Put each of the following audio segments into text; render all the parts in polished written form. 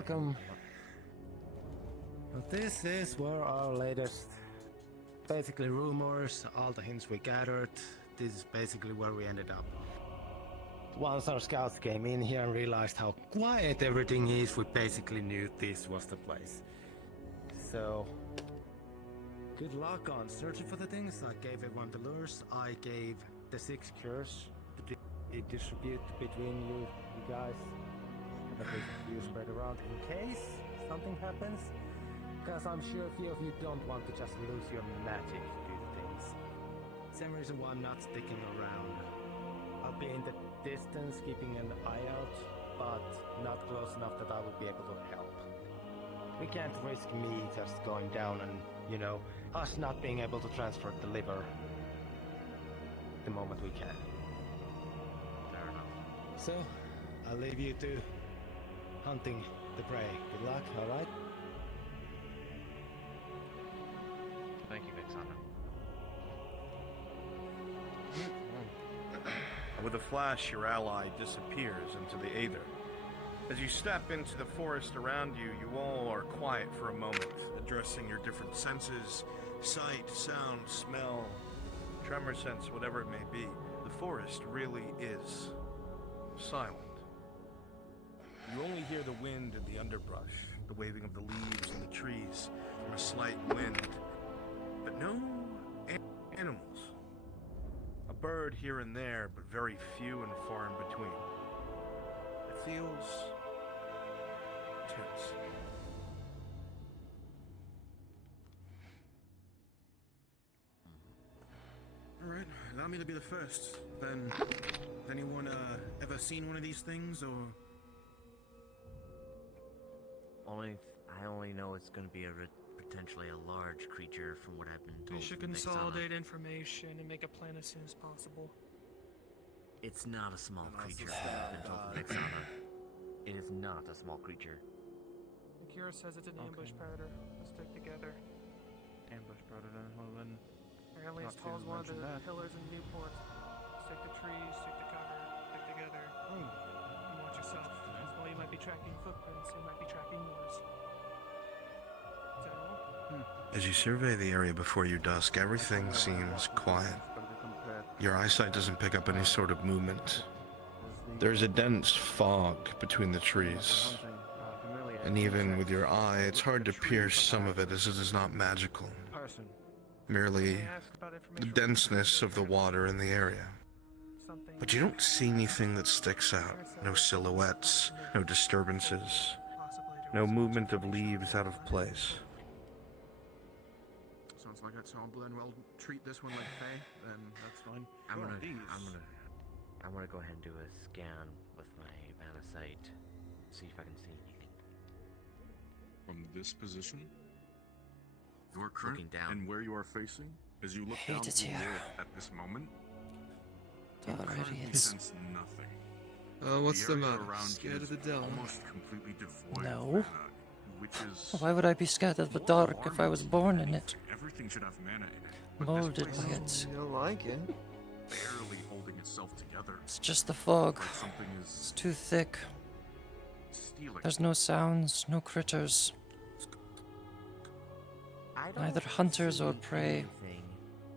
welcome. Well, this is where our latest, basically rumors, all the hints we gathered, this is basically where we ended up. Once our scouts came in here and realized how quiet everything is, we basically knew this was the place. So, good luck on searching for the things. I gave everyone the lures. I gave the 6 cures to distribute between you guys. That you spread around in case something happens. Because I'm sure a few of you don't want to just lose your magic to do things. Same reason why I'm not sticking around. I'll be in the distance keeping an eye out, but not close enough that I will be able to help. We can't risk me just going down and, us not being able to transfer the liver the moment we can. Fair enough. So, I'll leave you to hunting the prey. Good luck, alright? Thank you, Vixana. With a flash, your ally disappears into the Aether. As you step into the forest around you, you all are quiet for a moment, addressing your different senses, sight, sound, smell, tremor sense, whatever it may be. The forest really is silent. You only hear the wind in the underbrush, the waving of the leaves in the trees from a slight wind, but no animals. A bird here and there, but very few and far in between. It feels tense. Alright, allow me to be the first. Then, has anyone ever seen one of these things, or? I only know it's going to be potentially a large creature from what I've been told. We should from consolidate Vixana. information and make a plan as soon as possible. It's not a small And also creature say, from what I've been told from Vixana. It is not a small creature. Akira says it's an ambush predator. Let's stick together. Ambush predator. Well then, Apparently Not as tall to as one of the mention that. pillars in Newport. Stick to trees, stick to cover, stick together. And watch yourself. As well, you might be tracking footprints, you might be tracking yours. Is that all? As you survey the area before you dusk, everything seems quiet. Your eyesight doesn't pick up any sort of movement. There's a dense fog between the trees, and even with your eye, it's hard to pierce some of it as it is not magical. Merely the denseness of the water in the area. But you don't see anything that sticks out. No silhouettes, no disturbances, no movement of leaves out of place. Sounds like that's how Blend will treat this one like Faye, then that's fine. I'm gonna go ahead and do a scan with my Vanasight. See if I can see anything. From this position, your Looking current down. and where you are facing, as you look hate down it to the here. earth at this moment, you Already currently it's- sense nothing. What's the area matter? around Scared you of the is dark? Almost completely devoid No. of mana, which is Why would I be scared of the more dark if I alarming was than born in it? anything. Everything should have mana in it. But Molded this place by is it. You don't like it? barely holding itself together. It's just the fog. Like something It's is too thick. stealing. There's no sounds, no critters. I don't Neither hunters see or prey. anything.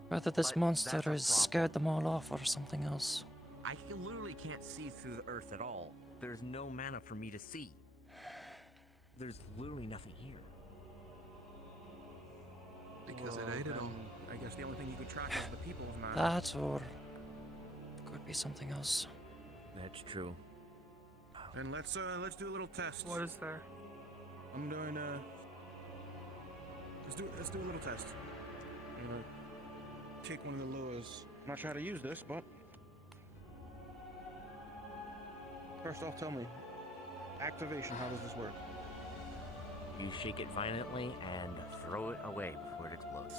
Whether this But monster that's a has problem. scared them all off or something else. I literally can't see through the earth at all. There's no mana for me to see. There's literally nothing here. Because it ate it all. I guess the only thing you could track is the people's man. That or could be something else. That's true. Then let's do a little test. What is there? I'm doing let's do a little test. I'm gonna take one of the lures. I'm not sure how to use this, but first off, tell me activation. How does this work? You shake it violently and throw it away before it explodes.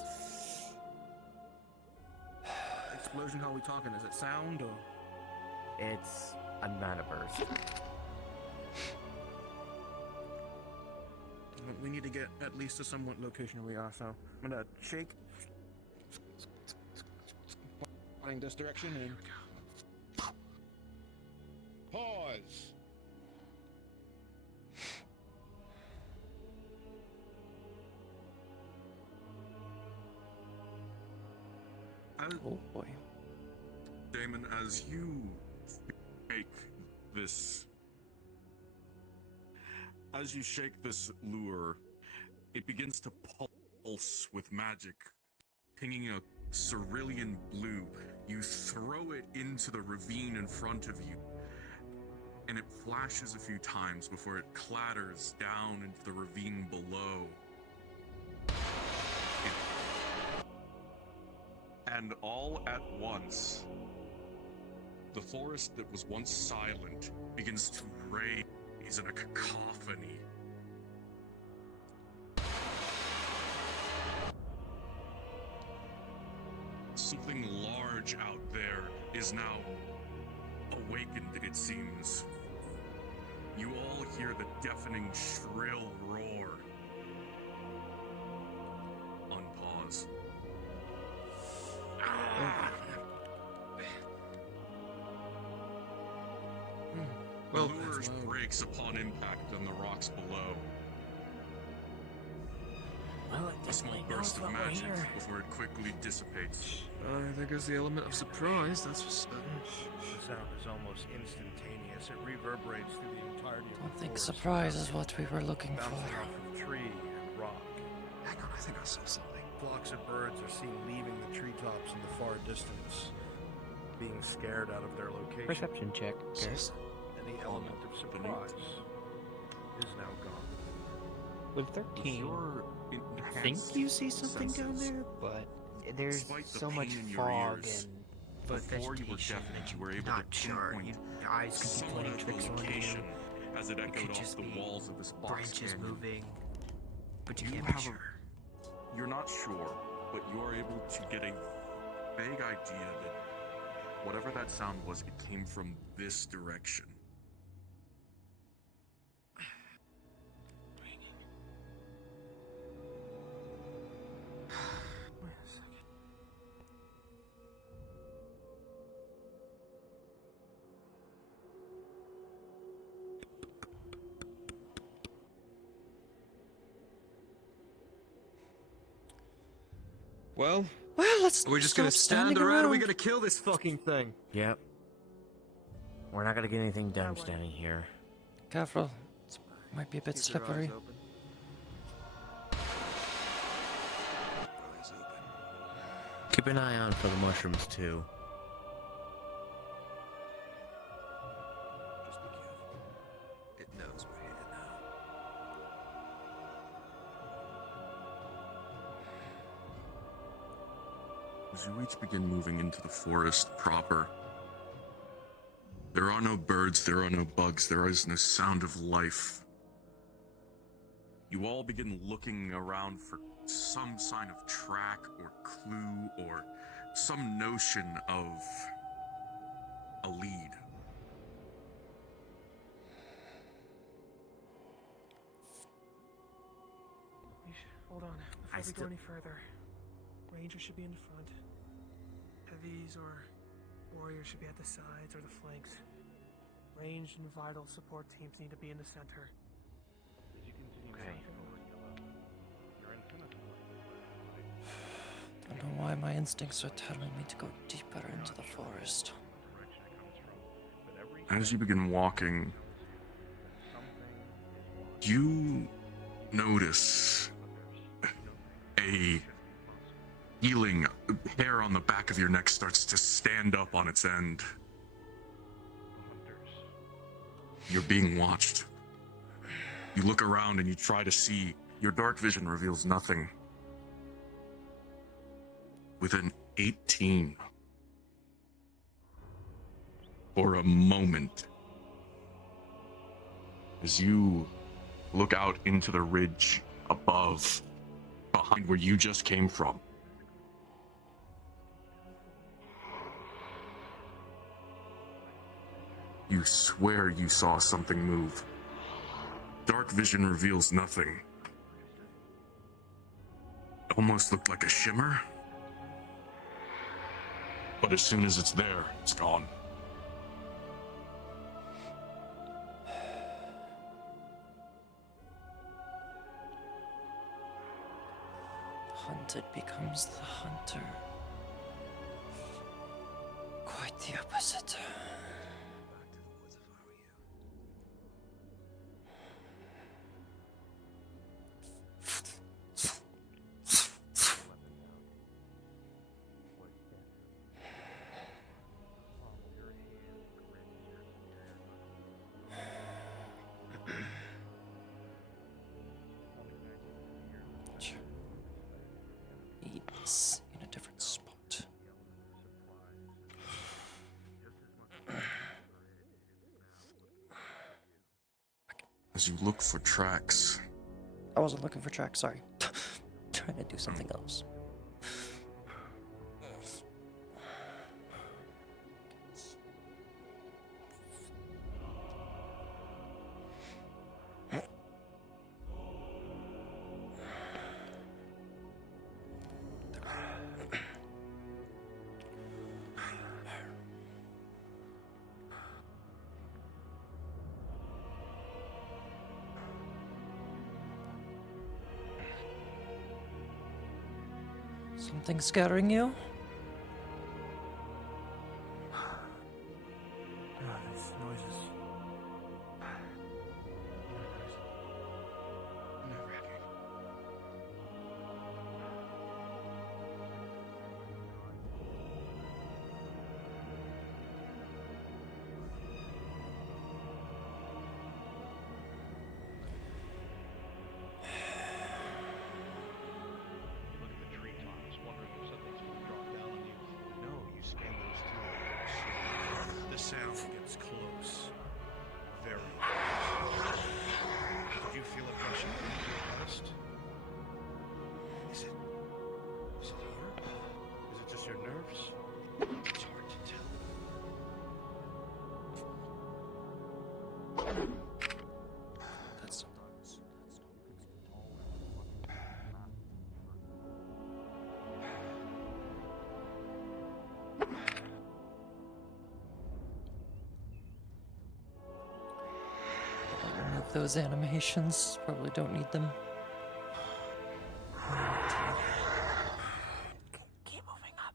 Explosion. How are we talking? Is it sound or? It's a mana burst. We need to get at least a somewhat location where we are, so I'm gonna shake. Pointing this direction and Pause. Oh boy. Damon, as you shake this lure, it begins to pulse with magic, pinging a cerulean blue. You throw it into the ravine in front of you, and it flashes a few times before it clatters down into the ravine below. And all at once, the forest that was once silent begins to raise in a cacophony. Something large out there is now awakened, it seems. You all hear the deafening shrill roar. Unpause. Well, Lures breaks upon impact on the rocks below. Well, it A small definitely burst knows of what we're magic here. before it quickly dissipates. there goes the element of surprise, that's for certain. The sound is almost instantaneous. It reverberates through the entirety of Don't the think forest, surprise is what we were looking bouncing for. off of tree and rock. Hang on, I think I saw something. Flocks of birds are seen leaving the treetops in the far distance, being scared out of their location. Perception check. Garrett. And the element of surprise is now gone. With With 13, your I think enhanced you see something down senses, there, but there's despite the so much pain in your fog ears, and before you were vegetation deafened, you were and able not to sure. pinpoint Your eyes could be somewhat playing of the tricks on you. location as it It echoed could off just the be walls of this box branches canyon. moving, but you You can't be have a- sure. You're not sure, but you are able to get a vague idea that whatever that sound was, it came from this direction. Wait a second. Well, Well, let's are we just gonna stop stand standing around? Or are we around. gonna kill this fucking thing? Yep. We're not gonna get anything done way. standing here. Careful. It might be a bit Keep your eyes slippery. open. Eyes open. Keep an eye out for the mushrooms too. Just be careful. It knows we're here now. As you each begin moving into the forest proper, there are no birds, there are no bugs, there is no sound of life. You all begin looking around for some sign of track or clue or some notion of a lead. Hold on. Before I we go still- any further, Rangers should be in the front. Heavies or warriors should be at the sides or the flanks. Ranged and vital support teams need to be in the center. okay. I don't know why my instincts are telling me to go deeper into the forest. As you begin walking, you notice a healing hair on the back of your neck starts to stand up on its end. You're being watched. You look around and you try to see. Your dark vision reveals nothing. With an 18, for a moment, as you look out into the ridge above, behind where you just came from, you swear you saw something move. Dark vision reveals nothing. It almost looked like a shimmer, but as soon as it's there, it's gone. Hunted becomes the hunter. Quite the opposite. He's in a different spot. As you look for tracks, I wasn't looking for tracks, sorry. Trying to do something else. Something scattering you? These noises. Nerve-wracking. You look at the treetops, wondering if something's going to drop down on you. No, you scan those too. The sound gets close. Very close. Did you feel it rushing through your chest? Is it here? Is it just your nerves? It's hard to tell. That's remove those animations. Probably don't need them. Keep moving up.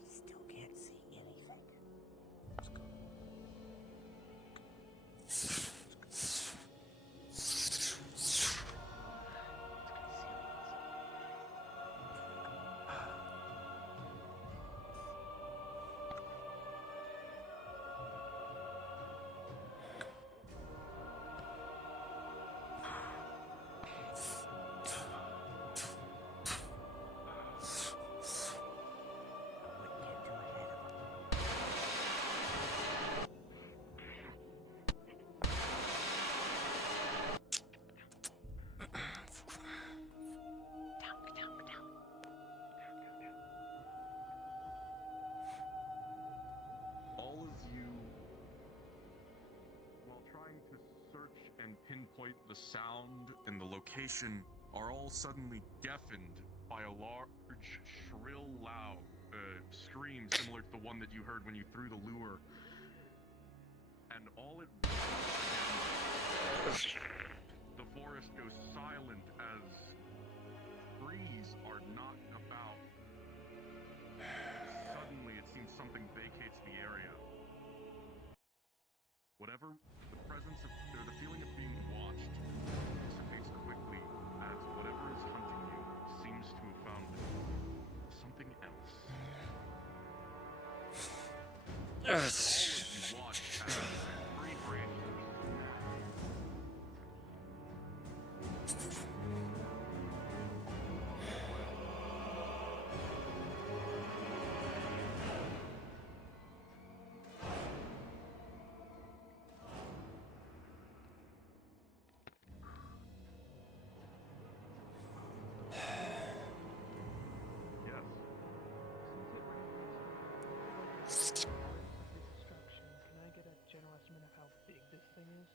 I still can't see anything. all of you, while trying to search and pinpoint the sound and the location, are all suddenly deafened by a large, shrill, loud scream similar to the one that you heard when you threw the lure. And all at once, the forest goes silent as trees are knocked about. Suddenly, it seems something vacates the area. Whatever the presence of, or the feeling of being watched dissipates quickly as whatever is hunting you seems to have found something else. All of you watch as three branches Destruction. Can I get a general estimate of how big this thing is?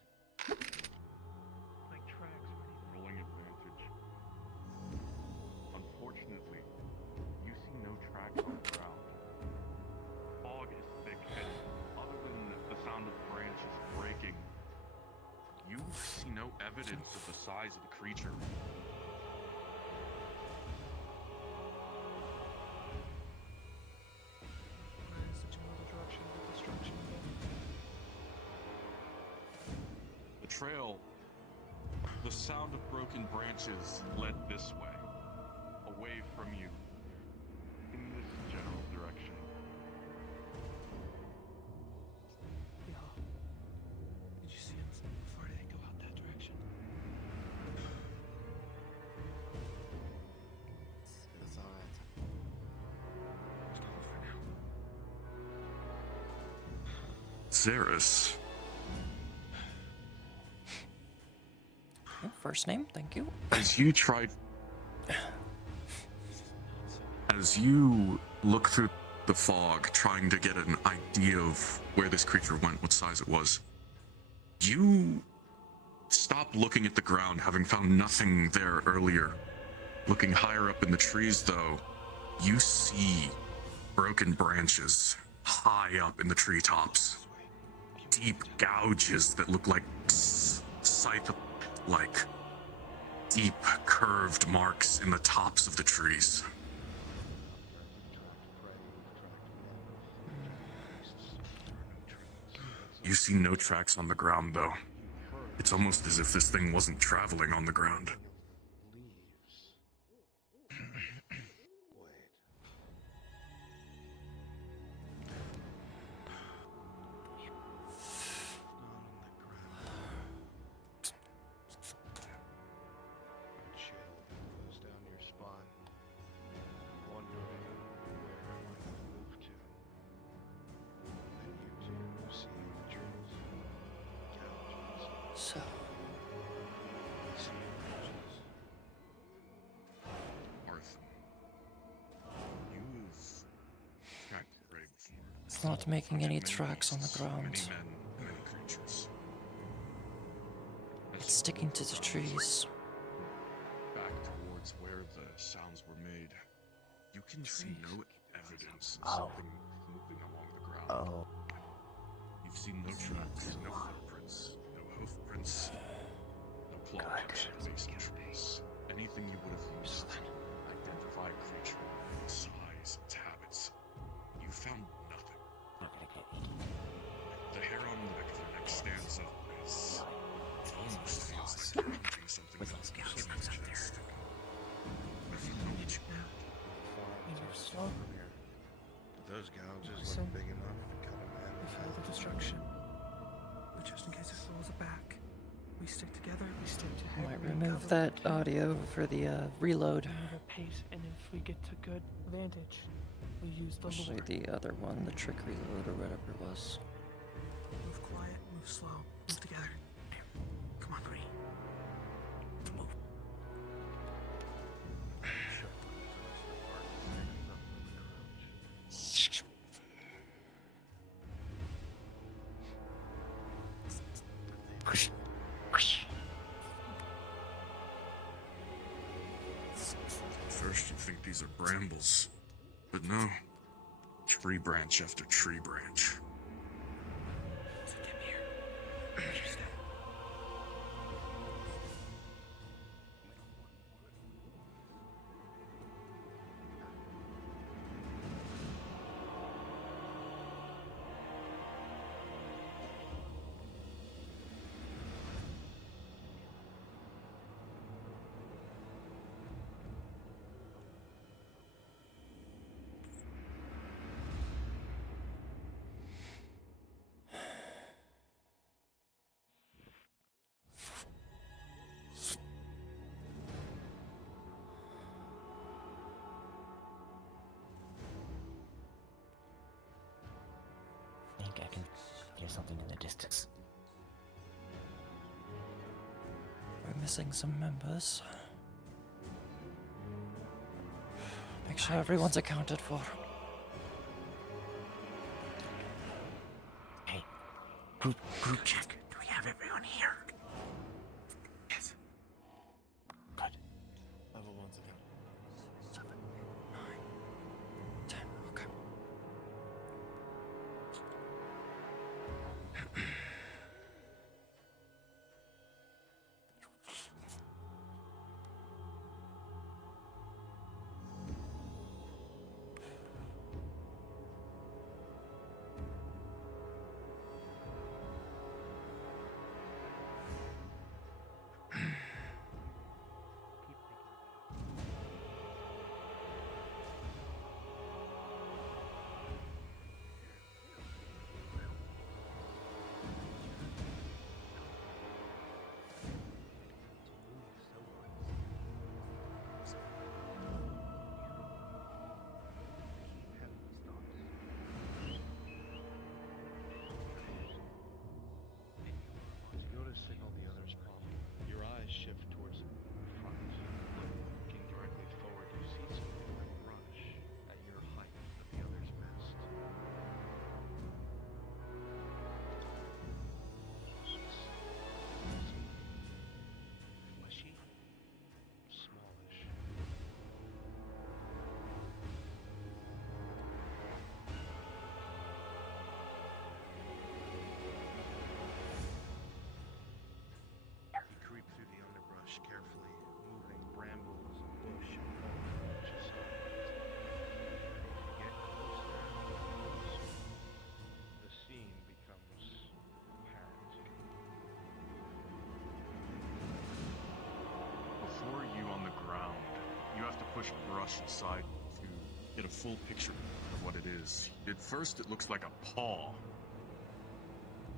sound of branches breaking. You see no evidence of the size of the creature. Where is the general direction of the destruction again? The trail, the sound of broken branches led this way, away from you, in this general direction. Yeah. Did you see him before they go out that direction? That's alright. Xeris, Oh, first name, thank you. as you look through the fog, trying to get an idea of where this creature went, what size it was, you stop looking at the ground, having found nothing there earlier. Looking higher up in the trees, though, you see broken branches high up in the treetops. Deep gouges that look like scythe-like deep curved marks in the tops of the trees. You see no tracks on the ground, though. It's almost as if this thing wasn't traveling on the ground. So, Arthur, you've tracked prey before. it's not making any Many tracks on the beasts, ground. Many men, many creatures. It's sticking to the trees. Back towards where the sounds were made, you can see no evidence of something moving along the ground. Oh. You've seen no tracks, no footprints, no hoofprints, no claw marks or face trees. Anything you would have used to identify a creature, its size, its habits. You found nothing. The hair on the back of your neck stands up. It almost feels like you're hunting something else in your chest. If you know what you want. We move slow. Those gouges Listen. look big enough to cut a man. We feel the destruction. But just in case it falls back, we stick together, we stick to I might heavy remove cover. that audio for the reload. We move at pace, and if we get to good vantage, we use the Especially lure. the other one, the trick reload or whatever it was. Move quiet, move slow, move together. Come on, Bree. Move. At first you think these are brambles, but no. Tree branch after tree branch. So get me here. Interesting. I think I can hear something in the distance. We're missing some members. Make sure everyone's accounted for. Hey, group check. Do we have everyone here? Yes. Good. Level 1's account. 7, 9, 10. Okay. much brush aside to get a full picture of what it is. At first, it looks like a paw.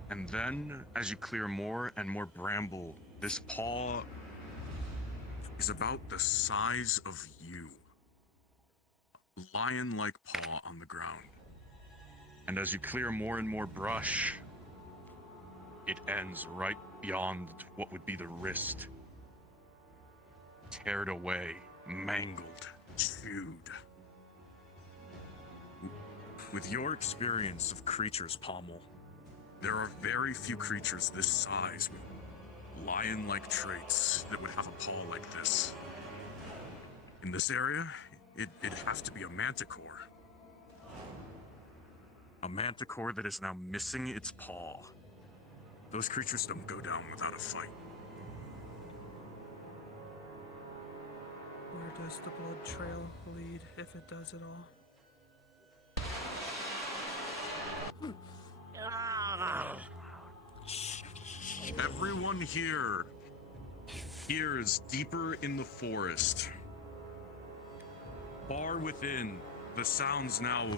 And then, as you clear more and more bramble, this paw is about the size of you. Lion-like paw on the ground. And as you clear more and more brush, it ends right beyond what would be the wrist. Teared away, mangled, chewed. With your experience of creatures, Pommel, there are very few creatures this size with lion-like traits that would have a paw like this. In this area, it'd have to be a manticore. A manticore that is now missing its paw. Those creatures don't go down without a fight. Where does the blood trail lead, if it does at all? Everyone here hears deeper in the forest, far within, the sounds now of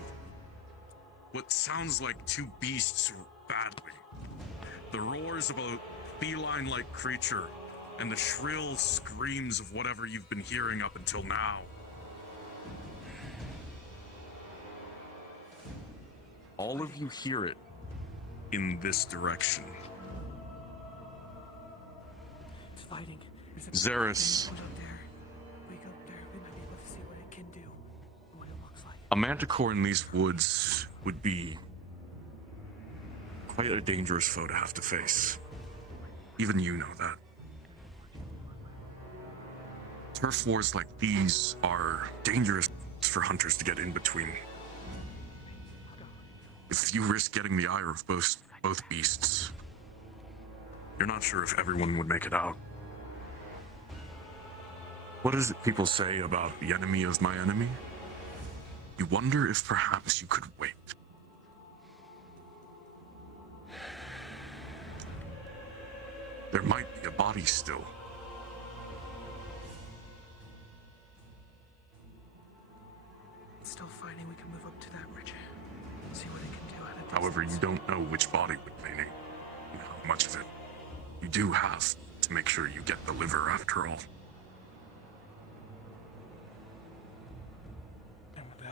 what sounds like two beasts battling. The roars of a feline-like creature and the shrill screams of whatever you've been hearing up until now. All of you hear it in this direction. It's fighting. Xeris, We go there. We might be able to see what it can do, what it looks like. a manticore in these woods would be quite a dangerous foe to have to face. Even you know that. Turf wars like these are dangerous for hunters to get in between. If you risk getting the ire of both beasts, you're not sure if everyone would make it out. What is it people say about the enemy of my enemy? You wonder if perhaps you could wait. There might be a body still. It's still fighting. We can move up to that ridge. See what it can do at a However, you distance. don't know which body would remain. How much of it you do have to make sure you get the liver after all.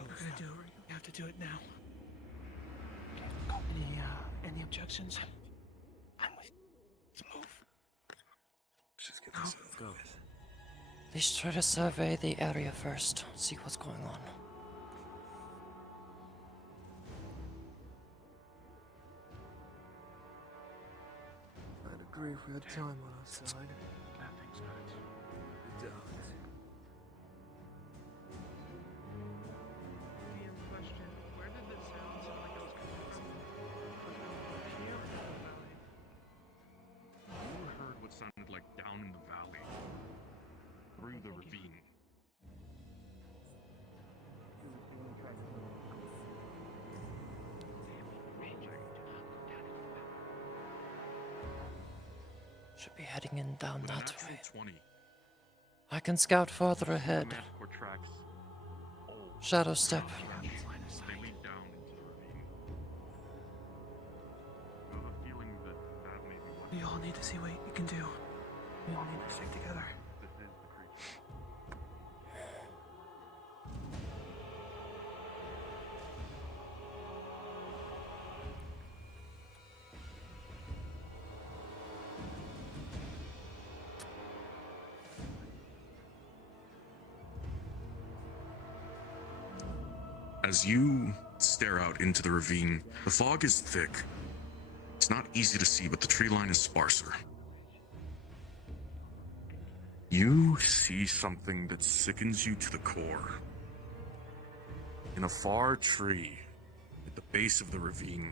We're gonna do it. We have to do it now. Any objections? I'm with. Let's move. Just get this over with. Let's try to survey the area first, see what's going on. I'd agree if we had time on our side. Nothing's hurt. It does. DM question: where did the sound sound like it was coming from? Was it up here or down the valley? You heard what sounded like down in the valley, through the ravine. Should be heading in down With a that natural way. 20, I can scout further ahead. manticore tracks all Shadow step. they lead down into the ravine. I have a feeling that may be what We all need to see what you can do. We all need to stick together. this is the creature. As you stare out into the ravine, the fog is thick. It's not easy to see, but the tree line is sparser. You see something that sickens you to the core. In a far tree, at the base of the ravine,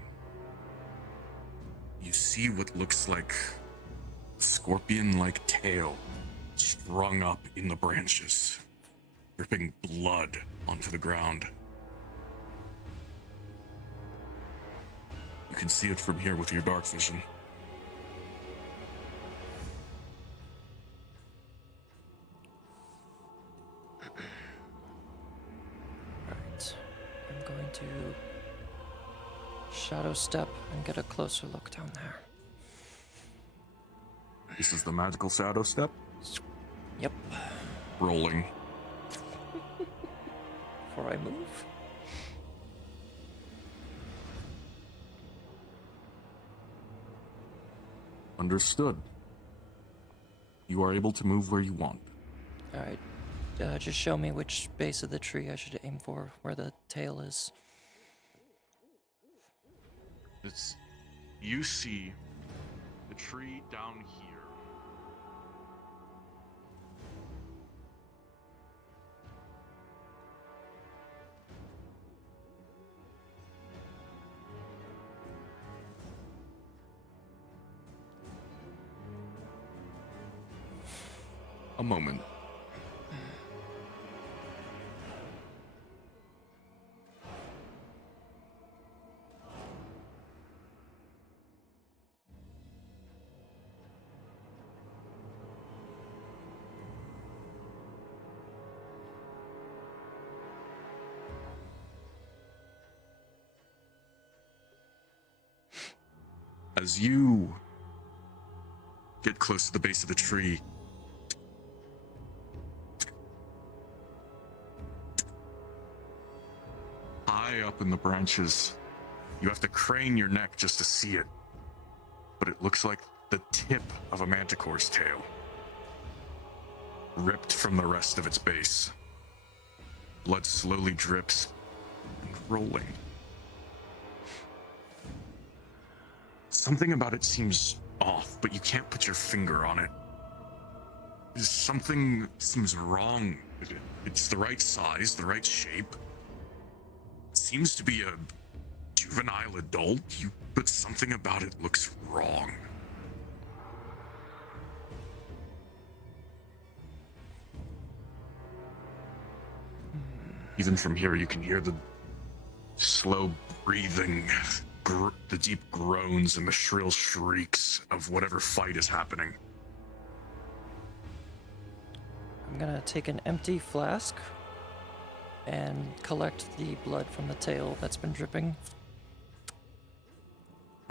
you see what looks like a scorpion-like tail strung up in the branches, dripping blood onto the ground. You can see it from here with your dark vision. shadow step and get a closer look down there. This is the magical shadow step? Yep. Rolling. Before I move. Understood. You are able to move where you want. Alright. Just show me which base of the tree I should aim for, where the tail is. You see the tree down here. A moment. As you get close to the base of the tree, high up in the branches, you have to crane your neck just to see it. But it looks like the tip of a manticore's tail, ripped from the rest of its base. Blood slowly drips and rolling. Something about it seems off, but you can't put your finger on it. Something seems wrong with it. It's the right size, the right shape. It seems to be a juvenile adult, but something about it looks wrong. Even from here, you can hear the slow breathing, the deep groans and the shrill shrieks of whatever fight is happening. I'm gonna take an empty flask and collect the blood from the tail that's been dripping.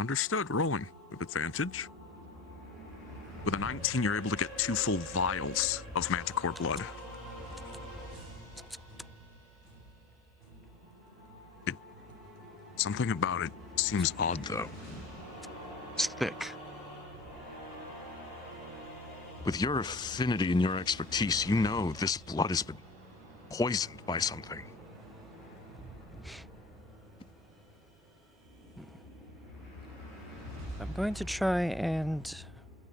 Understood. Rolling with advantage. With a 19, you're able to get 2 full vials of manticore blood. Something about it seems odd, though. It's thick. With your affinity and your expertise, you know this blood has been poisoned by something. I'm going to try and,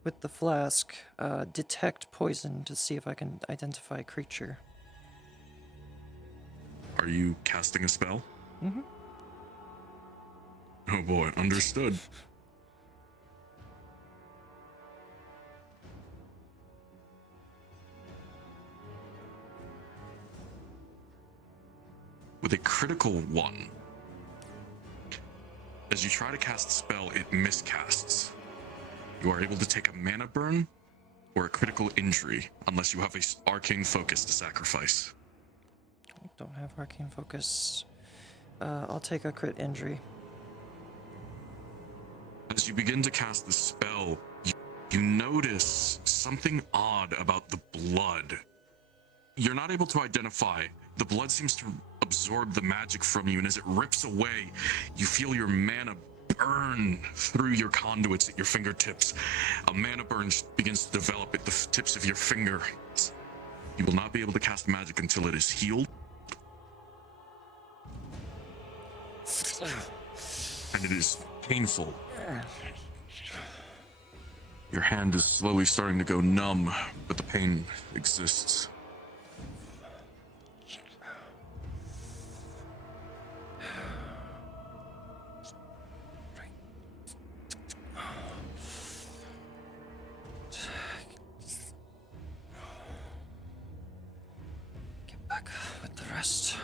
with the flask, detect poison to see if I can identify a creature. Are you casting a spell? Mm-hmm. Oh boy, understood. With a critical 1, as you try to cast a spell, it miscasts. You are able to take a mana burn or a critical injury unless you have a arcane focus to sacrifice. I don't have arcane focus. I'll take a crit injury. As you begin to cast the spell, you notice something odd about the blood. You're not able to identify. The blood seems to absorb the magic from you, and as it rips away, you feel your mana burn through your conduits at your fingertips. A mana burn begins to develop at the tips of your fingers. You will not be able to cast magic until it is healed. And it is painful. Your hand is slowly starting to go numb, but the pain exists. Get back with the rest.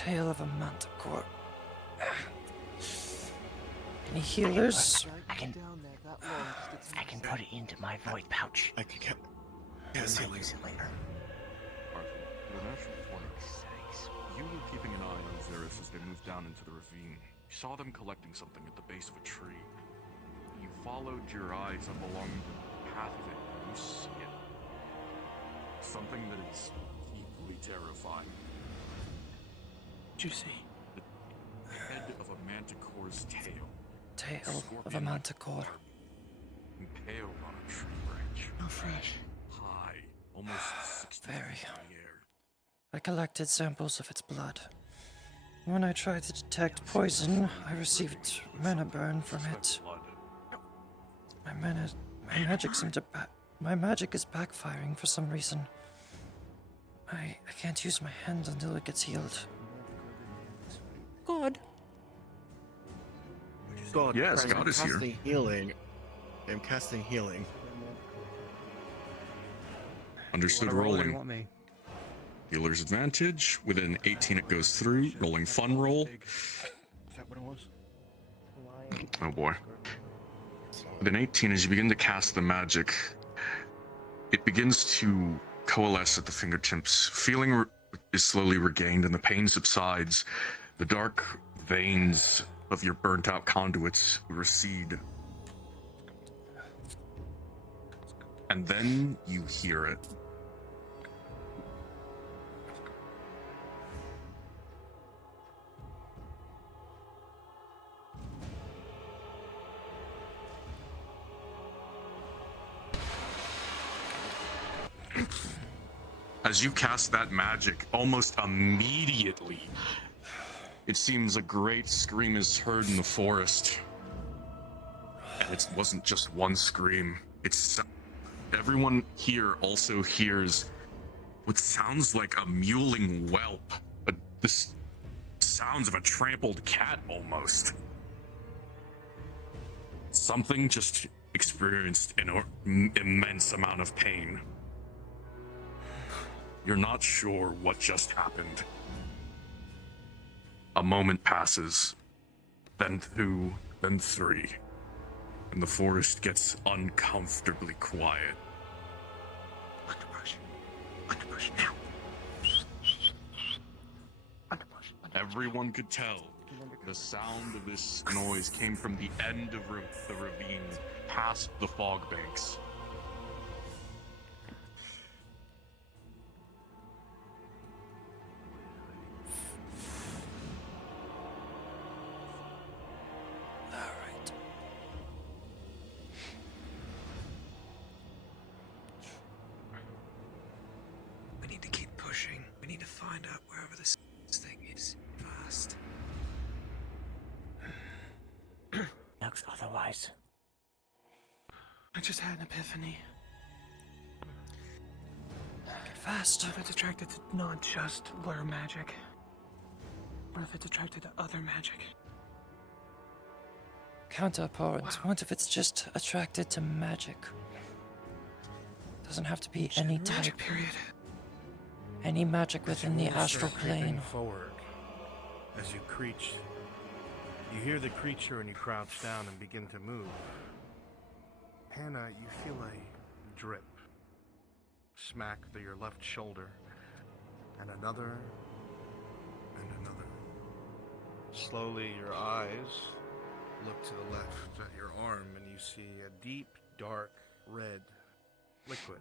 Tail of a manticore. Any healers? I can put it into my void pouch. I can Use it later. Arthur, in a natural point, you were keeping an eye on Xeris as they moved down into the ravine. You saw them collecting something at the base of a tree. You followed your eyes up along the path of it, and you see it. Something that is equally terrifying. What'd you see? The head of a manticore's tail. Tail of a manticore. Impaled on a tree branch. How fresh. High, almost 60 Very. feet in the air. I collected samples of its blood. When I tried to detect poison, I received mana burn from it. My magic is backfiring for some reason. I can't use my hand until it gets healed. God. God, Yes, I'm God is here. casting healing. I'm casting healing. Understood rolling. Healer's advantage. Within 18 it goes through. Rolling fun roll. Is that what it was? Oh boy. Within 18, as you begin to cast the magic, it begins to coalesce at the fingertips. Feeling is slowly regained and the pain subsides. The dark veins of your burnt out conduits recede. And then you hear it. As you cast that magic, almost immediately, it seems a great scream is heard in the forest. And it wasn't just one scream. Everyone here also hears what sounds like a mewling whelp. This sounds of a trampled cat almost. Something just experienced an immense amount of pain. You're not sure what just happened. A moment passes, then 2, then 3, and the forest gets uncomfortably quiet. Underbrush now. Everyone could tell the sound of this noise came from the end of the ravine, past the fog banks. Alright. We need to keep pushing. We need to find out wherever this thing is fast. Looks otherwise. I just had an epiphany. Fast. What if it's attracted to not just lure magic? What if it's attracted to other magic? Counterpoint. Wow. What if it's just attracted to magic? Doesn't have to be any type. Magic period. Any magic within the astral Creeping plane. forward. As you creech, you hear the creature and you crouch down and begin to move. Hannah, you feel a drip smack through your left shoulder, and another, and another. Slowly, your eyes look to the left at your arm, and you see a deep, dark red liquid.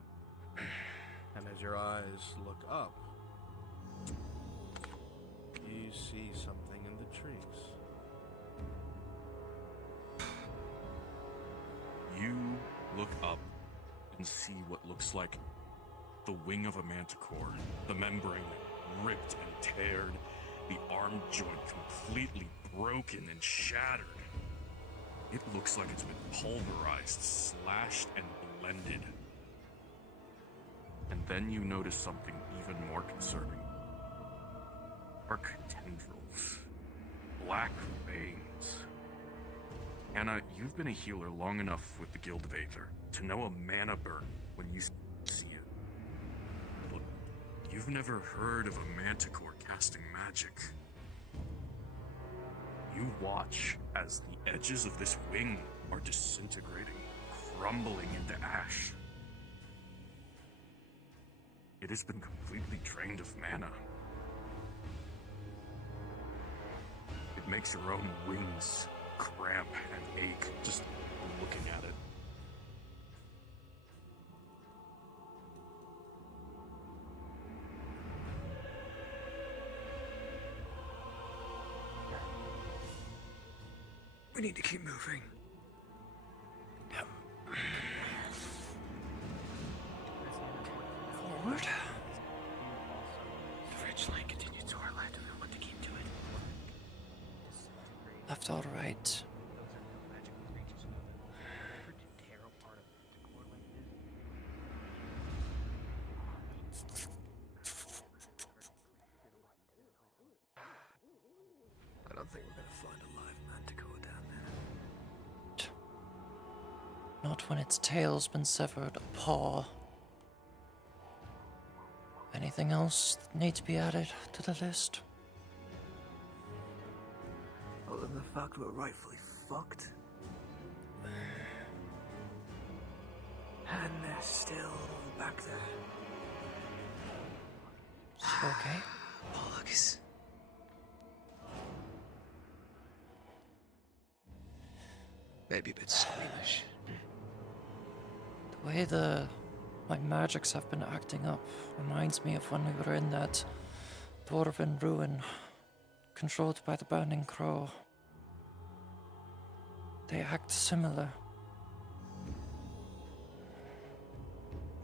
And as your eyes look up, you see something in the trees. You look up and see what looks like the wing of a manticore, the membrane ripped and teared, the arm joint completely broken and shattered. It looks like it's been pulverized, slashed, and blended. And then you notice something even more concerning. Dark tendrils, black veins. Anna, you've been a healer long enough with the Guild of Aether to know a mana burn when you see it. But you've never heard of a manticore casting magic. You watch as the edges of this wing are disintegrating, crumbling into ash. It has been completely drained of mana. It makes your own wings cramp and ache just looking at it. We need to keep moving. Forward. The ridge line continues to our left, and we want to keep to it. Left or right? I don't think we're gonna find a live man to go down there. Not when its tail's been severed, a paw. Anything else need to be added to the list? Other than the fact we're rightfully fucked. And they're still back there. Okay. Bollocks. Maybe a bit squeamish. The way my magics have been acting up reminds me of when we were in that dwarven ruin, controlled by the Burning Crow. They act similar.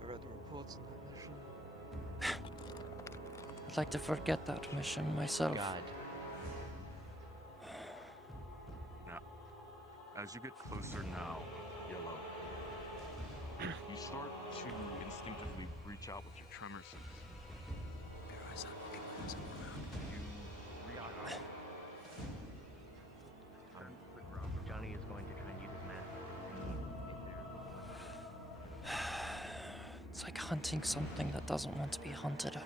I read the reports on that mission. I'd like to forget that mission myself. Now, as you get closer now, Yellow, you start to instinctively reach out with your tremor sense. You realize Johnny is going to try and use his math. It's like hunting something that doesn't want to be hunted.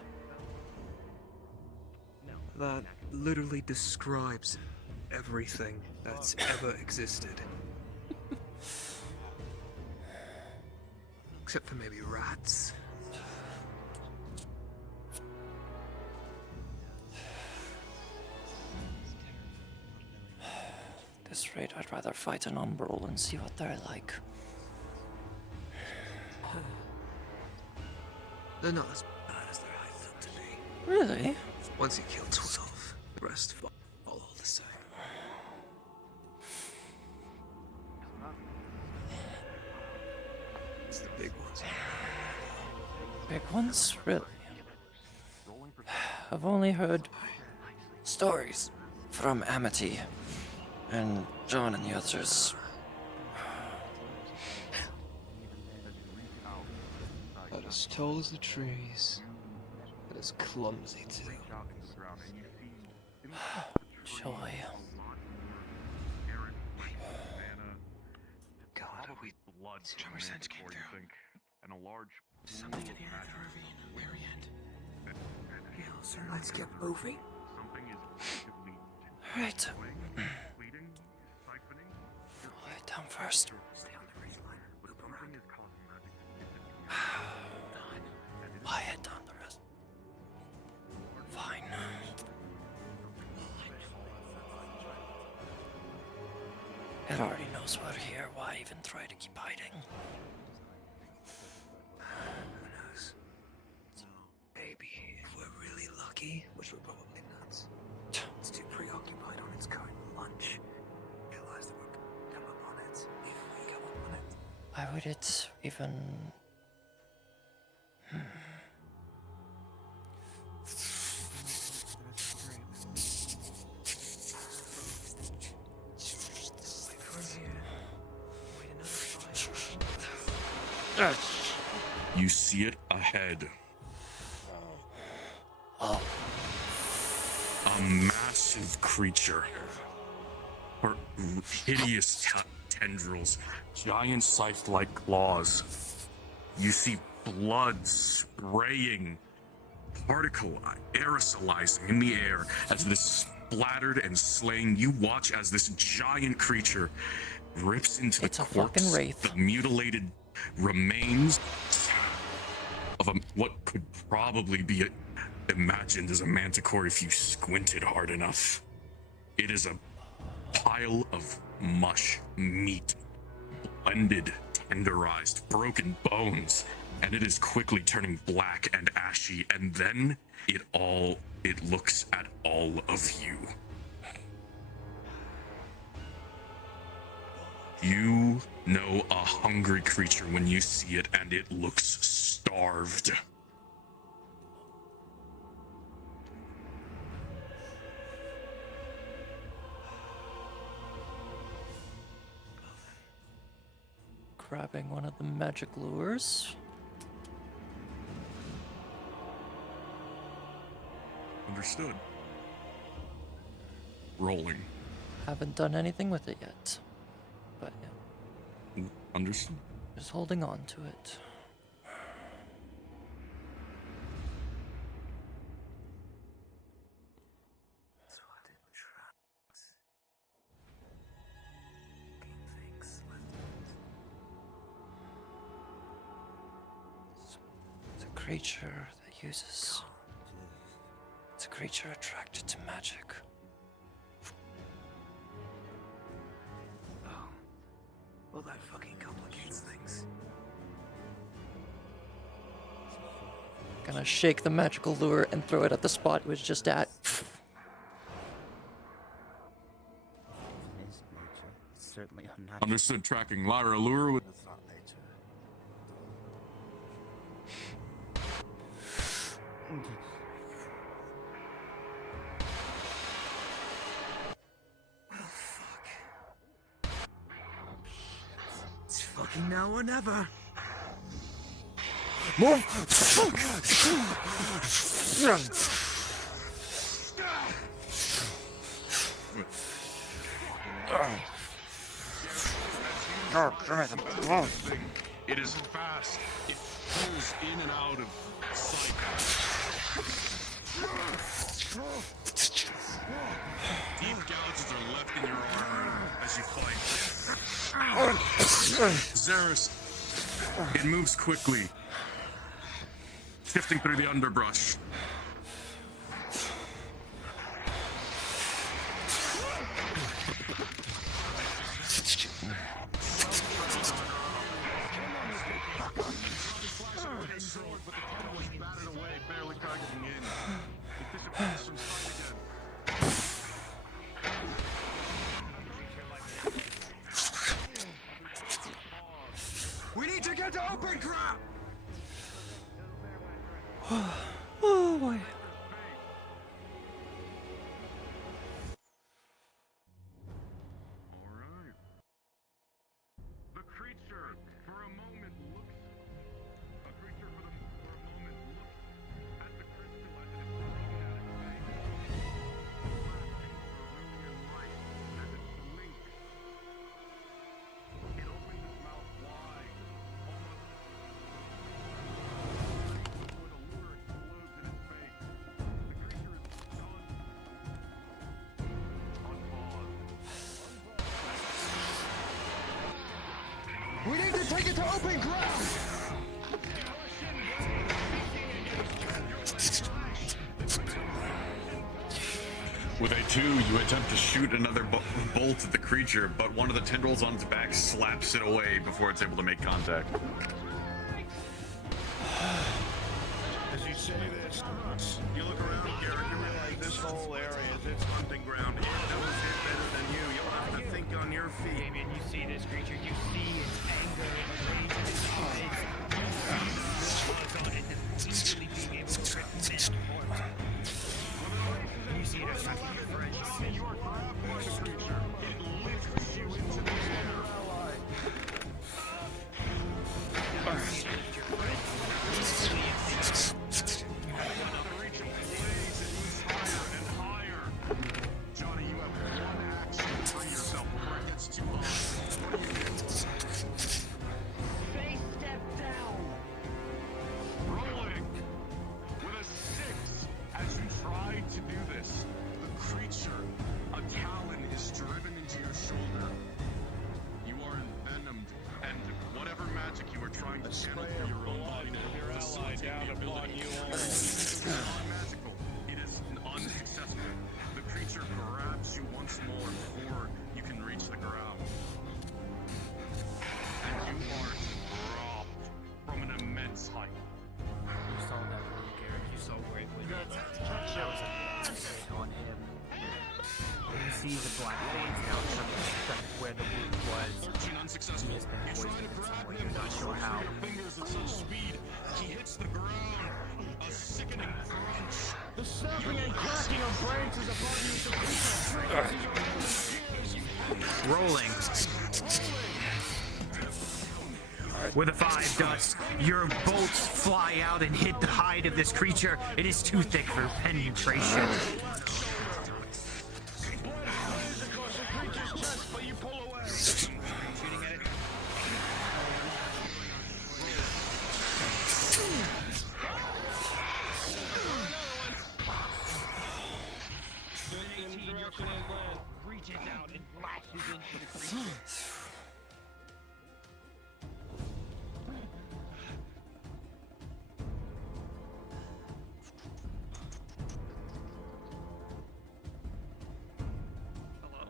That literally describes everything that's ever existed. Except for maybe rats. At this rate, I'd rather fight an umbral and see what they're like. They're not as bad as they're hyped up to be. Really? Once you kill 12, the rest fall all the same. It's the big ones. Big ones? Really? I've only heard stories from Amity and John and the others. But as tall as the trees, but as clumsy too. Joy. God, are we... Tremor sense came through. And a large Something in the area of the ravine, very end. Yeah, sir, let's get moving. something is actively Alright. bleeding, siphoning. Lay it down first. Stay on the ridge line. Loop around. Something is causing magic. Lie it down the rest. Fine. It already knows we're here. Why even try to keep hiding? Who knows? Maybe if we're really lucky, which we're probably not, it's too preoccupied on its current lunch. Realize that we're come up on it if we come up on it. Why would it even... Wait for here. Wait another 5. You see it ahead. Oh, A massive creature. Her hideous tendrils, giant scythe-like claws. You see blood spraying, particle aerosolizing in the air as this splattered and slain, you watch as this giant creature rips into It's the a fucking corpse, wraith. the mutilated remains of what could probably be imagined as a manticore if you squinted hard enough. It is a pile of mush, meat, blended, tenderized, broken bones, and it is quickly turning black and ashy, and then it looks at all of you. You know a hungry creature when you see it, and it looks starved. Grabbing one of the magic lures. Understood. Rolling. Haven't done anything with it yet. But yeah, Understood. just holding on to it. So I didn't trust. King thinks It's a creature that uses... It's a creature attracted to magic. Oh. Well, that fucking complicates things. Gonna shake the magical lure and throw it at the spot it was just at. His nature is certainly unnatural. Understood. Tracking. Lyra, lure with... It's not nature. It's fucking now or never. Move! It is fast. It pulls in and out of sight. Deep gouges are left in your armor as you fight. Xeris, it moves quickly, shifting through the underbrush. We need to get to open ground. Oh boy. Alright. The creature for a moment looks at the crystal as it is thrown at its face. Flashing cerulean light as it blinks. It opens its mouth wide, almost before the lure explodes in its face. The creature is stunned. Unpause. We need to take it to open ground. With A2, you attempt to shoot another bolt at the creature, but one of the tendrils on its back slaps it away before it's able to make contact. As you say this, you look around here and you realize this whole area is its hunting ground. It knows it better than you. You'll have to think on your feet. Damien, you see this creature, you see its anger and rage in its eyes. You see the buzz on it and easily being able to rip men apart. You see it attacking your friends. Johnny, you have one action to free yourself before it gets too hard. the channel spray through of your own blood body to of your ally facilitate down the upon ability. you all. It's non-magical. It is unsuccessful. The creature grabs you once more before you can reach the ground. And you are dropped from an immense height. You saw that move, Garrett. You saw where it was. That was a hit on him. You see the black veins now from where the wound was. 13 unsuccessful. He has been You try poisoned to grab somewhere. him, You're but not you sure slip how. through your fingers at such speed. He hits the ground. A sickening crunch. The snapping and cracking of branches upon you. Rolling. With a 5 dust, your bolts fly out and hit the hide of this creature. It is too thick for penetration. Reaches out and lashes into the creature. Hello?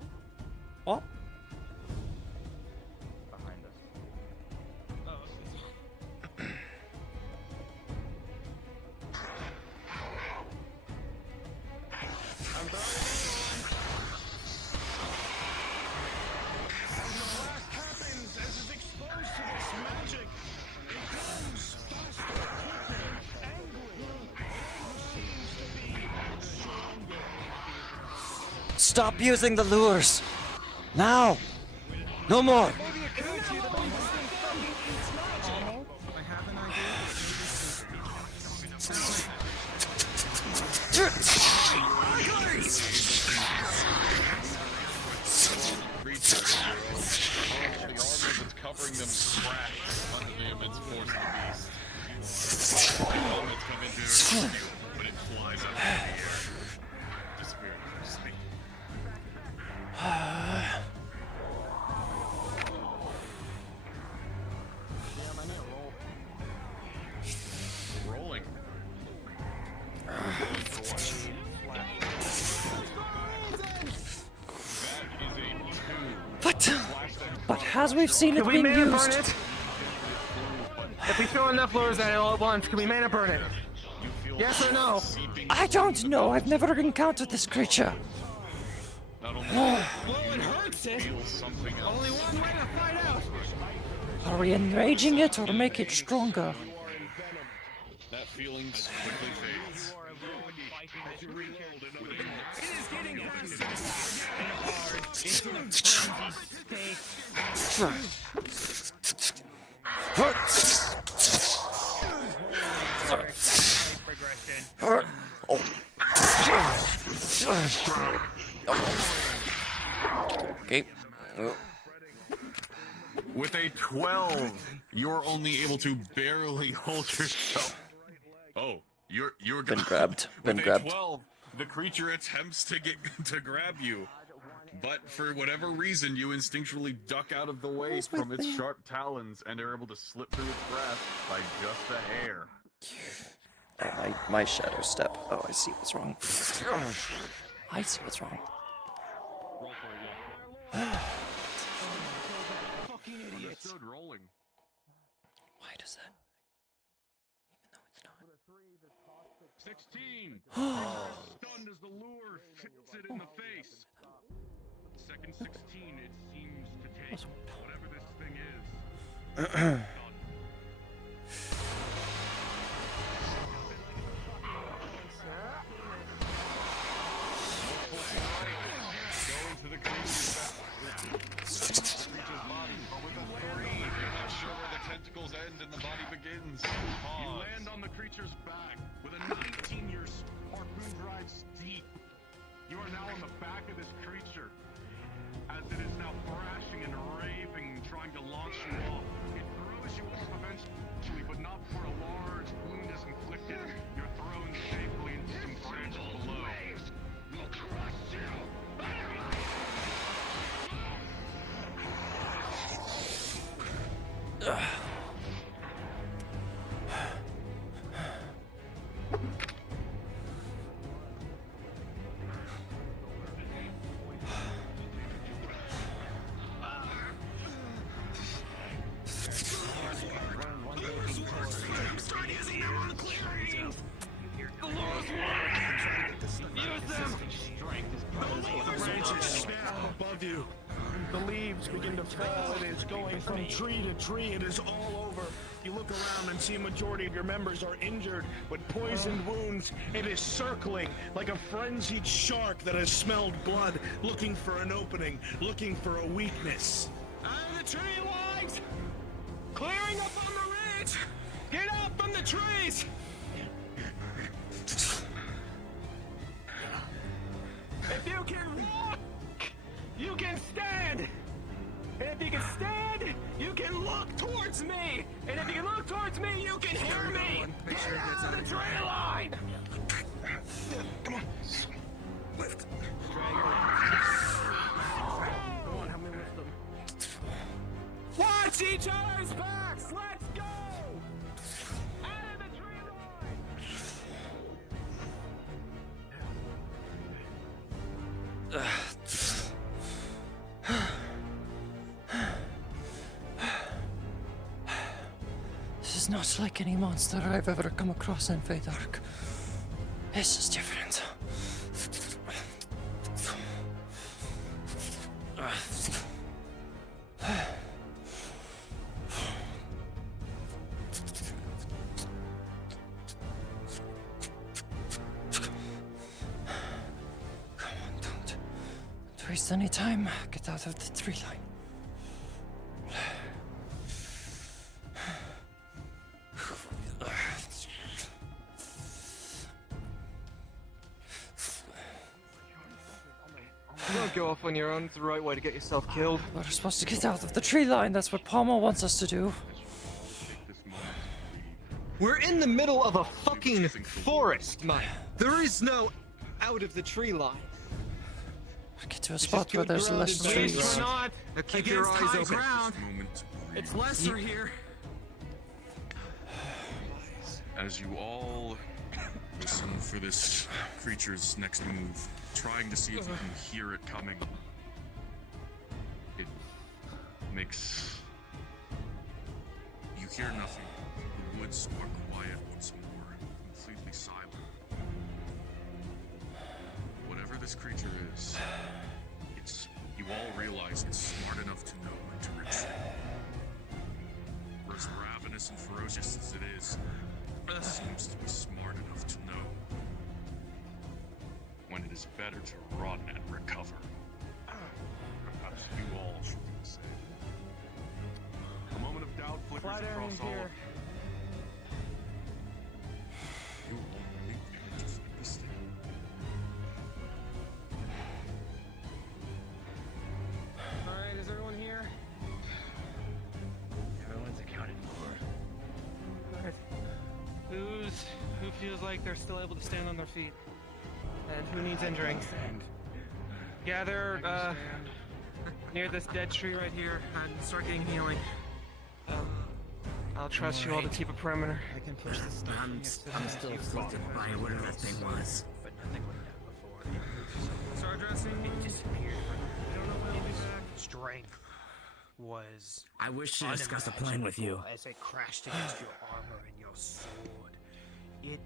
What? Behind us. Oh, Stop using the lures! Now! No more! I have an The armor that's covering them cracks under the immense force of the beast. Elements come into your view, but it flies up in the air. Disappearing from sleep. Rolling. What? But as we've seen it Can we being mana burn used. it? If we throw enough lures at it all at once, can we mana burn it? Yes or no? I don't know. I've never encountered this creature. Not only Well, it hurts it. feel something else. Only one way to find out. Are we enraging it or make it stronger? That feeling quickly fades. Okay. With a 12, you're only able to barely hold yourself. Oh, you're Been grabbed. Been With grabbed. a 12, the creature attempts to get to grab you, but for whatever reason, you instinctually duck out of the way Where's my from its thing? sharp talons and are able to slip through its grasp by just a hair. Oh, my shadow step. Oh, I see what's wrong. I see what's wrong. Roll for it, yeah. Understood, rolling. Why does that? Even though it's not. 16. Stunned as the lure hits it in the face. Second 16, it seems to take whatever this thing is. Done. Go into the creature's body, but with a 3, you're not sure where the tentacles end and the body begins. You Pause. land on the creature's back with a 19 your harpoon drives deep. You are now on the back of this creature as it is now thrashing and raving, trying to launch you off. It throws you off eventually, but not before a large wound is inflicted. You're thrown safely into some branches below. We'll crush you. above you. The leaves begin to fall. It is going from tree to tree. It is all over. You look around and see a majority of your members are injured with poisoned wounds. It is circling like a frenzied shark that has smelled blood, looking for an opening, looking for a weakness. Out of the tree lines! Clearing up on the ridge! Get up from the trees! If you can walk, you can stand! And if you can stand, you can look towards me! And if you can look towards me, you can hear me! Make sure it gets Out of the tree line! Come on. Lift. Come on, help me lift them. Watch each other's backs! Let's go! Out of the tree line! This is not like any monster I've ever come across in Veydark. This is different. Come on, don't waste any time. Get out of the tree line. Don't go off on your own. It's the right way to get yourself killed. We're supposed to get out of the tree line. That's what Palmer wants us to do. We're in the middle of a fucking forest, man. There is no out of the tree line. Get to a spot where there's less trees. We're not Keep your against eyes high open. ground. Moment to breathe. It's lesser here. As you all listen for this creature's next move, trying to see if you can hear it coming, it makes you hear nothing. The woods are quiet once more, completely silent. Whatever this creature is, you all realize it's smart enough to know when to retreat. For as ravenous and ferocious as it is, it seems to be smart enough to know when it is better to run and recover. Perhaps you all should do the same. A moment of doubt flickers across all of you. You all believe you're going to fight this thing. Alright, is everyone here? Everyone's accounted for. Alright. Who feels like they're still able to stand on their feet? And who needs injuring? Gather near this dead tree right here and start getting healing. I'll trust you all to keep a perimeter. I can push this stuff. I'm still floating by whatever that thing was. But nothing like that before. Start dressing. It disappeared. I don't know when it'll be back. Strength was I wish to discuss a plan with you. as it crashed against your armor and your sword. It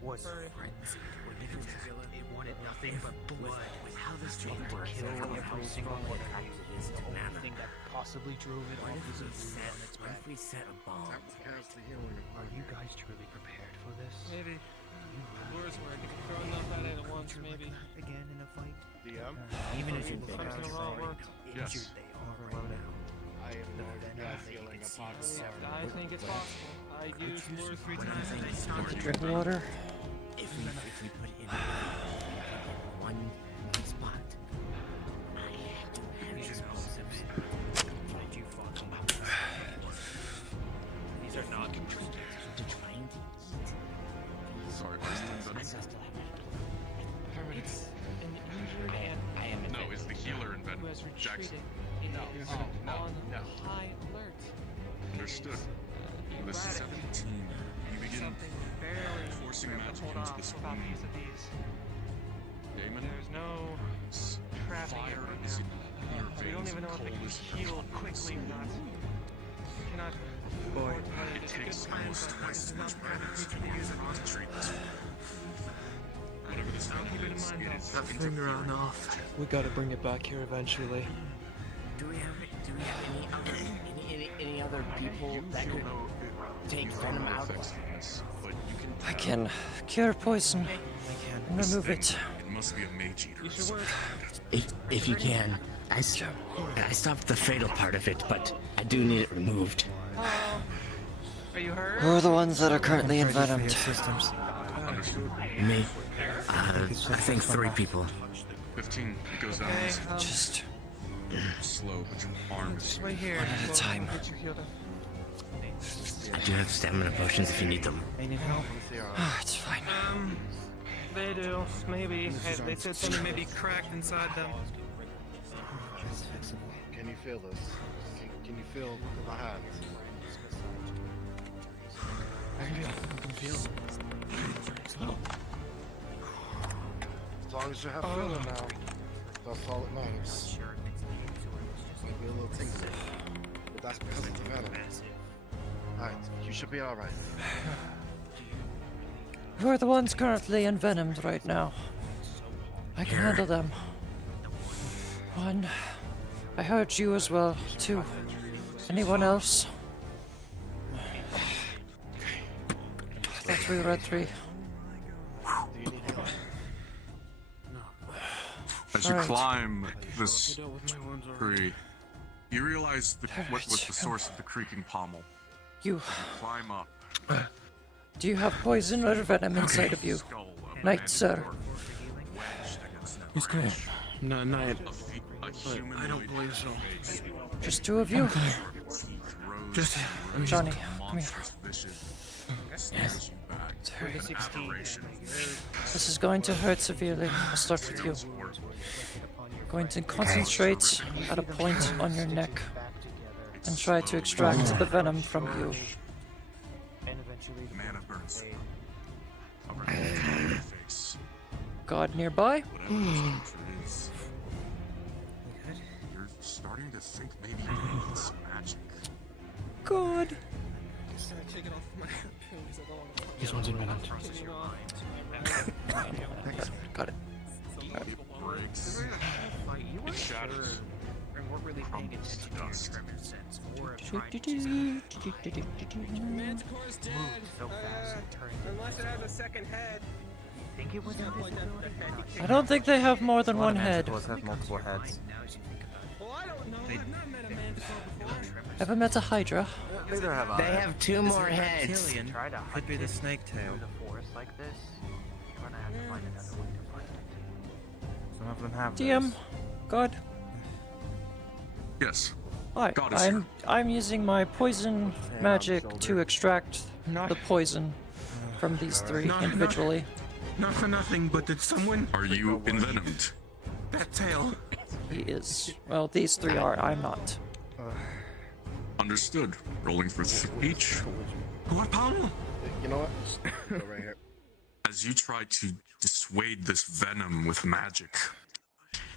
was frenzied when it was villain. It wanted nothing but blood. With how this It thing wanted to works, kill and every how single strong one it of actually you. is The to only matter. thing that possibly drove it What off if was a we wound set? on its What back. if we set a bomb? Are you guys truly prepared for this? Maybe. Lures work. If you throw enough at it at once, maybe. Again in a fight? DM? Even as you're Something bigger, will all work. Yes. injured they are right now. I am Then not I think feeling it's a pocket. I think it's possible. I used lures 3 times and they started. Drink water. If we put it in one spot, I have to have explosives. How did you follow up? These are not To trying to eat. Sorry, I still have It's an injured and I am no, is the healer in bed? who has Jackson. retreated. Is on high alert. Understood. With a Erratic. 17, you begin Something barely forcing able to magic hold into off this without the wound. use of these. Damon. There's no trapping it Fire right is now. in your We don't veins even and know if it cold can is in your heal blood. quickly or not. We cannot afford to let It takes plan, almost but twice this as is much not the right mana creature to use it on. to treat this. Whatever this I'll keep it in is, mind, it is though. That finger on off. We gotta bring it back here eventually. Do we have any other people that could take venom out? but you can I can cure poison and remove it. It must be a mage eater. If you can. I stopped the fatal part of it, but I do need it removed. Are you hurt? Who are the ones that are currently envenomed? Me. I think 3 people. 15, it goes down. Just Slow, but your arm is Right here. one at a time. Get you healed up. I do have stamina potions if you need them. Ah, it's fine. They do. Maybe. Hey, they said something may be cracked inside them. Can you feel this? Can you feel my hands? I can feel. As long as you have feeling now, that's all that matters. Maybe a little tingly, but that's because of the venom. Alright, you should be alright. Who are the ones currently envenomed right now? I can handle them. 1. I heard you as well. 2. Anyone else? I thought we were at 3. As you Alright. climb this tree, you realize what was the source of the creaking pommel. You. Climb up. Do you have poison or venom inside of you? Skull of Knight, sir. wedged against that He's good. branch. No, not A humanoid I don't believe so. Just 2 of you? Just Johnny, come here. monstrous vision stares you back. An aberration. This is going to hurt severely. I'll start with you. Going to concentrate at a point on your neck and try to extract the venom from you. Mana burns around your face. God nearby? Whatever this creature is, you're starting to think maybe it's magic. God. This one's envenomed. Got it. Breaks. It shatters. And we're really paying attention to your tremor sense. More of trying to Manticore's dead. so fast and turning. Unless it has a second head. Think it was invisibility? I don't think they have more than one head. have multiple heads. Well, I don't know. I've not met a manticore before. Ever met a Hydra? They have 2 more heads. Try to could be the snake tail. Through the forest like this, you're gonna have to find another way to find it. Some of them have DM. God. Yes. Hi. God is here. I'm using my poison magic to extract the poison from these 3 No, no. individually. not for nothing, but did someone Are you envenomed? that tail? He is. Well, these 3 are. I'm not. Understood. Rolling for each. What pommel? You know what? Just go right here. As you try to dissuade this venom with magic,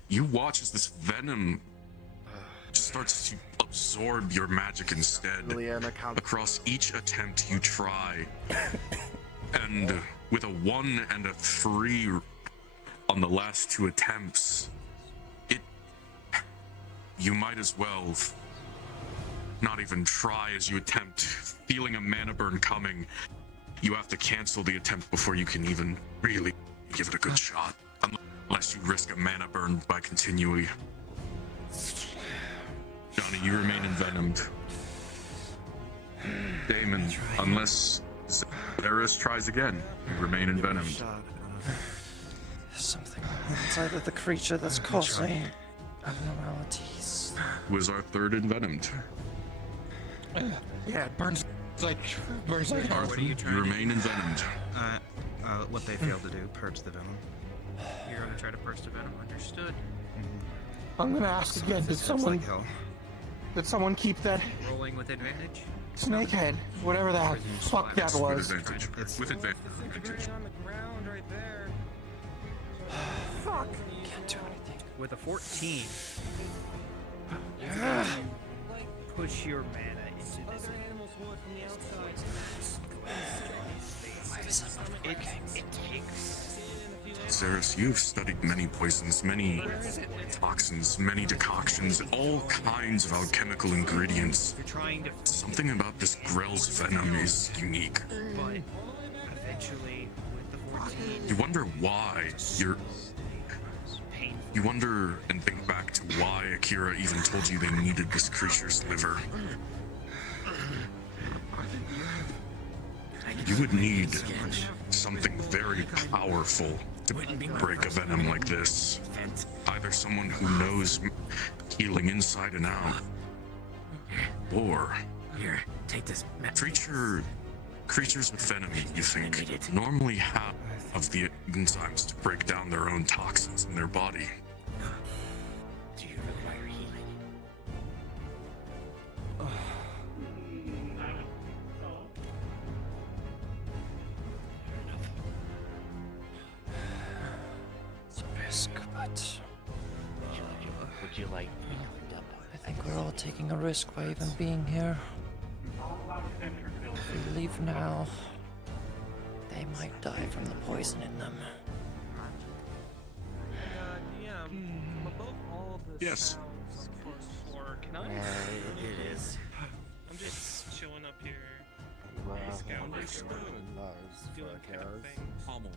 you watch as this venom starts to absorb your magic instead. Liliana, count. Across each attempt you try. And with a 1 and a 3 on the last 2 attempts, you might as well not even try as you attempt. Feeling a mana burn coming, you have to cancel the attempt before you can even really give it a good shot. Unless you risk a mana burn by continuing. Johnny, you remain envenomed. Damon, unless Zeris tries again, you remain envenomed. There's something inside of the creature that's causing abnormalities. Who is our 3rd envenomed? Yeah, it burns like hard. What are you You trying to do? remain envenomed. What they failed to do, purge the venom. You're gonna try to burst the venom. Understood. I'm gonna ask again, did someone keep that Rolling with advantage. snake head? Whatever that fuck that With was. advantage. With advantage. On the ground right there. Can't do anything. With a 14, push your mana other animals would from the outside. Zeris, you've studied many poisons, many toxins, many decoctions, all kinds of alchemical ingredients. You're trying to Something about this Grell's venom is unique. but eventually with the 14 You wonder why You wonder and think back to why Akira even told you they needed this creature's liver. You would need something very powerful to break a venom like this. Either someone who knows healing inside and out, or Here, take this. creatures with venom, you think, normally have the enzymes to break down their own toxins in their body. Do you require healing? It's a risk, but Would you like me to I think we're all taking a risk by even being here. If we leave now, they might die from the poison in them. Yeah, from above all the Yes. sounds of course, Pholor, can I? It is. I'm just chilling up here. Wow. Scavenging, doing kind of things. Pommel.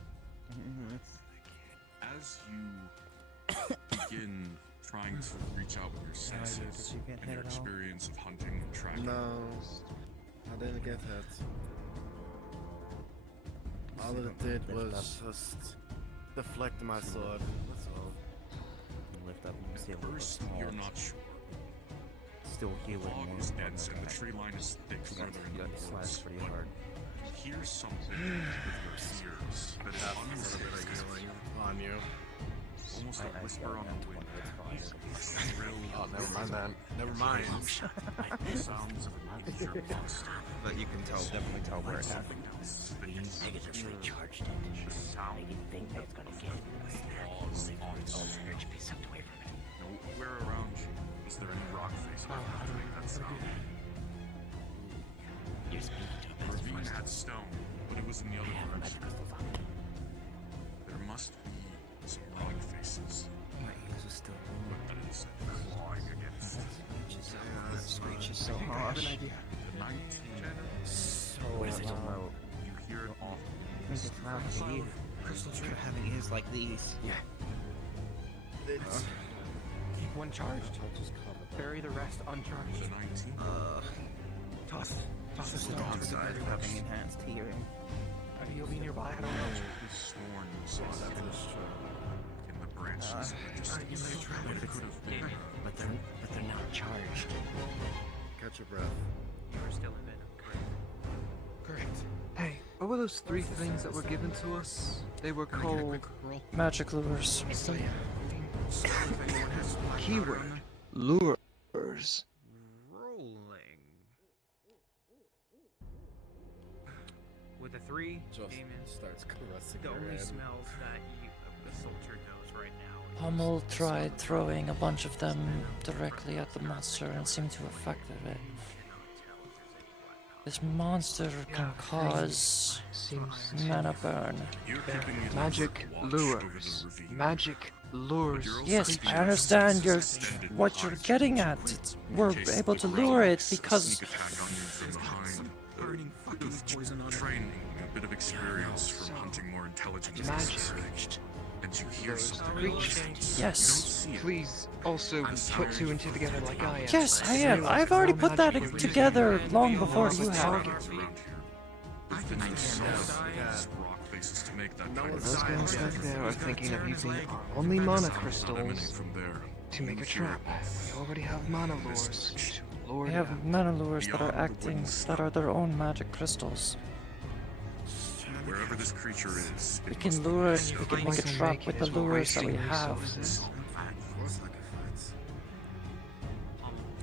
As you begin trying to reach out with your senses and your experience of hunting and tracking, No, I didn't get hurt. All it did was just deflect my sword. That's all. Lift up and see a little first small. you're not sure. Still healing Fog more. is dense and the tree line is thick further in the Got woods. slashed pretty hard. You hear something with your ears that is unmistakable. On you. Almost a whisper on the wind. A shrill, Oh, never mind that. Never mind. sounds of a nature monster. But you can definitely tell where it happened. Something else that We gets negatively charged it. sound Make it think that it's gonna get claws on its energy be sucked away from it. nowhere around you is there any rock face to make that sound. You're speaking to a The best ravine friend. had stone, but it was in the other I have direction. magic crystals on it. There must be some rock faces, My ears are still but that is clawing against Screech is so I harsh. have an idea. the 19. What is it? You hear it off. I think it's not you. Crystals for having ears like these. Keep one charged. Bury the rest uncharged. The 19. Toss a The stone dark to the side very of having roots. enhanced hearing. You'll be nearby, I don't know. You sworn you saw something in the branches of the distance. What it could have been. But they're not charged. Catch your breath. You are still in venom, correct? Correct. Hey, what were those three things that were given to us? They were called... Magic lures. So yeah. Keyword. Lures. Rolling. With the three demons, starts caressing the your only head. smells that the soldier knows right now. Hummel tried throwing a bunch of them directly at the monster and seemed to affect it. This monster can cause mana burn. You're keeping it Magic watch over the lures. ravine. Magic lures. Yes, I understand what you're getting at. We're able to lure it because Sneak attack on you from behind. Burning fucking poison on it. Training, a bit of experience from hunting more intelligent Magic. beasts. And you hear something. creatures. yes, Please also put two and two together like I am. yes, I am. I've already put that together long before you have. Around here. Within the cells, rock faces to make that kind of Those guys sound. back there are thinking of using our only mana Emanate crystals from there. to make a trap. We already have mana lures to lure We them. have mana lures that are acting, that are their own magic crystals. Wherever this creature is, We it can must be lure it, disturbed. we can make a Once we trap make with it the as we're lures that we wasting have. resources. Of course I can fight.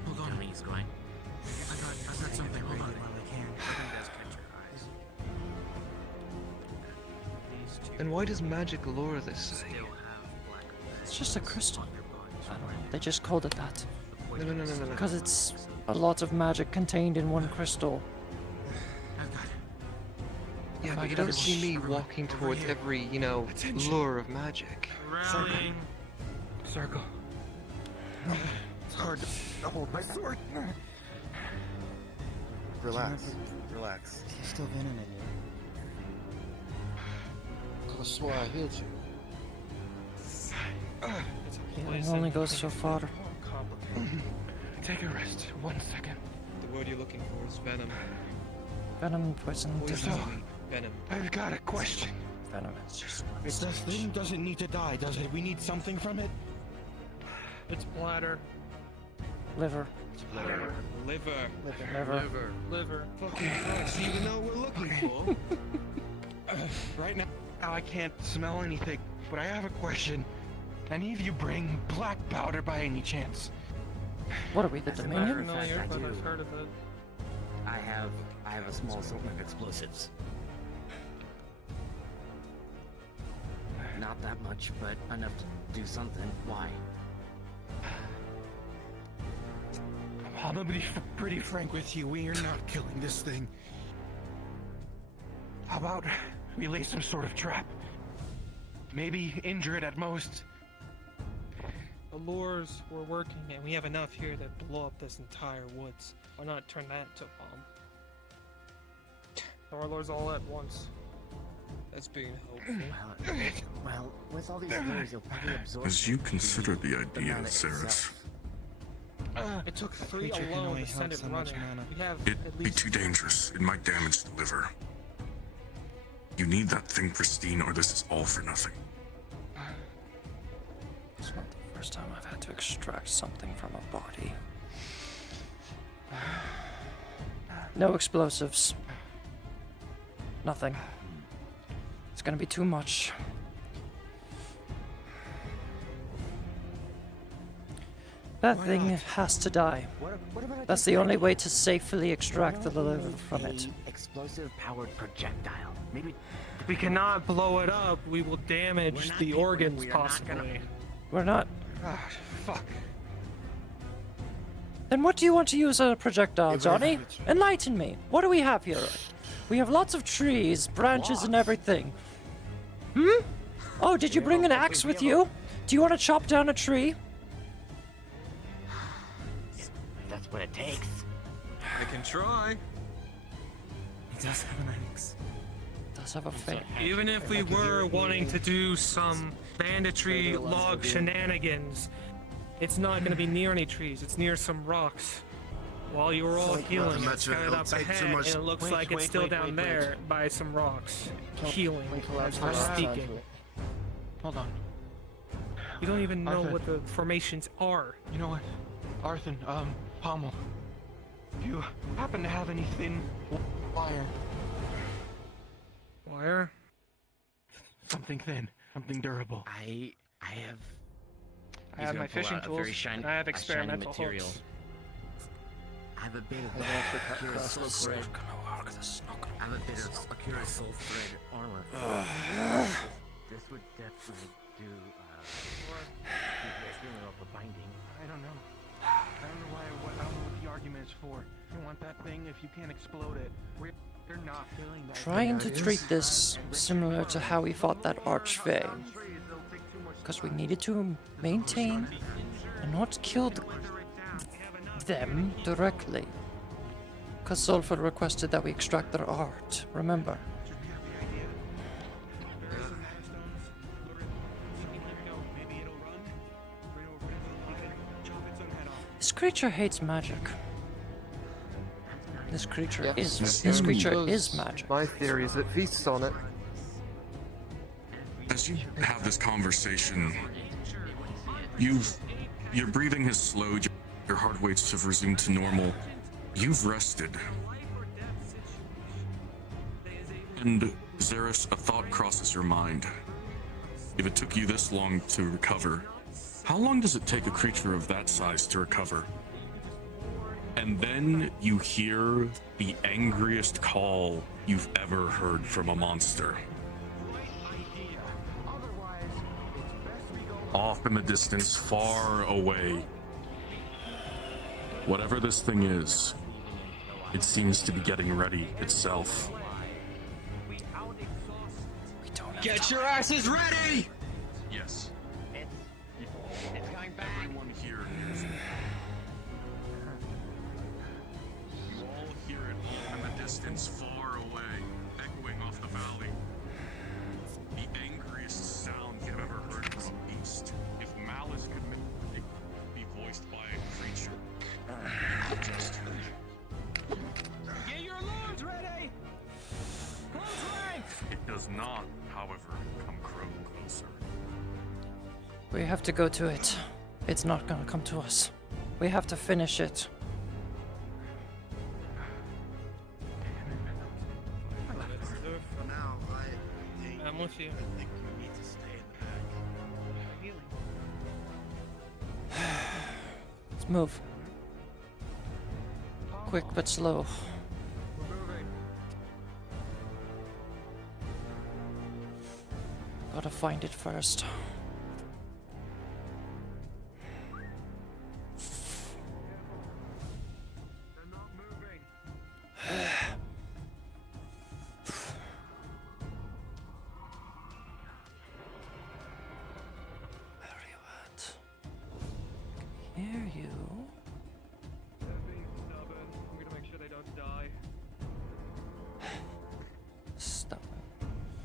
Hold on. He's going. I got something. Hold on. Nothing does catch your eyes. These two Then why does magic lure this say? still have black It's just a crystal. I don't know. They just called it that No. because it's a lot of magic contained in one crystal. Yeah, but you don't see me walking towards every, lure of magic. Rallying. Circle. It's hard to hold my sword. Relax. Relax. There's still venom in you. I could've swore I healed you. It only goes so far. Take a rest. 1 second. The word you're looking for is venom. Venom, poison, Poison, different. venom. I've got a question. Venom is just This thing doesn't need to die, does it? We need something from it. It's bladder. liver. Liver. Fucking Christ, do you even know what we're looking for? Right now, I can't smell anything, but I have a question. Any of you bring black powder by any chance? What are we, the As a Dominion? matter of fact, I But do. I've heard of it. I have a small assortment of explosives. Not that much, but enough to do something. Why? I'm gonna be pretty frank with you. We are not killing this thing. How about we lay some sort of trap? Maybe injure it at most. The lures were working, and we have enough here to blow up this entire woods. Why not turn that into a bomb? Throw our lures all at once. That's being hopeful. Well, with all these lures, you'll probably absorb. As you consider the idea, mana Ceres, itself. It took 3 creature can alone only to send help it so much running. mana. We have it'd at be least too dangerous. It might damage the liver. You need that thing pristine, or this is all for nothing. It's not the first time I've had to extract something from a body. No explosives. Nothing. It's gonna be too much. That thing has to die. What about That's the only way to safely extract the liver from it. Explosive-powered projectile. Maybe if we cannot blow it up, we will damage the organs possibly. We're not. Ah, fuck. Then what do you want to use as a projectile, Johnny? Enlighten me. What do we have here? We have lots of trees, branches, and everything. Hmm? Oh, did you bring an axe with you? Do you want to chop down a tree? that's what it takes. I can try. He does have an axe. Does have a face. Even if we were wanting to do some banditry log shenanigans, it's not going to be near any trees. It's near some rocks. While you were all healing, it's kind of up ahead, and it looks like it's still down there by some rocks. Healing as we're speaking. Hold on. You don't even know Arthur. what the formations are. You know what? Arthur, Pommel. Do you happen to have any thin wire? Wire? Something thin. Something durable. I have. I have my fishing tools, and I have experimental material. hooks. I have a bit of Akira soul thread. I have a bit of Akira soul thread armor. This would definitely do. Healing off a binding. I don't know. I don't know I don't know what the argument is for. You want that thing if you can't explode it. We're not feeling that. Trying to treat this similar to how we fought that Archfey. Because we needed to maintain and not kill them directly. Because Sulfur requested that we extract their art, remember? This creature hates magic. This creature is magic. My theory is it feasts on it. As you have this conversation, your breathing has slowed, your heart rates have resumed to normal. You've rested. And, Zeres, a thought crosses your mind. If it took you this long to recover, how long does it take a creature of that size to recover? And then you hear the angriest call you've ever heard from a monster. Off in the distance, far away, Whatever this thing is, it seems to be getting ready itself. Get your asses ready! Yes. It's going back. Everyone here hears it. You all hear it from a distance far away, echoing off the valley. The angriest sound you've ever heard from east. If malice could be voiced by a creature, it would just Get your lords ready! Close ranks! It does not, however, come closer. We have to go to it. It's not gonna come to us. We have to finish it. For now, I think, I'm with you. I think you need to stay in the back. Let's move. Quick but slow. Gotta find it first.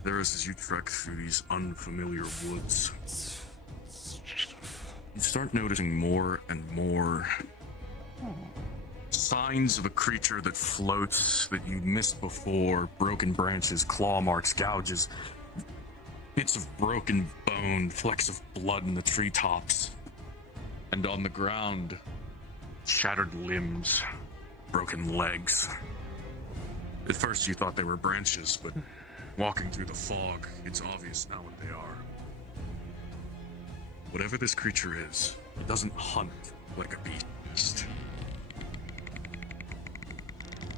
There is as you trek through these unfamiliar woods. You start noticing more and more signs of a creature that floats that you missed before. Broken branches, claw marks, gouges, bits of broken bone, flecks of blood in the treetops. And on the ground, shattered limbs, broken legs. At first you thought they were branches, but walking through the fog, it's obvious now what they are. Whatever this creature is, it doesn't hunt like a beast.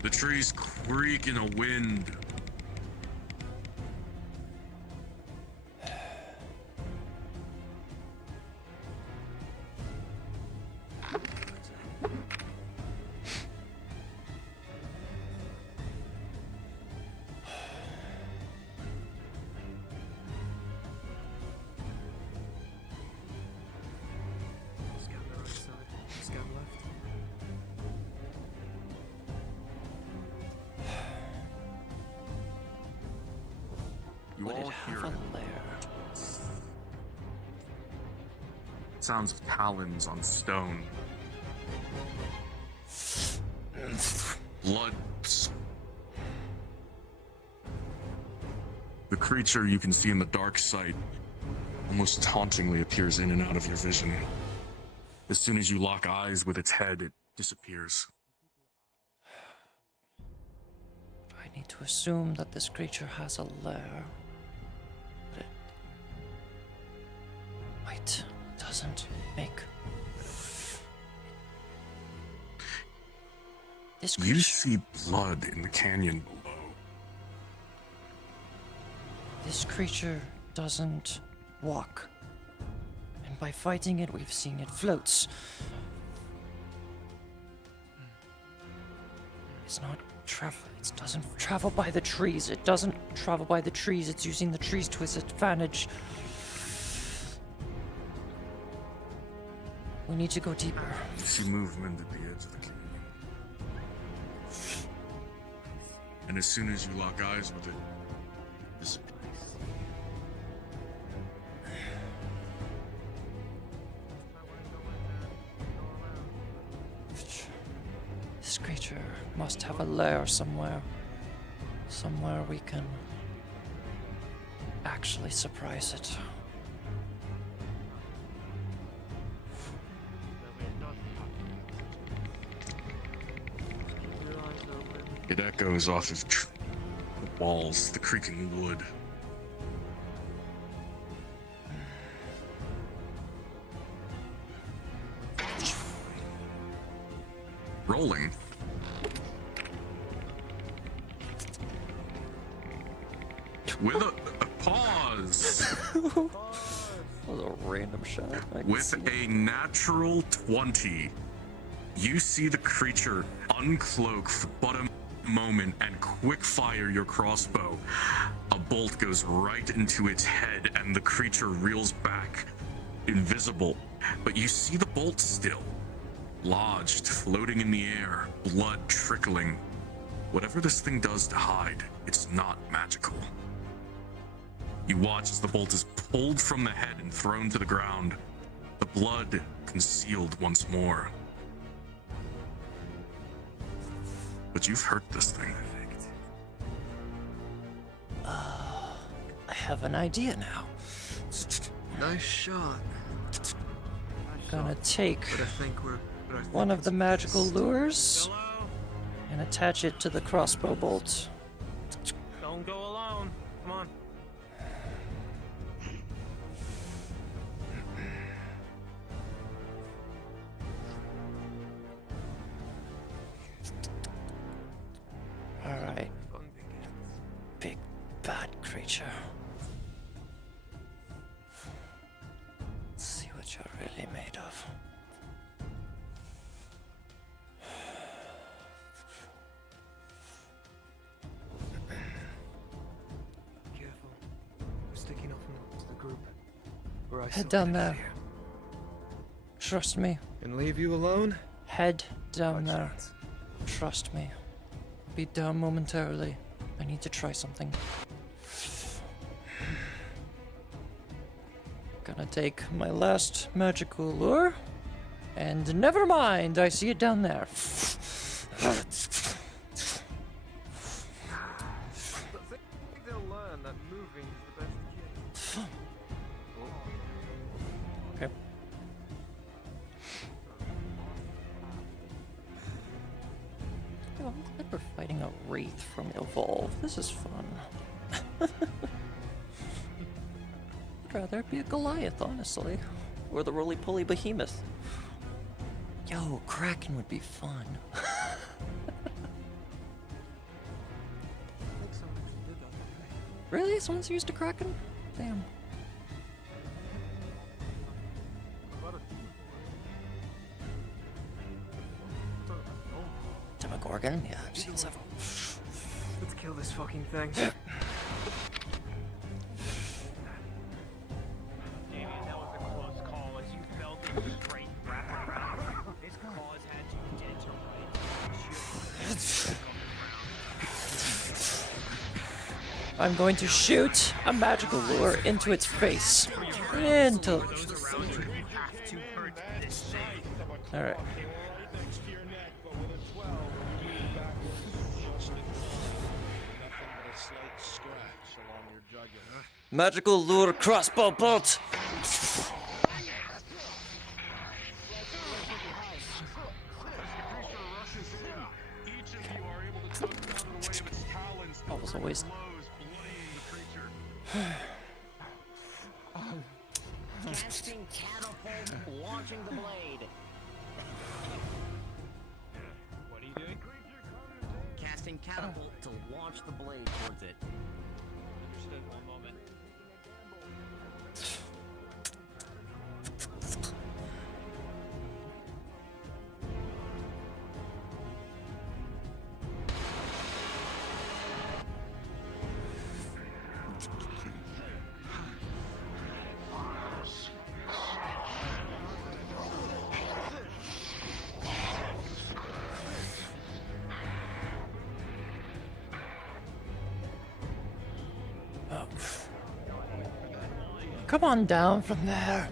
The trees creak in a wind. You all hear it. Sounds of talons on stone. Blood. The creature you can see in the dark sight almost tauntingly appears in and out of your vision. As soon as you lock eyes with its head, it disappears. I need to assume that this creature has a lair. But it doesn't make... This creature... You see blood in the canyon below. This creature doesn't walk. And by fighting it, we've seen it floats. It's not travel. It doesn't travel by the trees. It doesn't travel by the trees. It's using the trees to its advantage. We need to go deeper. You see movement at the edge of the canyon. And as soon as you lock eyes with it, it disappears. This creature must have a lair somewhere. Somewhere we can actually surprise it. It echoes off of the walls, the creaking wood. Rolling. With a pause. That was a random shot. With a natural 20, You see the creature uncloak for but a moment and quick fire your crossbow. A bolt goes right into its head and the creature reels back, invisible. But you see the bolt still, lodged, floating in the air, blood trickling. Whatever this thing does to hide, it's not magical. You watch as the bolt is pulled from the head and thrown to the ground, the blood concealed once more. But you've hurt this thing. I have an idea now. Nice shot. Gonna take But I think one of the magical lures and attach it to the crossbow bolt. Don't go alone. Come on. Alright. Big bad creature. Let's see what you're really made of. Careful. We're sticking off amongst the group. Head down there. Trust me. And leave you alone? Head down there. Trust me. Be down momentarily. I need to try something. Gonna take my last magical lure. And never mind, I see it down there. Okay. Oh, I'm glad we're fighting a wraith from Evolve. This is fun. I'd rather it be a Goliath, honestly. Or the roly-poly behemoth. Yo, Kraken would be fun. Really? Someone's used a Kraken? Damn. Demogorgon? Yeah, I've seen several. Let's kill this fucking thing. Damien, that was a close call as you felt it straight wrap around. His claws had you dead to rights. I'm going to shoot a magical lure into its face. Into. Alright. Magical lure crossbow bolt! That was a waste. Casting catapult, launching the blade. What are you doing? Casting catapult to launch the blade towards it. Understood. One moment. Come on down from there.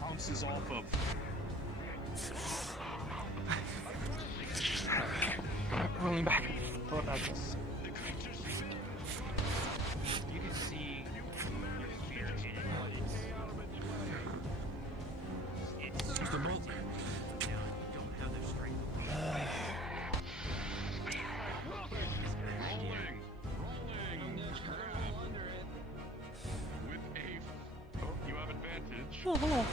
Bounces off of. Rolling back. thought I was. You can see your fear in it, but it's Just a bolt. don't have their strength. You have advantage. Oh, hello.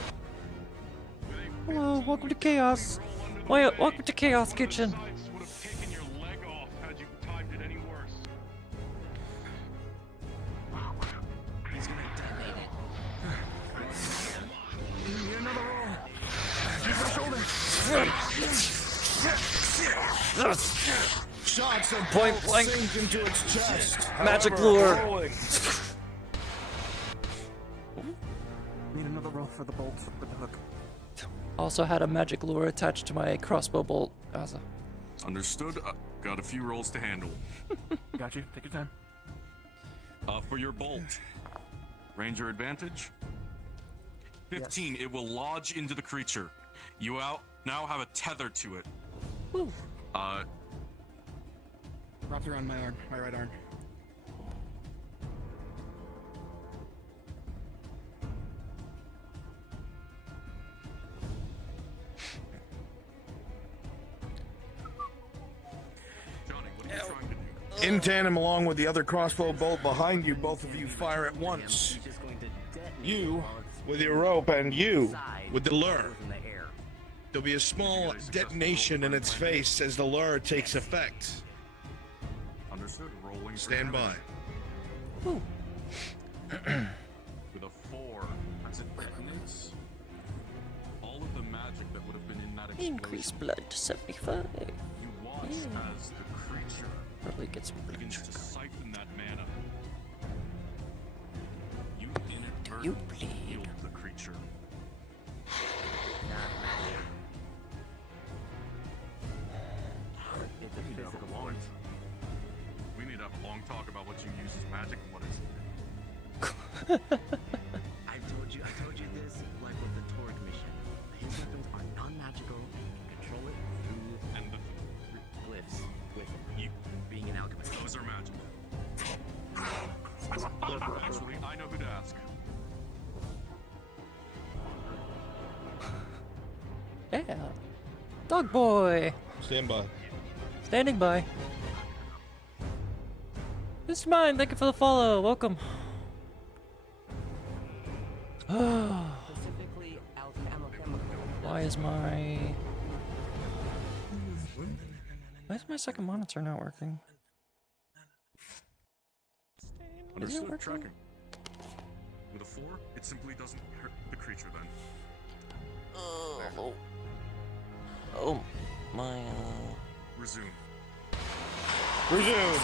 Hello, welcome to Chaos. Welcome to Chaos Kitchen. Would have taken your leg off had you timed it any worse. He's gonna detonate it. Need another roll. Use my shoulder. Shots of Point bolt blank. sink into its chest. Magic However, lure. rolling. Need another roll for the bolt with the hook. Also had a magic lure attached to my crossbow bolt. Understood. Got a few rolls to handle. Got you. Take your time. For your bolt, Ranger advantage. 15. It will lodge into the creature. You now have a tether to it. Woo. Wrapped around my arm, my right arm. Johnny, what are you trying to do? In tandem, along with the other crossbow bolt behind you, both of you fire at once. He's just going to detonate You while it's with your rope, and you inside with the lure. in the air. There'll be a small detonation in its face as the lure takes effect. Understood. Rolling. for Stand by. damage. With a 4, as it detonates, all of the magic that would have been in that explosion. Increase blood to 75. You watch as the creature Probably get some blood begins to sugar. siphon that mana. You You inadvertently bleed. healed the creature. Not magic. It's a physical force. We need to have a long talk about what you use as magic and what isn't. I told you this, like with the Torg mission. His weapons are non-magical. You can control it through And the glyphs with you, being an alchemist. those are magic. Actually, I know who to ask. Yeah. Dog boy. Stand by. Standing by. Mr. Mine, thank you for the follow. Welcome. Specifically, alchemical. Why is my second monitor not working? Understood. working? Tracking. With a 4, it simply doesn't hurt the creature then. Oh, my Resume. Resume.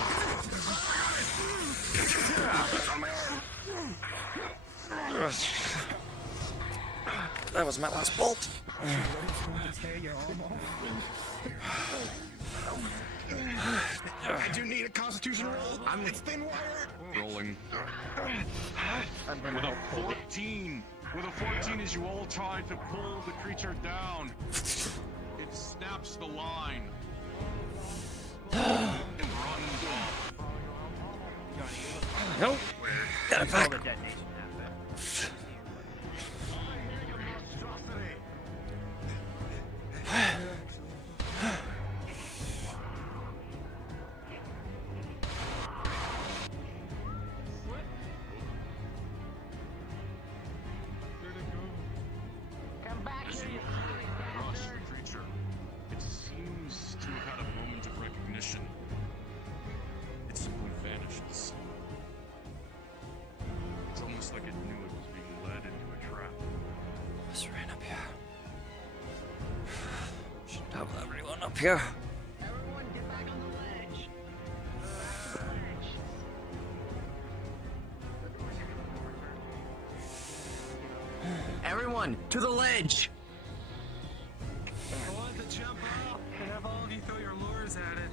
That was my last bolt. I do need a constitution roll. It's thin wire. Rolling. With a 14. With a 14, as you all try to pull the creature down, it snaps the line. And runs off. Nope. Got it All back. the detonation happened. As you rush the creature, it seems to have had a moment of recognition. It simply vanishes. It's almost like it knew it was being led into a trap. Let's ran up here. Should have everyone up here. Everyone, get back on the ledge. Everyone, to the ledge! I wanted to jump off and have all of you throw your lures at it.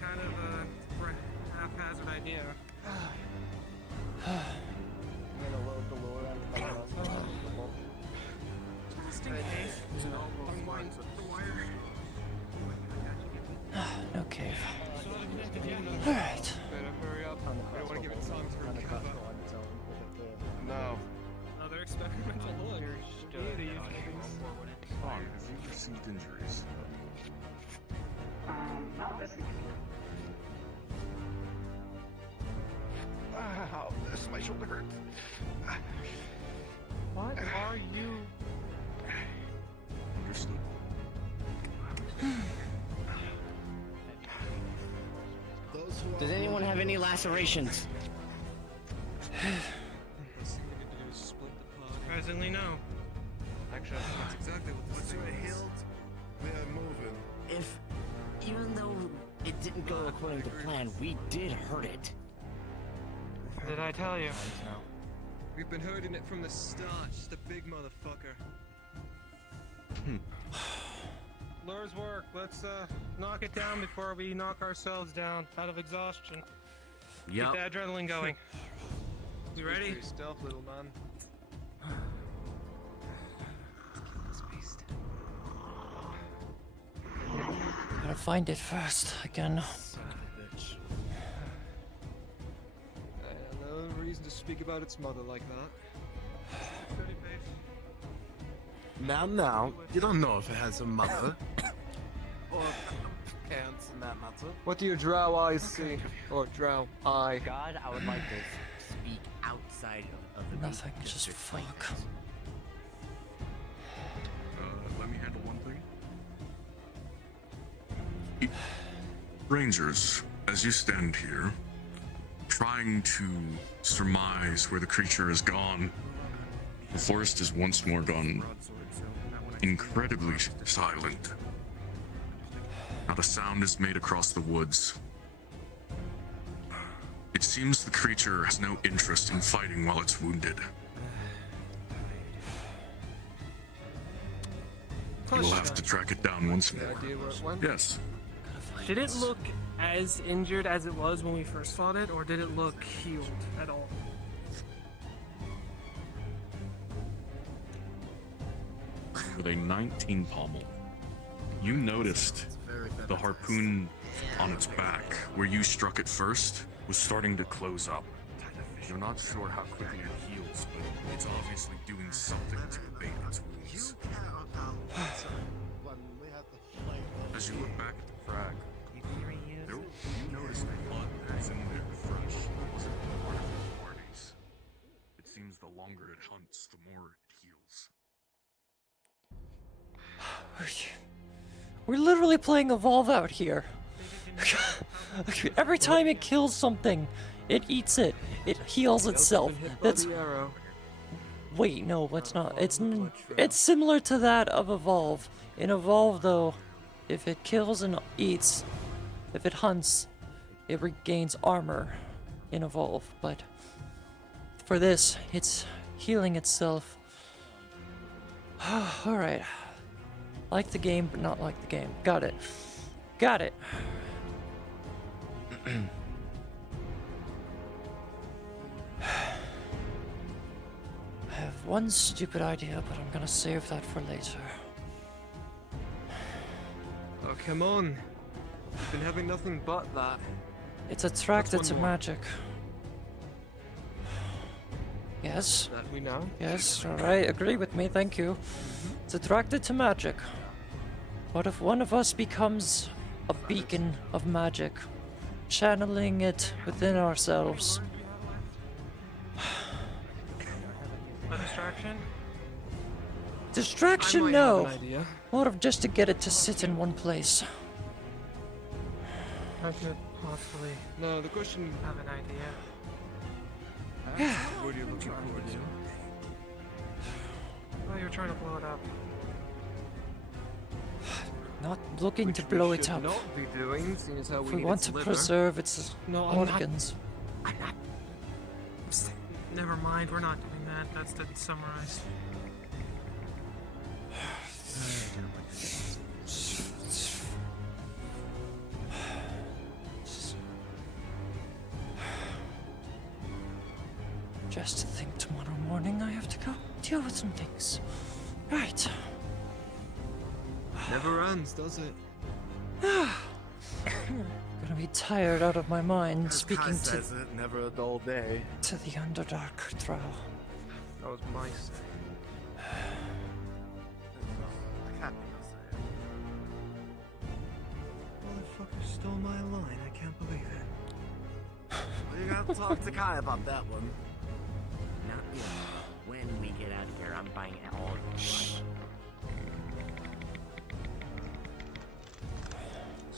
Kind of a haphazard idea. Just in case. No cave. injuries? Not this week. Ow, my shoulder hurts. What are you? Understood. Does anyone have any lacerations? Surprisingly, no. Actually, that's exactly what this thing is. We are moving. If, even though it didn't go according to plan, we did hurt it. What did I tell you? We've been herding it from the start, just a big motherfucker. Lure's work. Let's knock it down before we knock ourselves down out of exhaustion. Yep. Keep the adrenaline going. You ready? Stealth, little man. Gotta find it first, again. No reason to speak about its mother like that. Now, you don't know if it has a mother. Or parents in that matter. What do your drow eyes see? Or drow eye? God, I would like to speak outside of the Nothing, just fuck. Let me handle one thing. Rangers, as you stand here, trying to surmise where the creature has gone, the forest is once more gone incredibly silent. Not a sound is made across the woods. It seems the creature has no interest in fighting while it's wounded. You'll have to track it down once more. Yes. Did it look as injured as it was when we first fought it, or did it look healed at all? With a 19 pommel, you noticed the harpoon on its back, where you struck it first, was starting to close up. You're not sure how quickly it heals, but it's obviously doing something to abate its wounds. As you look back at the frag, you notice the blood that's in there fresh. It wasn't part of the parties. It seems the longer it hunts, the more it heals. We're literally playing Evolve out here. Every time it kills something, it eats it. It heals itself. That's. Wait, no, it's not. It's similar to that of Evolve. In Evolve, though, if it kills and eats, if it hunts, it regains armor in Evolve. But for this, it's healing itself. All right. Like the game, but not like the game. Got it. Got it. I have one stupid idea, but I'm gonna save that for later. Oh, come on. You've been having nothing but that. It's attracted What's to one more? magic. Yes. That we know. Yes, alright, agree with me, thank you. It's attracted to magic. What if one of us becomes a beacon of magic, channeling it within ourselves? A distraction? Distraction, I might no. have an idea. More of just to get it to sit in one place. I could possibly No, the question. have an idea. What are you looking forward to? Well, you're trying to blow it up. Not looking Which to blow we it should up. not be doing, seeing as how If we we need want its to liver. preserve its No, I'm not. organs. Never mind, we're not doing that. That's to summarize. Just to think tomorrow morning I have to go deal with some things. Right. Never ends, does it? Gonna be tired out of my mind speaking to it, never a dull day. the Underdark Drow. That was my say. I can't be Motherfucker stole my line. I can't believe it. Well, you're gonna have to talk to Kai about that one. Not yet. When we get out of here, I'm buying all of it.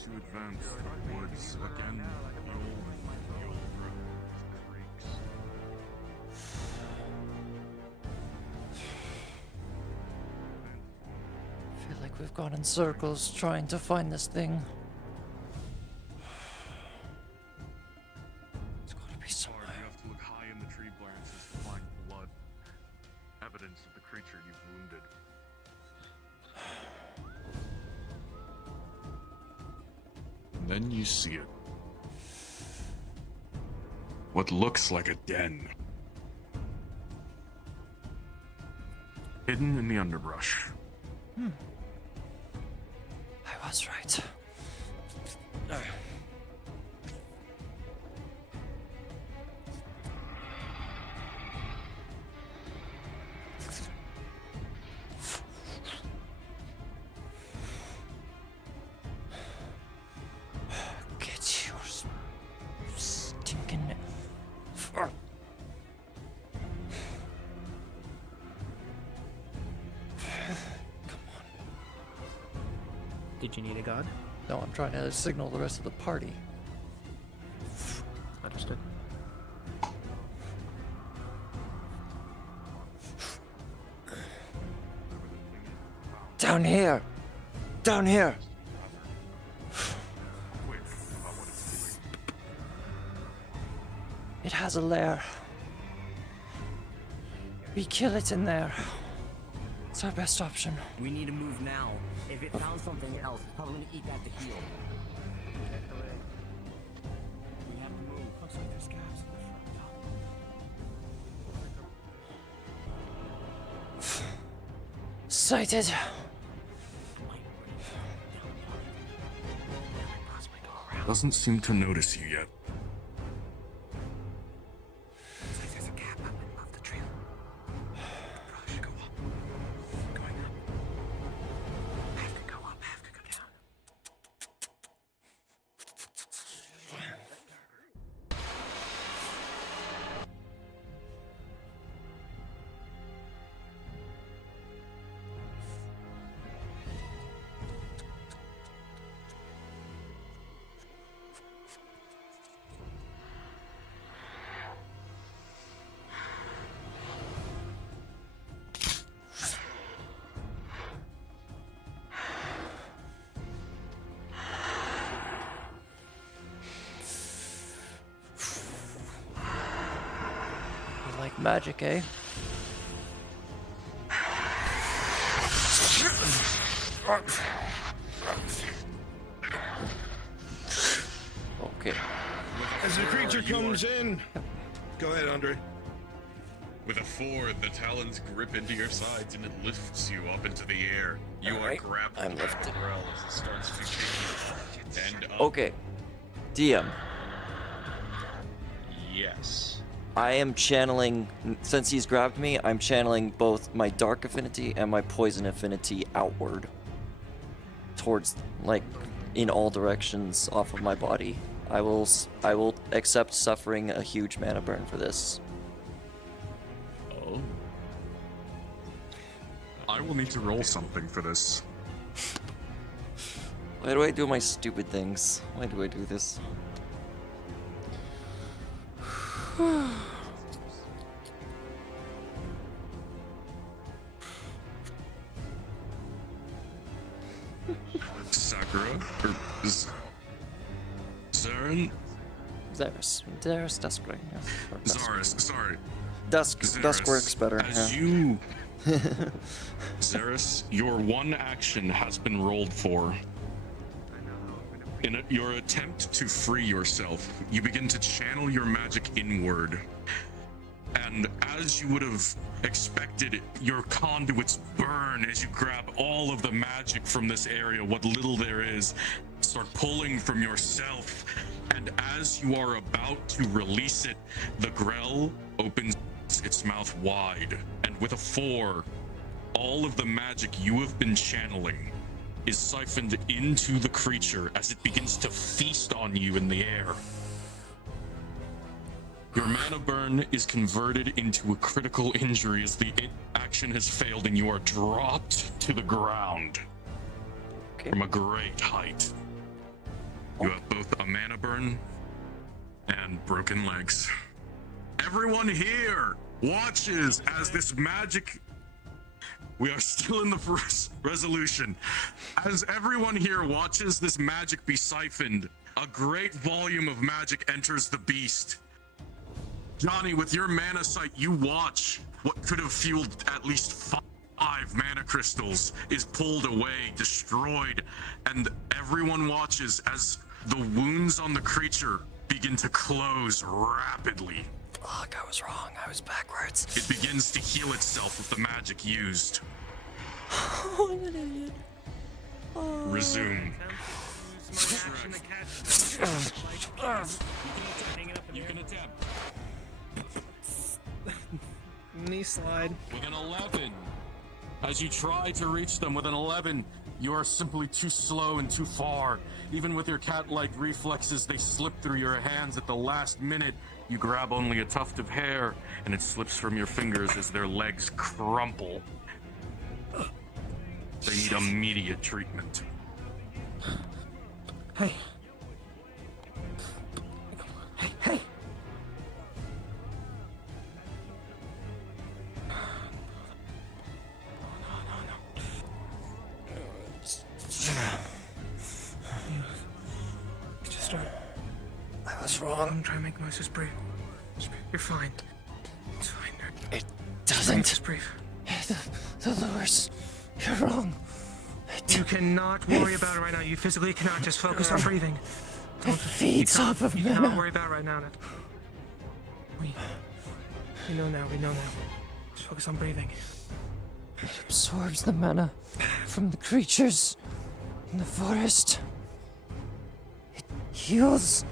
To advance towards again the old creeks. I feel like we've gone in circles trying to find this thing. It's gotta be somewhere. You have to look high in the tree branches to find blood. Evidence of the creature you've wounded. And then you see it. What looks like a den. Hidden in the underbrush. I was right. Get your stinking... Did you need a god? No, I'm trying to signal the rest of the party. Understood. Down here! Down here! It has a lair. We kill it in there. It's our best option. We need to move now. If it found something else, it's probably gonna eat that to heal. We have to move. Looks like there's gaps in the front. Sighted. Doesn't seem to notice you yet. Looks like there's a gap up above the tree. Probably should go up. Going up. I have to go up. I have to go down. You like magic, eh? Okay. As the creature comes in, go ahead, Andre. With a 4, the talons grip into your sides and it lifts you up into the air. You Alright, are grappled I'm to the lifted. grell as it starts to take you and up. Okay. DM. Yes. I am channeling, since he's grabbed me, I'm channeling both my dark affinity and my poison affinity outward. Towards, like, in all directions off of my body. I will accept suffering a huge mana burn for this. Oh. I will need to roll something for this. Why do I do my stupid things? Why do I do this? Sakura? Or Zarin? Zaris, Dusk right now. Zaris, sorry. Dusk Zaris, works better. As Yeah. you... Zaris, your one action has been rolled for. In your attempt to free yourself, you begin to channel your magic inward. And as you would have expected, your conduits burn as you grab all of the magic from this area, what little there is, start pulling from yourself. And as you are about to release it, the grell opens its mouth wide. And with a 4, all of the magic you have been channeling is siphoned into the creature as it begins to feast on you in the air. Your mana burn is converted into a critical injury as the action has failed and you are dropped to the ground from a great height. You have both a mana burn and broken legs. Everyone here watches as this magic... We are still in the first resolution. As everyone here watches this magic be siphoned, a great volume of magic enters the beast. Johnny, with your mana sight, you watch what could have fueled at least 5 mana crystals is pulled away, destroyed, and everyone watches as the wounds on the creature begin to close rapidly. Fuck, I was wrong. I was backwards. It begins to heal itself with the magic used. Oh, I'm an idiot. Resume. You can attempt. Knee slide. With an 11. As you try to reach them with an 11, you are simply too slow and too far. Even with your cat-like reflexes, they slip through your hands at the last minute. You grab only a tuft of hair, and it slips from your fingers as their legs crumple. They need immediate treatment. Hey. Hey. Just start. I was wrong. I'm trying to make noises. Breathe. You're fine. It's fine. It doesn't. Just breathe. The lures. You're wrong. You cannot worry about it right now. You physically cannot. Just focus on breathing. It feeds off of You cannot mana. worry about it right now. We know now. We know now. Just focus on breathing. It absorbs the mana from the creatures in the forest. It heals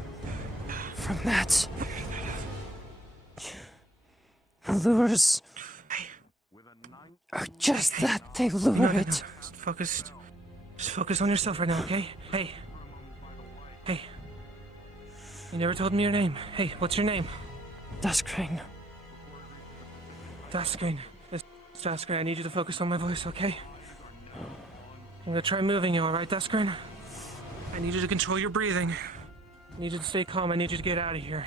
from that. The lures are just that. They lure it. Just focus on yourself right now, okay? Hey. You never told me your name. Hey, what's your name? Duskring. Duskring. It's Duskring. I need you to focus on my voice, okay? I'm gonna try moving you, alright, Duskring? I need you to control your breathing. I need you to stay calm. I need you to get out of here.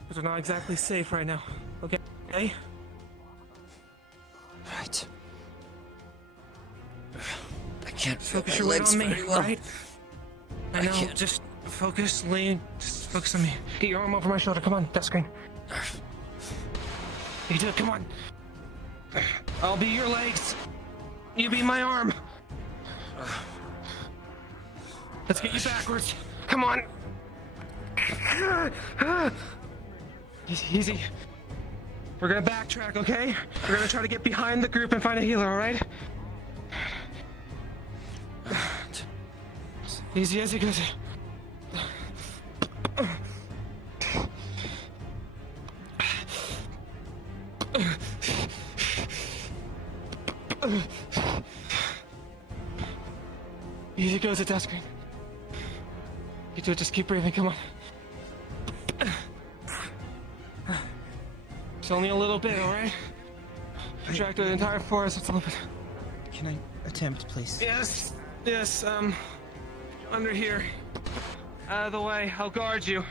Because we're not exactly safe right now. Okay? Right. I can't feel Focus my your weight legs on me, very well. right? I know, can't. just focus, lean, just focus on me. Get your arm over my shoulder, come on, Duskring. You do it, come on. I'll be your legs. You be my arm. Let's get you backwards. Come on. Easy. We're gonna backtrack, okay? We're gonna try to get behind the group and find a healer, alright? Easy as it goes. Easy goes at Duskring. You do it, just keep breathing, come on. It's only a little bit, alright? Track through the entire forest, it's a little bit. Can I attempt, please? Yes, under here. Out of the way, I'll guard you.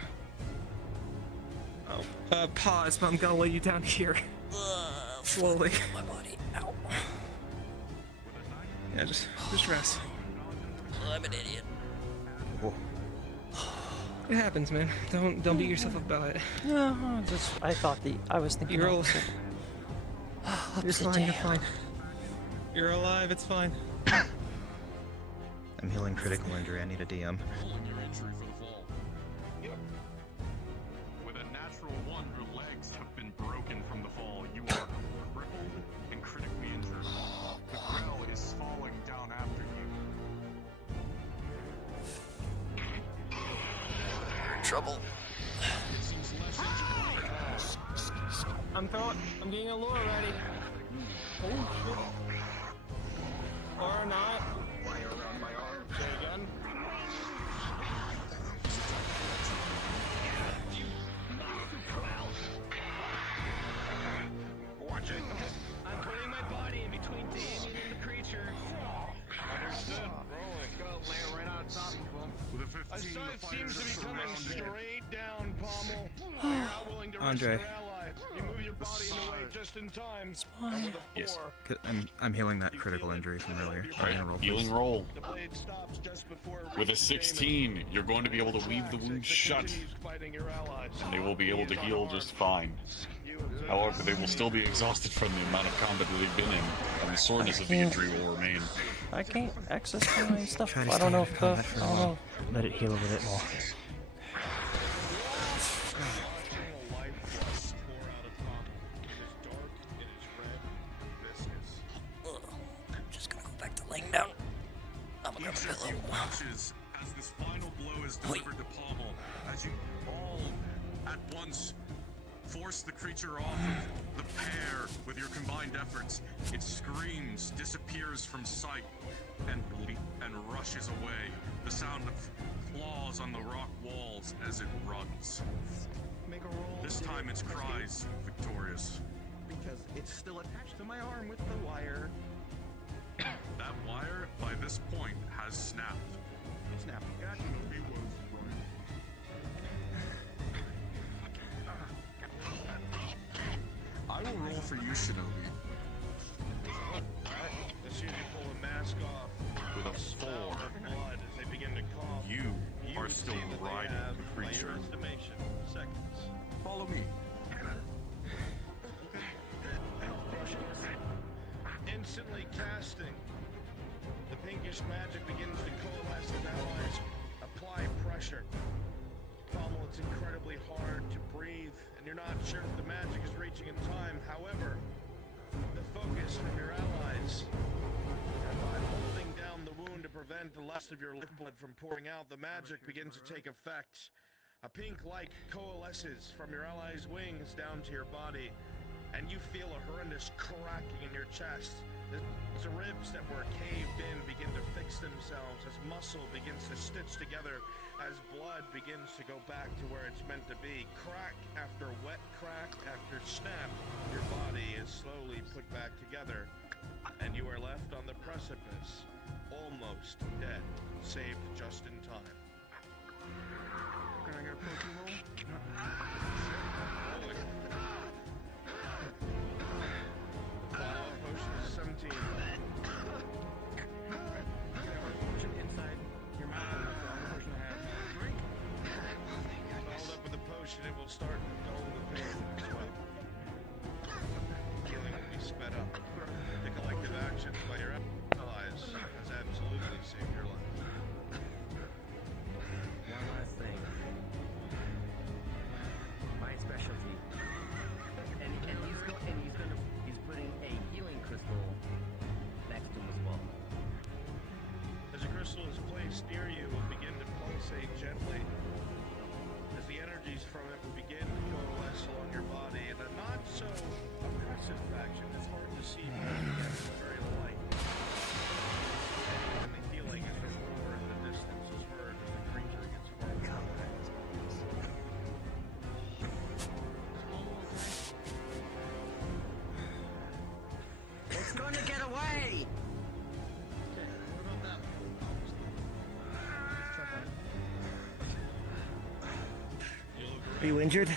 Oh, pause, but I'm gonna lay you down here. Slowly. My body. Ow. Yeah, just rest. I'm an idiot. It happens, man. Don't beat yourself up about it. No, I thought I was thinking. You're opposite. You're fine, you're fine. You're alive, it's fine. I'm healing critical injury. I need a DM. Pulling your injury for the fall. Yep. With a natural 1, your legs have been broken from the fall. You are crippled and critically injured. The grill is falling down after you. Trouble. It seems less injured. I'm getting a lure ready. Oh shit. Or not. Andre. You move your body in the way just in time. Why? Yes. I'm healing that critical injury from earlier. Alright, healing roll. With a 16, you're going to be able to weave the wound shut, and they will be able to heal just fine. However, they will still be exhausted from the amount of combat that they've been in, and the soreness of the injury will remain. I can't access my stuff. I don't know if the... I don't know. Let it heal a bit more. I'm just gonna go back to laying down. I'm gonna Each of you watches as this final blow is delivered to Pommel, as you all at once force the creature off of the pair with your combined efforts. It screams, disappears from sight, and rushes away. The sound of claws on the rock walls as it runs. Make a roll. This time its cries victorious. Because it's still attached to my arm with the wire. That wire, by this point, has snapped. It snapped. Gotcha. I will roll for you, Shinobi. As soon as you pull the mask off, With a 4. blood as they begin to cough. You are still see that they riding have, the by creature. your estimation, seconds. Follow me. Instantly casting. The pinkish magic begins to coalesce as allies apply pressure. Pommel, it's incredibly hard to breathe, and you're not sure if the magic is reaching in time. However, the focus from your allies, and by holding down the wound to prevent the last of your lifeblood from pouring out, the magic begins to take effect. A pink light coalesces from your allies' wings down to your body, and you feel a horrendous cracking in your chest. The ribs that were caved in begin to fix themselves as muscle begins to stitch together, as blood begins to go back to where it's meant to be. Crack after wet crack after snap, your body is slowly put back together, and you are left on the precipice, almost dead, saved just in time. Can I get a potion roll? Follow-up potion is 17. Potion inside your mouth. That's the only potion I have. Drink. Followed up with a potion, it will start to dull the pain as well. Healing will be sped up. The collective actions by your allies has absolutely saved your life. One last thing. My specialty. And he's putting a healing crystal next to him as well. As a crystal is placed near you, it will begin to pulsate gently. As the energies from it will begin to coalesce along your body in a not so oppressive faction. It's hard to see because it's very light. And the healing is just over in the distance is heard as the creature gets farther away. It's gonna get away! Are you injured?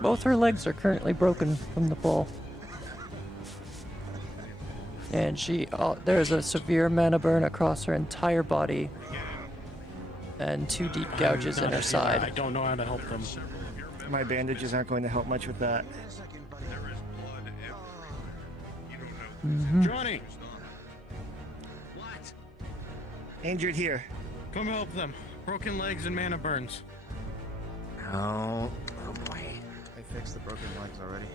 Both her legs are currently broken from the fall. And there's a severe mana burn across her entire body. And 2 deep gouges in her I side. don't know how to help them. My bandages aren't going to help much with that. Johnny! What? Injured here. Come help them. Broken legs and mana burns. Oh. Oh boy. I fixed the broken legs already.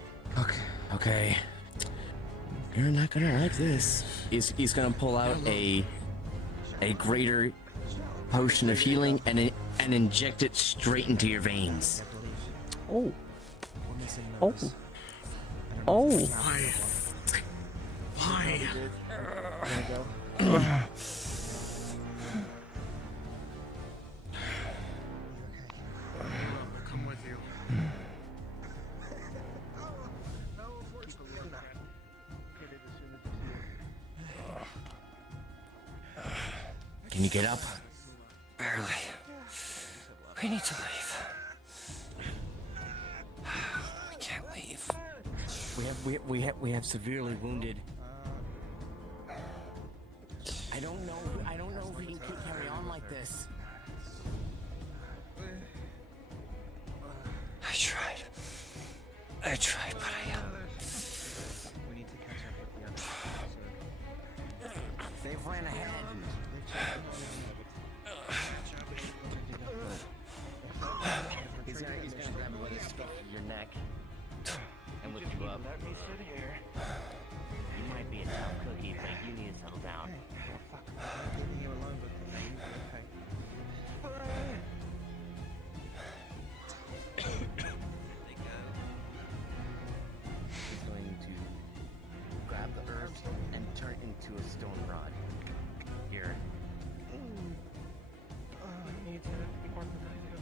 Okay. You're not gonna like this. He's gonna pull out a greater potion of healing and inject it straight into your veins. Oh. Oh. Oh. Why? Why? Come with you. Can you get up? Barely. We need to leave. We have severely wounded. I don't know if we can carry on like this. I tried, but We need to catch up with the others. They ran ahead. He's gonna grab you by the scruff of your neck and lift you up. Let me sit here. You might be a tough cookie, but you need to settle down. Fuck, I'm leaving you alone with the name. Okay. He's going to grab the earth and turn it into a stone rod. Here. I need to be more than I do.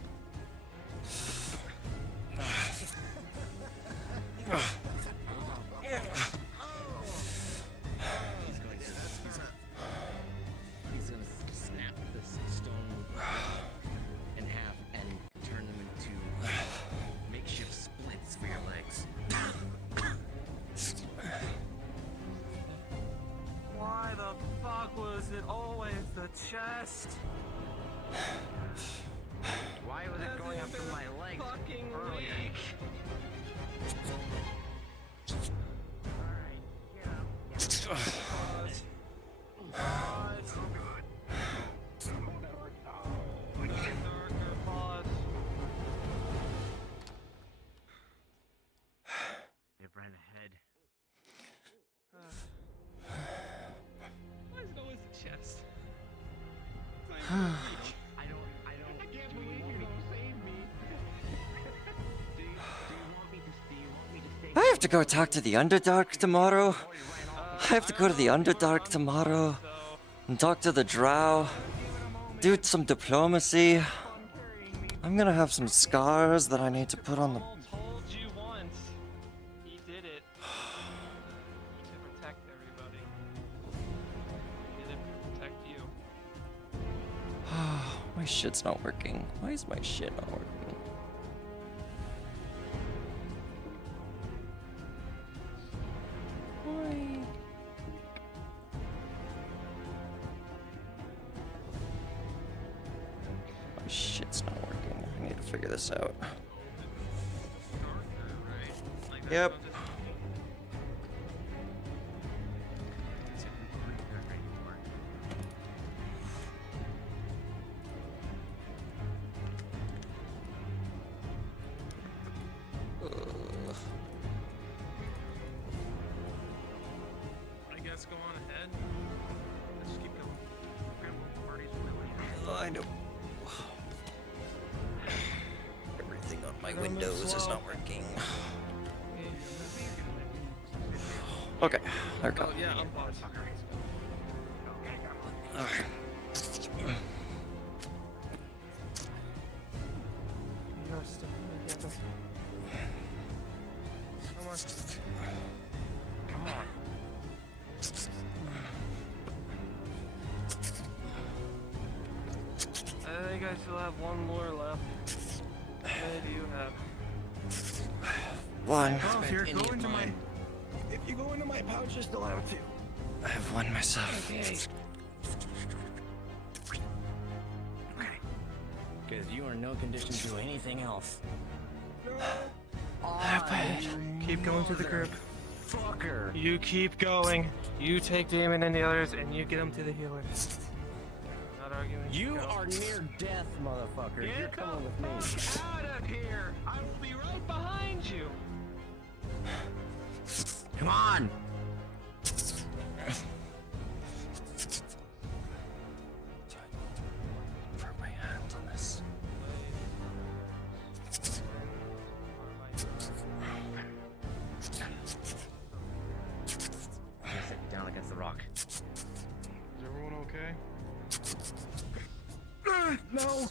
He's gonna snap this stone in half and turn them into makeshift splits for your legs. Why the fuck was it always the chest? Why was it going after my legs Fucking earlier? weak. Alright, yeah. They ran ahead. Why is it always the chest? I can't believe you don't save me. Do you want me to stay? I have to go talk to the Underdark tomorrow. I have to go to the Underdark tomorrow and talk to the Drow. Do some diplomacy. I'm gonna have some scars that I need to put on the. Told you once. He did it. To protect everybody. He did it to protect you. My shit's not working. Why is my shit not working? Why? My shit's not working. I need to figure this out. Yep. I guess go on ahead. Let's just keep going. Grandma party's really. I know. Everything on my windows is not working. Okay, there we go. Oh yeah, I'm boss. Alright. You're still together. Come on. Come on. I think I still have one more left. How many do you have? One. Oh, if you're going to my... If you go into my pouch, I still have two. I have one myself. Okay. Because you are in no condition to do anything else. Keep going to the group. Fucker. You keep going. You take Damon and the others, and you get them to the healer. Not arguing. You Go. are near death, motherfucker. You're Get coming the with me. fuck out of here! I will be right behind you. Come on. Put my hands on this. I'm gonna sit down against the rock. Is everyone okay? No.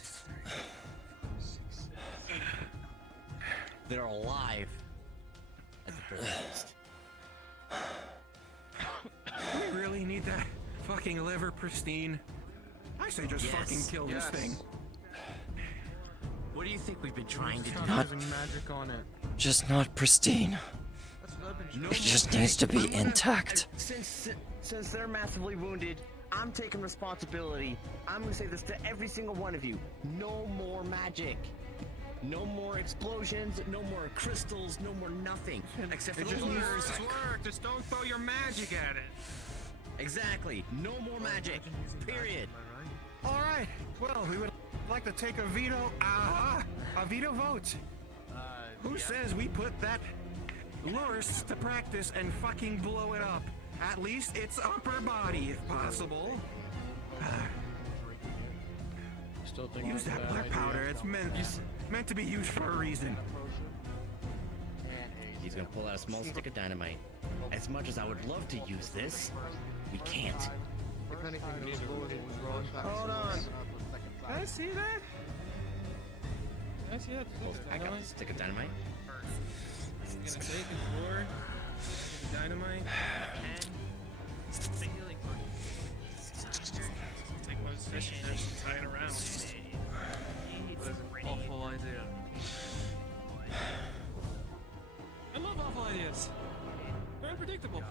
They're alive. At the very least. We really need that fucking liver pristine. I say just fucking kill this thing. What do you think we've been trying to do? Not Using magic on it. just not pristine. That's No It just needs to be intact. Since they're massively wounded, I'm taking responsibility. I'm gonna say this to every single one of you. No more magic. No more explosions, no more crystals, no more nothing. Except for the lures. Work. Just don't throw your magic at it. Exactly. No more magic. Period. All right. Well, we would like to take a veto vote. Who says we put that lures to practice and fucking blow it up? At least its upper body, if possible. Use that black powder. It's meant to be used for a reason. He's gonna pull out a small stick of dynamite. As much as I would love to use this, we can't. Hold on. Can I see that? Can I see that? I got a stick of dynamite. I'm gonna take the floor. Dynamite. Take my position there, just tie it around. Awful idea. I love awful ideas. They're unpredictable.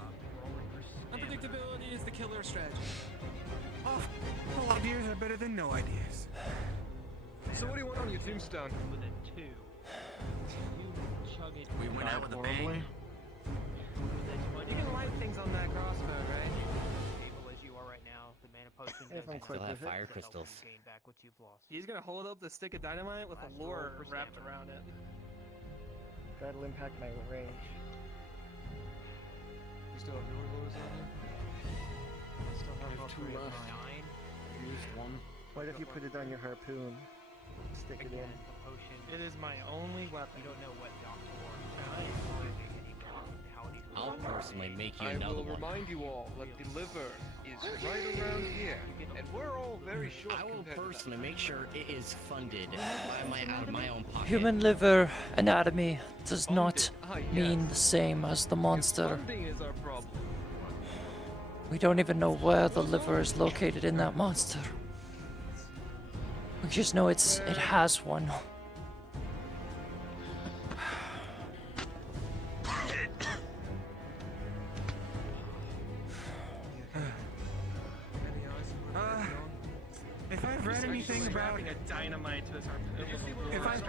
Unpredictability is the killer strategy. Awful ideas are better than no ideas. So what do you want on your tombstone? With a 2. We went out with a bang. You can light things on that crossbow, right? Able as you are right now, the mana potion If I'm quick Still have with it. fire crystals. gain back what you've lost. He's gonna hold up the stick of dynamite with a lure wrapped around it. That'll impact my range. You still have your lures on you? Still have two left. 9. Use one. What if you put it on your harpoon? Stick it in. Again, the potion. It is my only weapon. You don't know what Doctor I'll personally make you I another will one. remind you all that the liver is right around here, and we're all very short. I will personally make sure it is funded out of my own pocket. Human liver anatomy does not mean the same as the monster. Funding is our problem. We don't even know where the liver is located in that monster. We just know it has one. If I've read anything about dynamite to his harpoon. If I've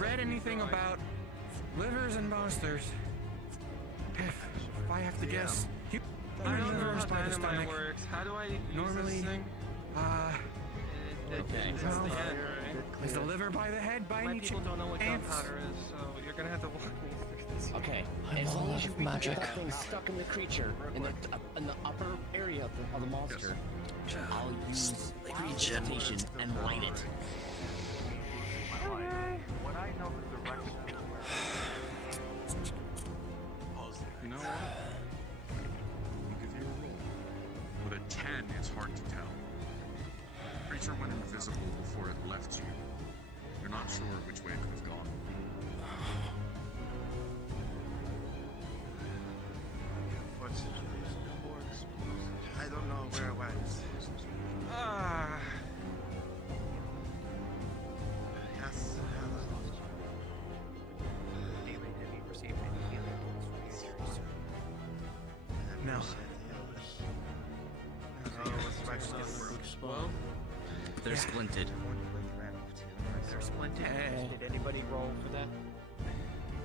read anything about livers and monsters, if I have to guess, I don't know livers how by the dynamite stomach. works. How do I use Normally, this thing? Okay. That's the head, right? Is the liver by the head by My any people don't know what chance? gunpowder is, so you're gonna have to walk me through this. Okay. I'm As all long out as you of reach magic. that thing stuck in the creature, in the upper area of the monster, I'll use precipitation and light it. When I know the direction You know what? I'll give you a roll. With a 10, it's hard to tell. The creature went invisible before it left you. You're not sure which way it could have gone. I don't know where it went. Yes. Daily, have you received any healing tools from your injuries? No. Well, They're splinted. They're splinted. Did anybody roll for that?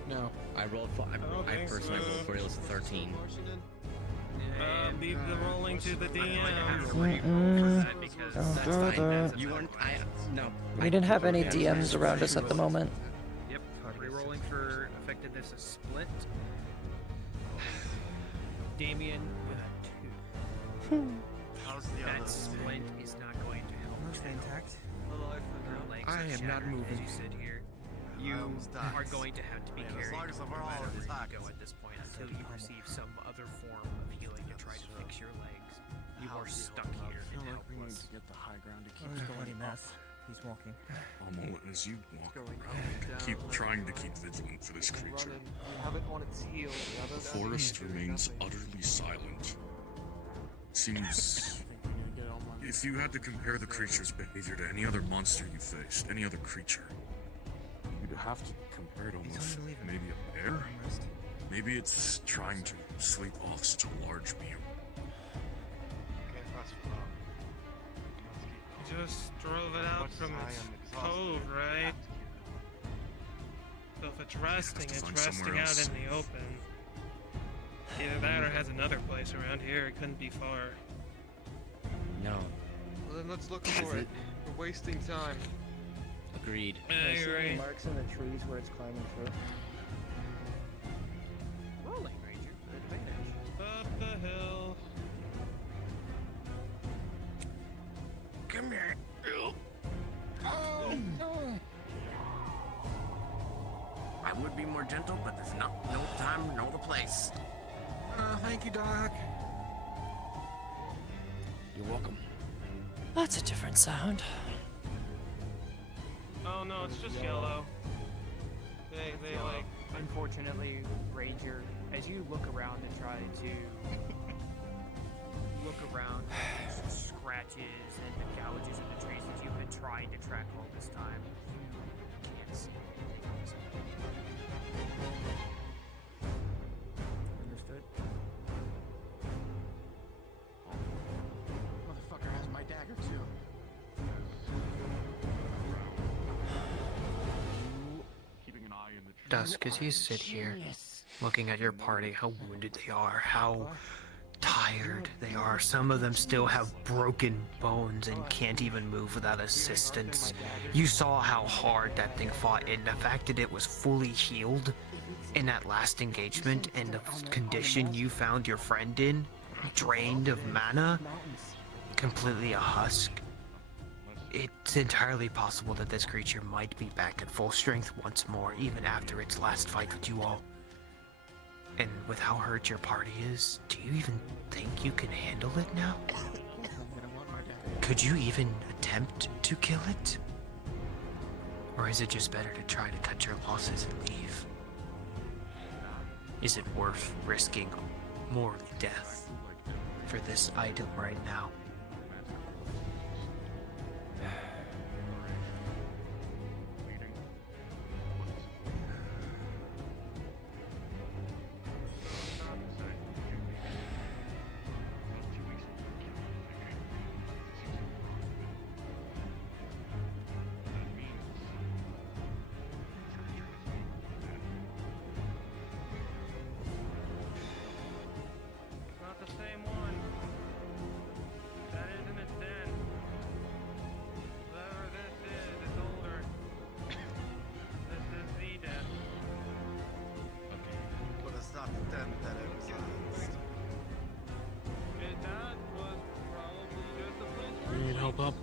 No. I rolled for. I personally rolled for it was a 13. Leave the rolling to the DM. Don't do that. You weren't. No. We didn't have any DMs around us at the moment. Yep. Rerolling for effectiveness is split. Damien with a 2. That splint is not going to help. No, stay intact. Your legs I are am not shattered moving. As you sit here, you are going to have to be carried no matter where you go at this point until you receive some other form of healing to try to fix your legs. You are stuck here and helpless. get the high ground to Oh, he's bloody mess. He's walking. Almo, as you walk around, keep trying to keep vigilant for this creature. We have it on its heels. The forest remains utterly silent. Seems... If you had to compare the creature's behavior to any other monster you faced, any other creature, you'd have to compare it almost maybe a bear? Maybe it's trying to sleep off such a large meal. Okay, fast forward. Just drove it out from its cove, right? So if it's resting out in the open. Either that or has another place around here. It couldn't be far. No. Well, then let's look for it. We're wasting time. Agreed. Yeah, you're right. Marks in the trees where it's climbing through. Rolling, Ranger. Good advantage. Up the hill. Come here. I would be more gentle, but there's no time, no the place. Thank you, Doc. You're welcome. That's a different sound. Oh no, it's just yellow. They like. Unfortunately, Ranger, as you look around and try to look around at the scratches and the gouges in the trees that you've been trying to track all this time, you can't see anything. Understood? Motherfucker has my dagger too. Keeping an eye in the trees. Dusk, as you sit here, looking at your party, how wounded they are, how tired they are. Some of them still have broken bones and can't even move without assistance. You saw how hard that thing fought, and the fact that it was fully healed in that last engagement and the condition you found your friend in, drained of mana, completely a husk. It's entirely possible that this creature might be back at full strength once more, even after its last fight with you all. And with how hurt your party is, do you even think you can handle it now? Could you even attempt to kill it? Or is it just better to try to cut your losses and leave? Is it worth risking more death for this item right now? Not the same one. That isn't its den. Whatever this is, it's older. This is the den. But it's not the den that it was on. That was probably just a place. You need help up?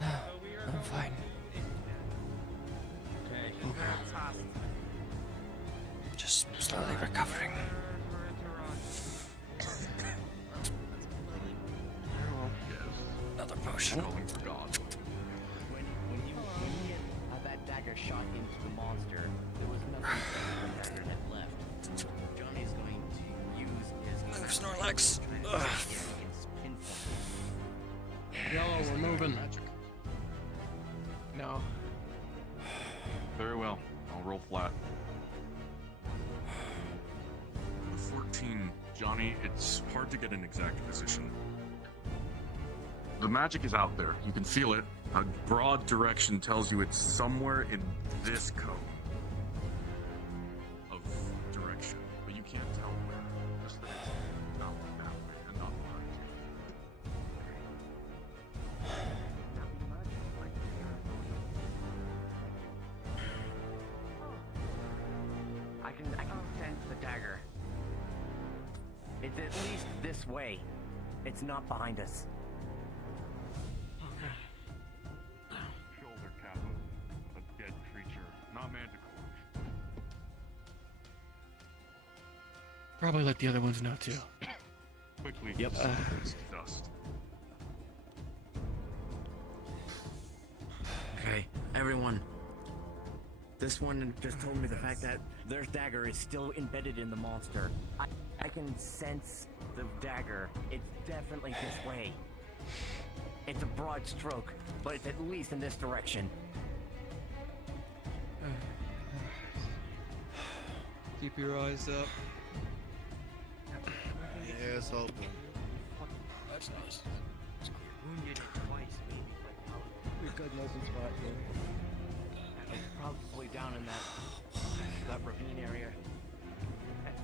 I'm fine. Okay. Just slowly recovering. Another potion. Calling for God. When you had that dagger shot into the monster, there was nothing that the dagger had left. Johnny's going to use his Snorlax. Yellow, we're moving. No. Very well. I'll roll flat. The 14, Johnny, it's hard to get an exact position. The magic is out there. You can feel it. A broad direction tells you it's somewhere in this cone of direction, but you can't tell where. Just that it's not that way and not behind I can sense the dagger. It's at least this way. It's not behind us. shoulder cap of a dead creature, not manticore. Probably let the other ones know too. Quickly, Yep. Dust. Okay, everyone. This one just told me the fact that their dagger is still embedded in the monster. I can sense the dagger. It's definitely this way. It's a broad stroke, but it's at least in this direction. Keep your eyes up. Yeah, it's open. That's nice. Wounded twice, maybe. We've got nice and spot here. Probably down in that ravine area.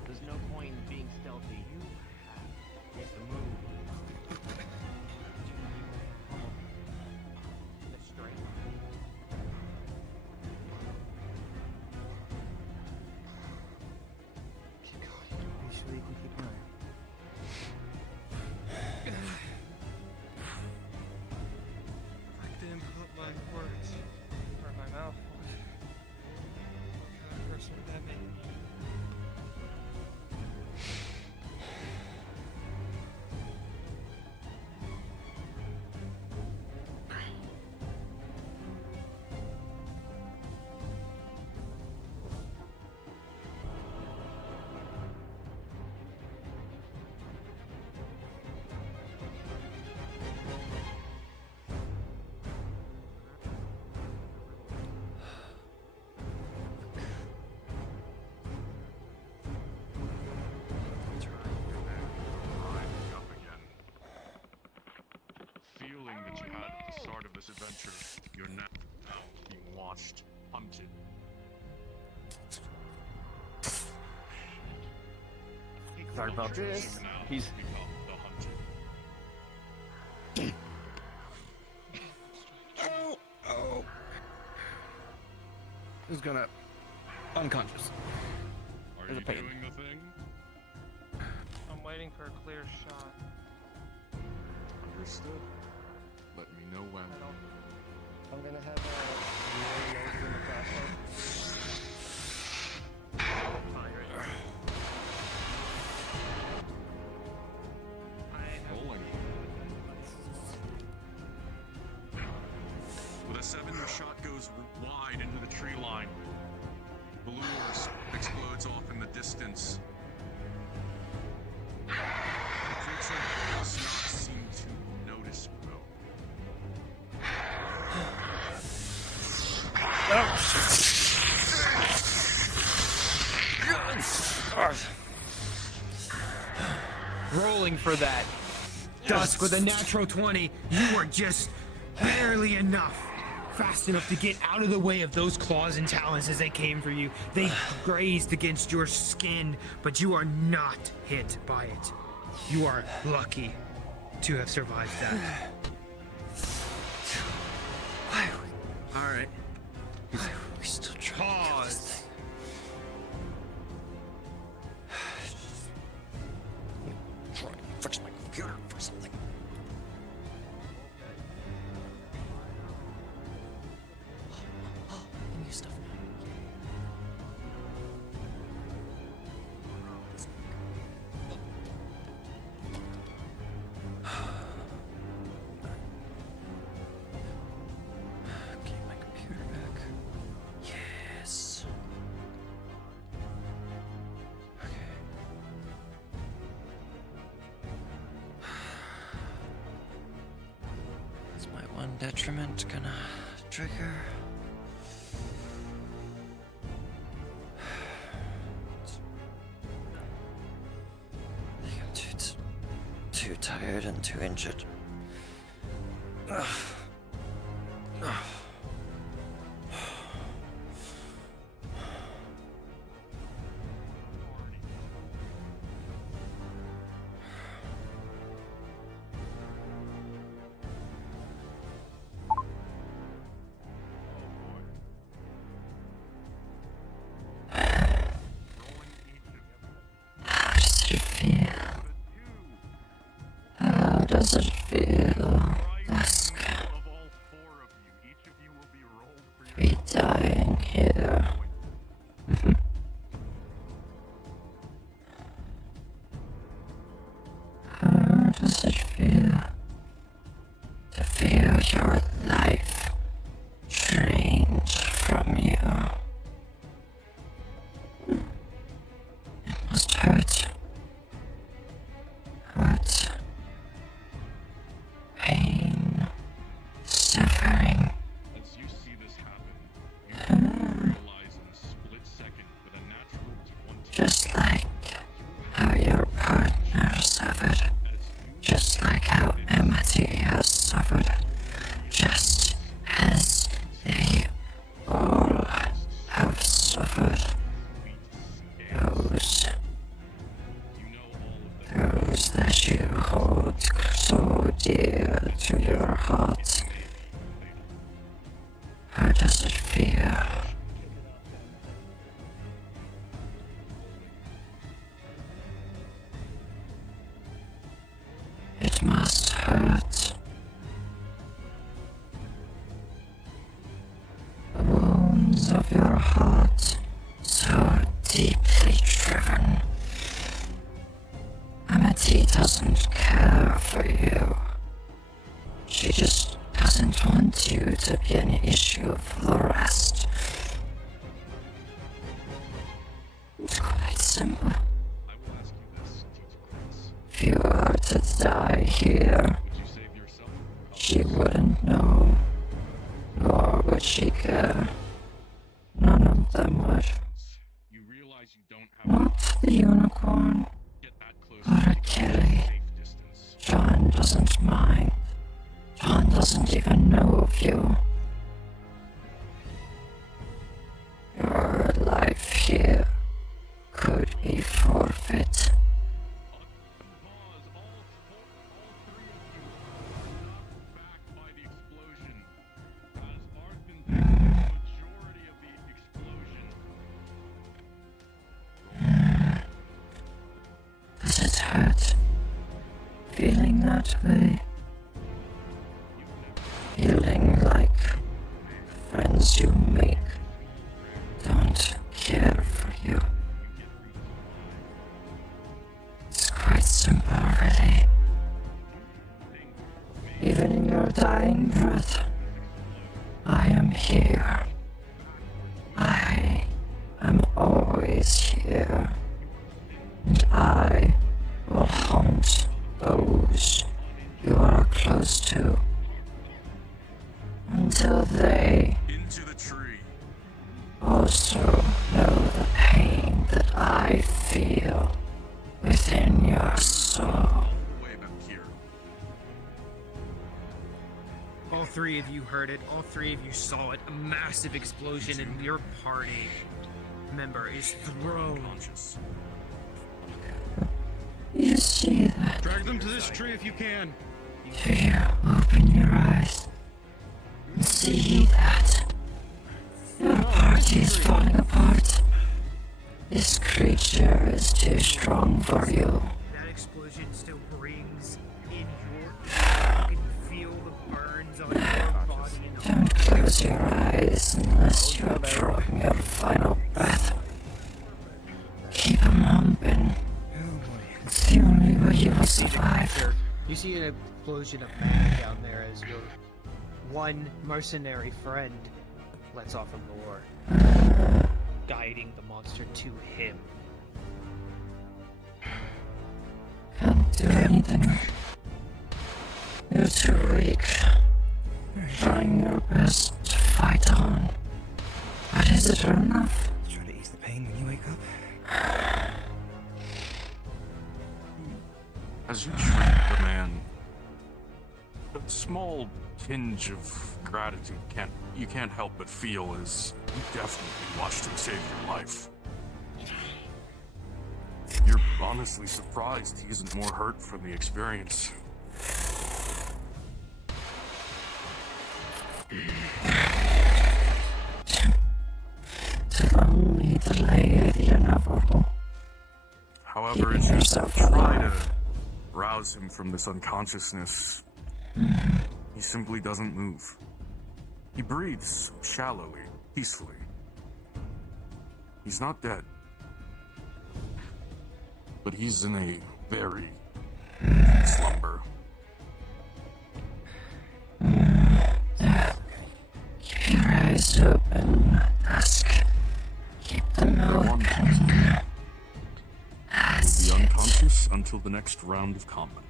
There's no point in being stealthy. You have to move. The strength. Keep going. Make sure you can keep going. I didn't put my words where my mouth was. What kind of person would that make me? Feeling that you had at the start of this adventure, you're now being watched, hunted. Sorry about this. He's become the hunted. Oh, oh. Who's gonna unconscious? Are There's you a pain. doing the thing? I'm waiting for a clear shot. Understood. Let me know when. I'm gonna have a in the flashlight. Rolling. With a 7, your shot goes wide into the tree line. The lure explodes off in the distance. The creature does not seem to notice you, though. Rolling for that. Dusk with a natural 20. You are just barely enough. Fast enough to get out of the way of those claws and talons as they came for you. They grazed against your skin, but you are not hit by it. You are lucky to have survived that. All right. We still try. Pause. Try to fix my computer for something. New stuff. Getting my computer back. Yes. Okay. Is my one detriment gonna trigger? I think I'm too tired and too injured. Ugh. Ugh. How does it feel? How does it feel? Dusk. Be dying here. How does it feel to feel your life drained from you? It must hurt. Hurt. simple. If you were to die here, she wouldn't know, nor would she care. None of them would. Not the unicorn, or Kelly. John doesn't mind. John doesn't even know of you. Your life here could be forfeit. Does it hurt? Feeling that way? Feeling like friends you make don't care for you. It's quite simple, really. Even in your dying breath, I am here. I am always here. And I will haunt those you are close to until they also know the pain that I feel within your soul. All three of you heard it. All three of you saw it. A massive explosion, and your party member is thrown. You see that? Drag them to this tree if you can. Do you open your eyes and see that your party is falling apart? This creature is too strong for you. That explosion still rings in your ear. You can feel the burns on your body. Don't close your eyes unless you are drawing your final breath. Keep them open. It's the only way you will survive. You see an explosion of mana down there as your one mercenary friend lets off a roar, guiding the monster to him. Can't do anything. You're too weak. You're trying your best to fight on. But is it enough? Try to ease the pain when you wake up. As you treat the man, a small tinge of gratitude you can't help but feel as you definitely watched him save your life. You're honestly surprised he isn't more hurt from the experience. To only delay the inevitable. However, as you try to rouse him from this unconsciousness, he simply doesn't move. He breathes shallowly, peacefully. He's not dead, but he's in a very deep slumber. Keep your eyes open, Dusk. Keep them open. He'll be unconscious until the next round of combat.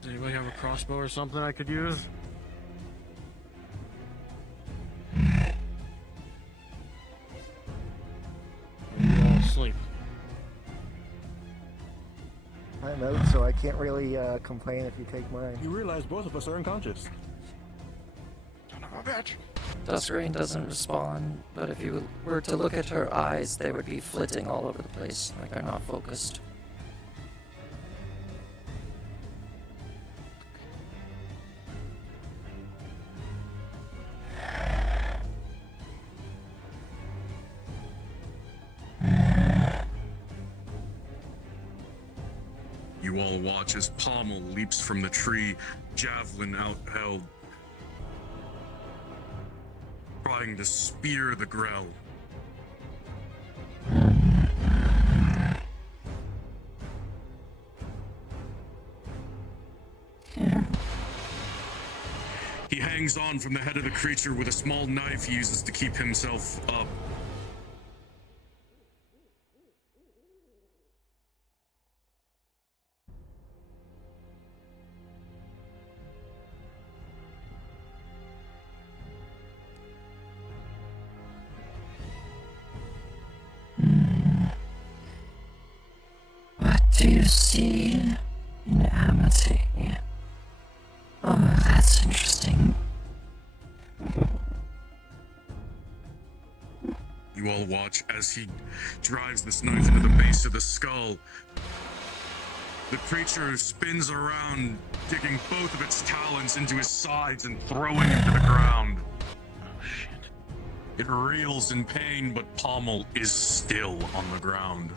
Does anybody have a crossbow or something I could use? You're all asleep. I'm out, so I can't really complain if you take mine. You realize both of us are unconscious. Son of a bitch! Duskrain doesn't respond, but if you were to look at her eyes, they would be flitting all over the place, like they're not focused. You all watch as Pommel leaps from the tree, javelin outheld, trying to spear the Grell. He hangs on from the head of the creature with a small knife he uses to keep himself up. What do you see in Amity? Oh, that's interesting. You all watch as he drives this knife into the base of the skull. The creature spins around, digging both of its talons into his sides and throwing him to the ground. Oh, shit. It reels in pain, but Pommel is still on the ground.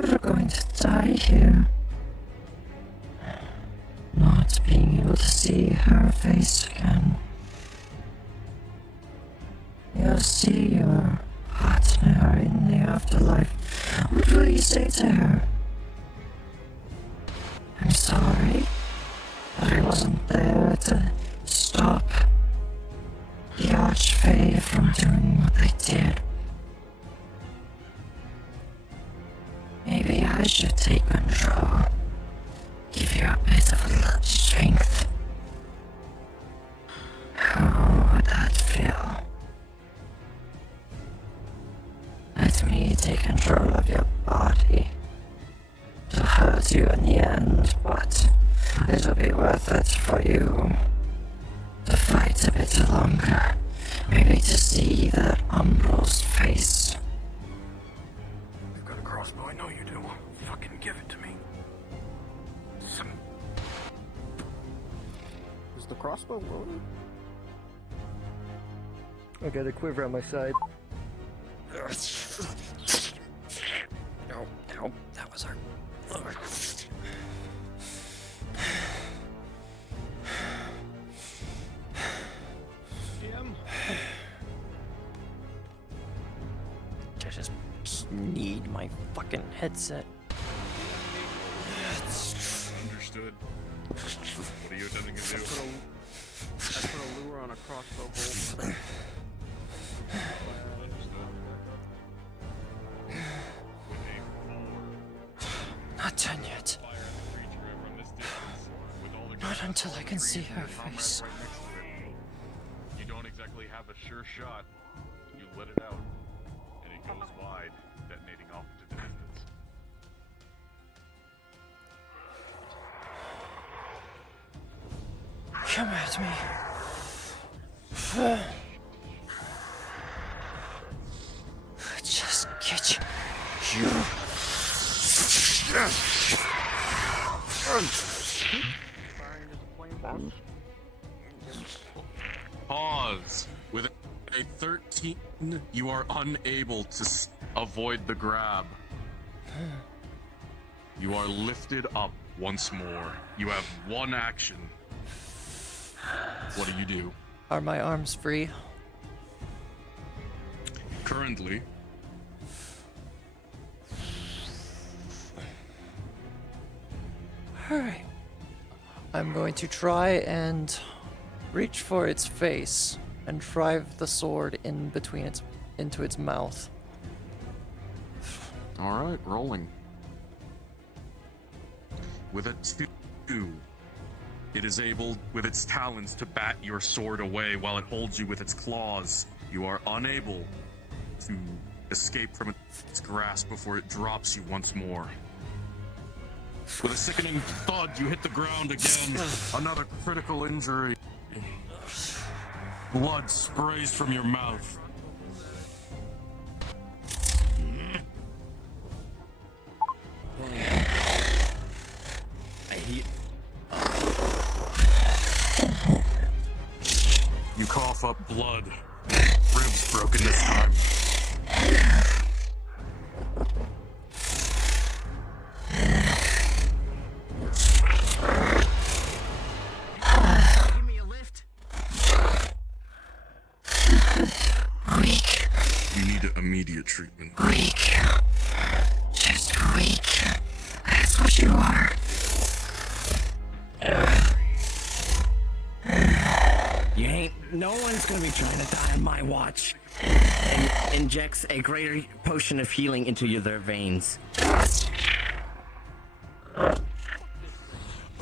We're going to die here. Not being able to see her face again. You'll see your partner in the afterlife. What will you say to her? I'm sorry that I wasn't there to stop the Archfey from doing what they did. Maybe I should take control. Give you a bit of strength. How would that feel? Let me take control of your body. It'll hurt you in the end, but it'll be worth it for you to fight a bit longer. Maybe to see that Umbral's face. You've got a crossbow, I know you do. Fucking give it to me. Is the crossbow loaded? I got a quiver on my side. No, that was our Lord. I just need my fucking headset. Understood. What are you attempting to do? I put a lure on a crossbow bolt. Not done yet. Not until I can see her face. You don't exactly have a sure shot. You let it out, and it goes wide, detonating off into the distance. Come at me. Just get you. Pause. With a 13, you are unable to avoid the grab. You are lifted up once more. You have one action. What do? Are my arms free? Currently. Alright. I'm going to try and reach for its face and drive the sword in between into its mouth. Alright, rolling. With a 2, it is able, with its talons, to bat your sword away while it holds you with its claws. You are unable to escape from its grasp before it drops you once more. With a sickening thud, you hit the ground again. Another critical injury. Blood sprays from your mouth. You cough up blood. Ribs broken this time. Give me a lift. immediate treatment. Weak. Just weak. That's what you are. You ain't. No one's gonna be trying to die on my watch. And injects a greater potion of healing into their veins.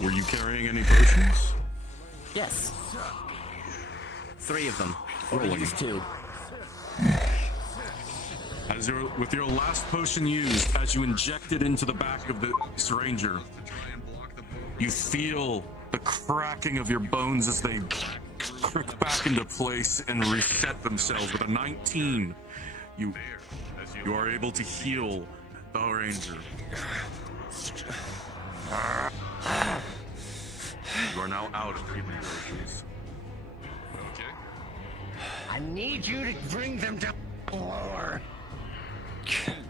Were you carrying any potions? Yes. 3 of them. Or Rolling. used to. With your last potion used, as you inject it into the back of this ranger, you feel the cracking of your bones as they crick back into place and reset themselves. With a 19, you are able to heal the ranger. You are now out of healing potions. Okay. I need you to bring them down lower.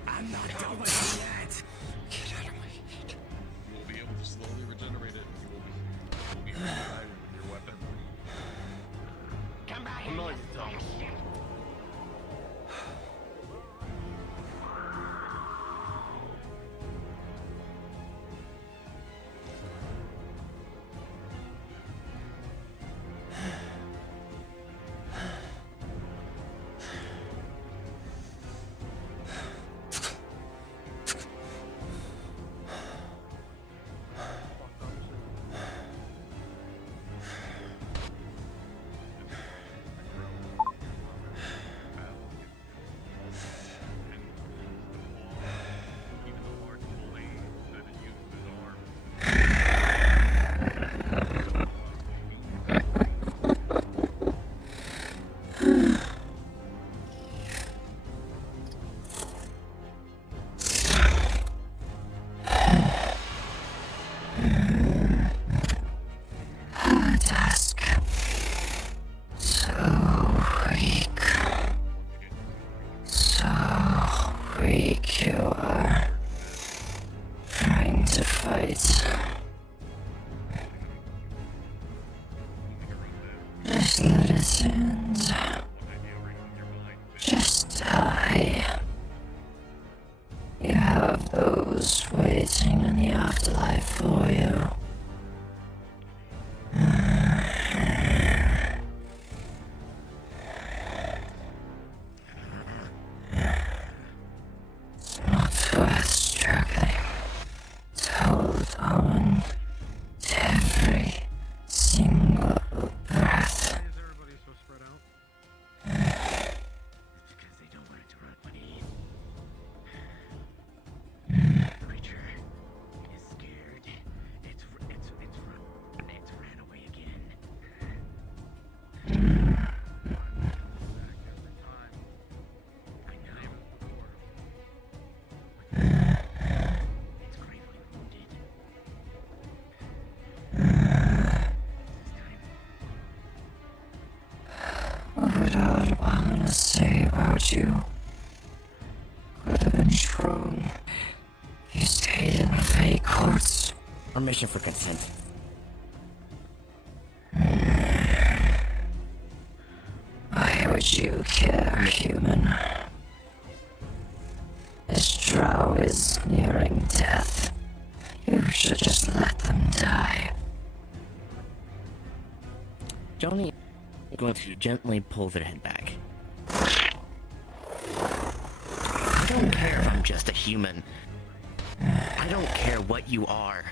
I'm not done with you yet. Get out of my head. You will be able to slowly regenerate it. You will be revived with your weapon. Come back I'm not done. Dusk. So weak. So weak you are. Trying to fight. Just let it end. Just die. You have those waiting in the afterlife for you. It's not worth struggling. Hold on to every single breath. Why is everybody so spread out? Because they don't want it to run away. The creature is scared. It's ran away again. I know. It's gravely wounded. What would I want to say about you? Could have been strong. You stayed in the fake courts. Permission for consent. Why would you care, human? This drow is nearing death. You should just let them die. Johnny is going to gently pull their head back. I don't care if I'm just a human. I don't care what you are.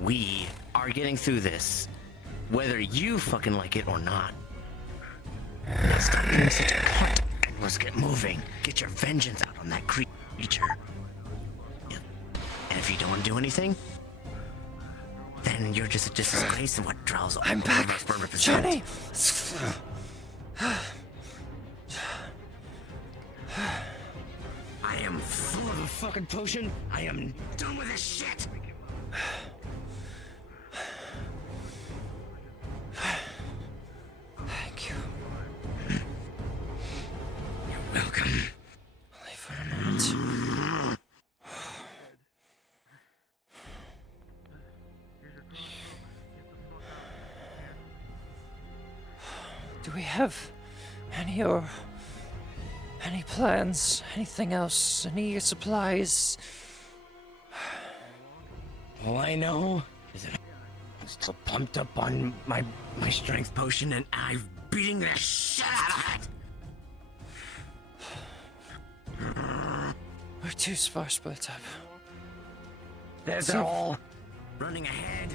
We are getting through this, whether you fucking like it or not. Now stop being such a cunt and let's get moving. Get your vengeance out on that creature. And if you don't want to do anything, then you're just a disgrace of what draws all I'm of back, us represent. Johnny. I am full of a fucking potion. I am done with this shit. Thank you. You're welcome. Only for a moment. Do we have any or Any plans? Anything else? Any supplies? All I know is that I'm still pumped up on my strength potion, and I'm beating the shit out of it. We're too sparse split up. They're all running ahead.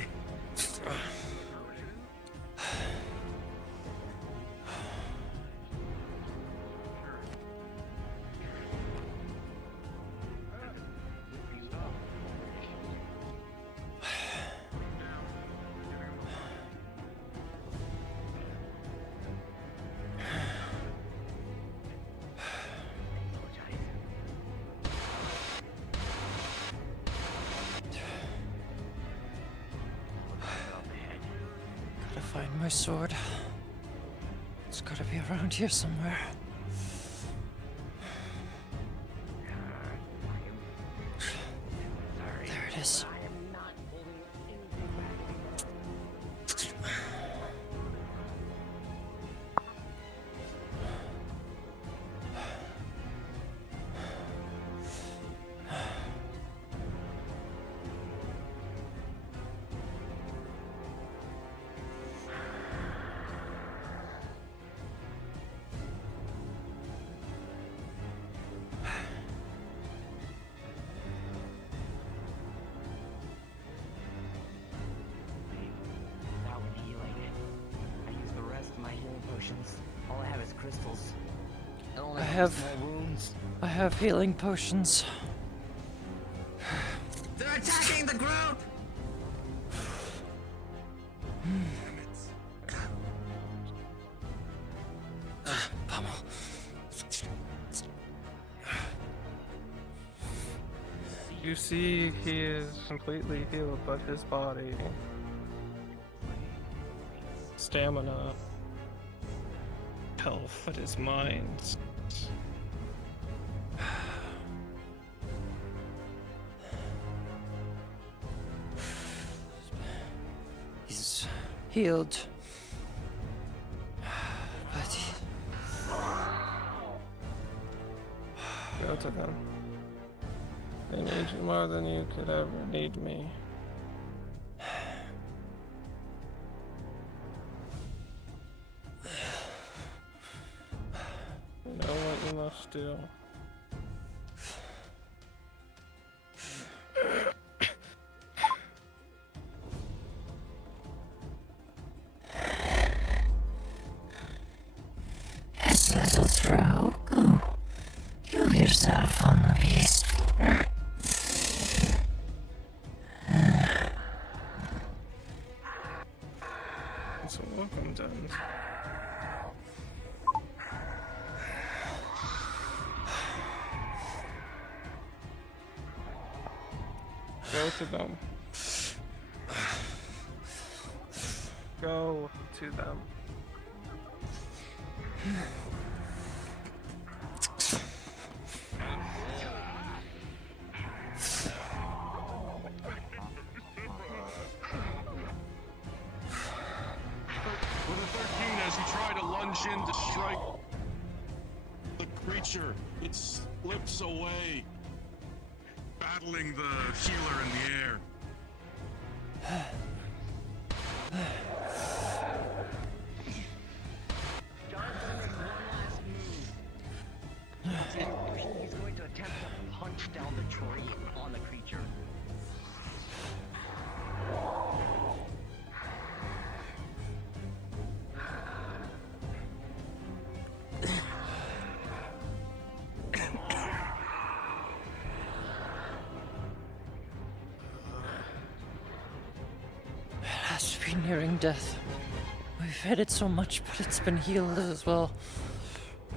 Gotta find my sword. It's gotta be around here somewhere. There it is. That would heal it. I use the rest of my healing potions. All I have is crystals. I have healing potions. They're attacking the group! Pummel. You see, he is completely healed, but his body, stamina, health, but his mind. He's healed. But Go to them. They need you more than you could ever need me. You know what you must do. this little throw, go. Kill yourself on the beast. It's a welcome done. Go to them. Go to them. With a 13 as he tried to lunge in to strike the creature, it slips away, battling the healer in the air. He's going to attempt to punch down the tree on the creature. It has to be nearing death. We've hit it so much, but it's been healed as well.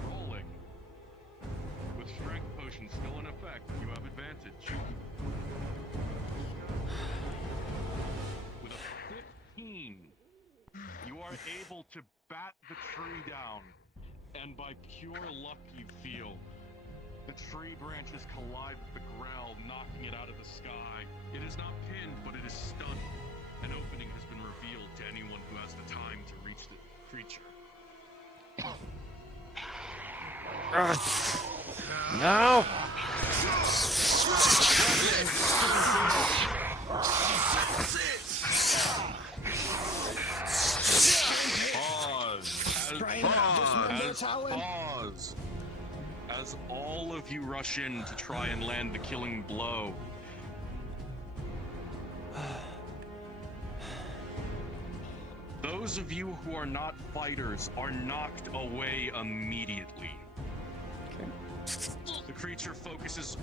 Rolling. With strength potion still in effect, you have advantage. With a 15, you are able to bat the tree down, and by pure luck you feel the tree branches collide with the ground, knocking it out of the sky. It is not pinned, but it is stunned. An opening has been revealed to anyone who has the time to reach the creature. No! Pause. As all of you rush in to try and land the killing blow, those of you who are not fighters are knocked away immediately. The creature focuses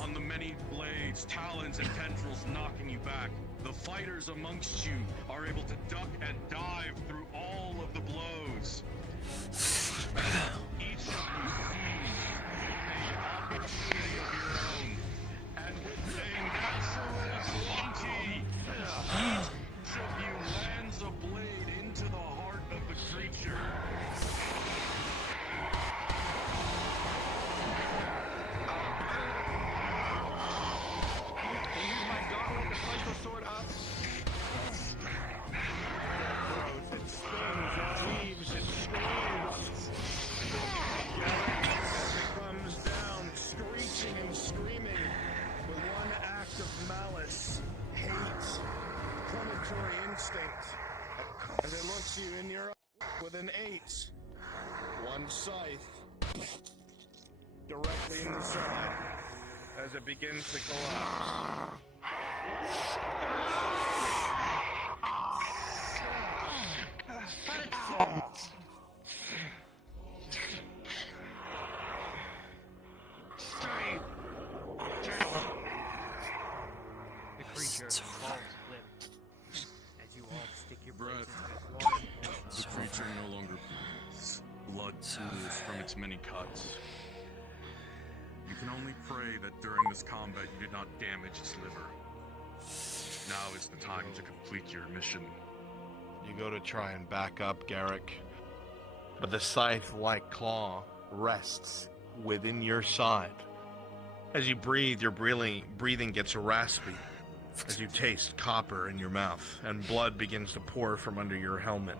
on the many blades, talons, and tendrils knocking you back. The fighters amongst you are able to duck and dive through all of the blows. Each of you sees an opportunity of your own, and with a natural 20, each of you lands a blade into the heart of the creature. As it looks you in your eye with an 8. One scythe directly in the side as it begins to collapse. The creature falls limp as you all stick your blades into his long points. The creature no longer breathes. Blood oozes from its many cuts. You can only pray that during this combat you did not damage its liver. Now is the time to complete your mission. You go to try and back up, Garrick, but the scythe-like claw rests within your side. As you breathe, your breathing gets raspy as you taste copper in your mouth, and blood begins to pour from under your helmet.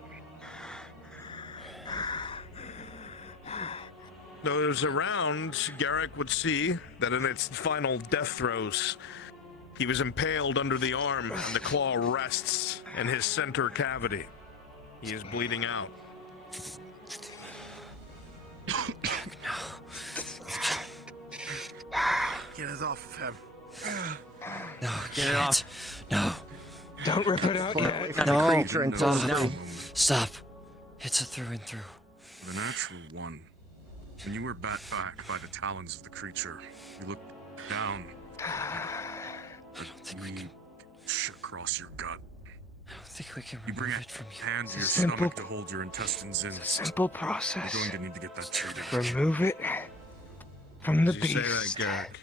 Those around, Garrick would see that in its final death throes, he was impaled under the arm, and the claw rests in his center cavity. He is bleeding out. Get us off of him. No, Get it off. No. Don't rip it out yet. No. No. Stop. It's a through and through. The natural one. When you were bat back by the talons of the creature, you looked down. I don't think we can. Across your gut. I don't think we can You bring remove a it from you. hand to your Simple- stomach to hold your intestines in. Simple process. You're going to need to get that treated. Remove it from the As you say that, beast. Garrick,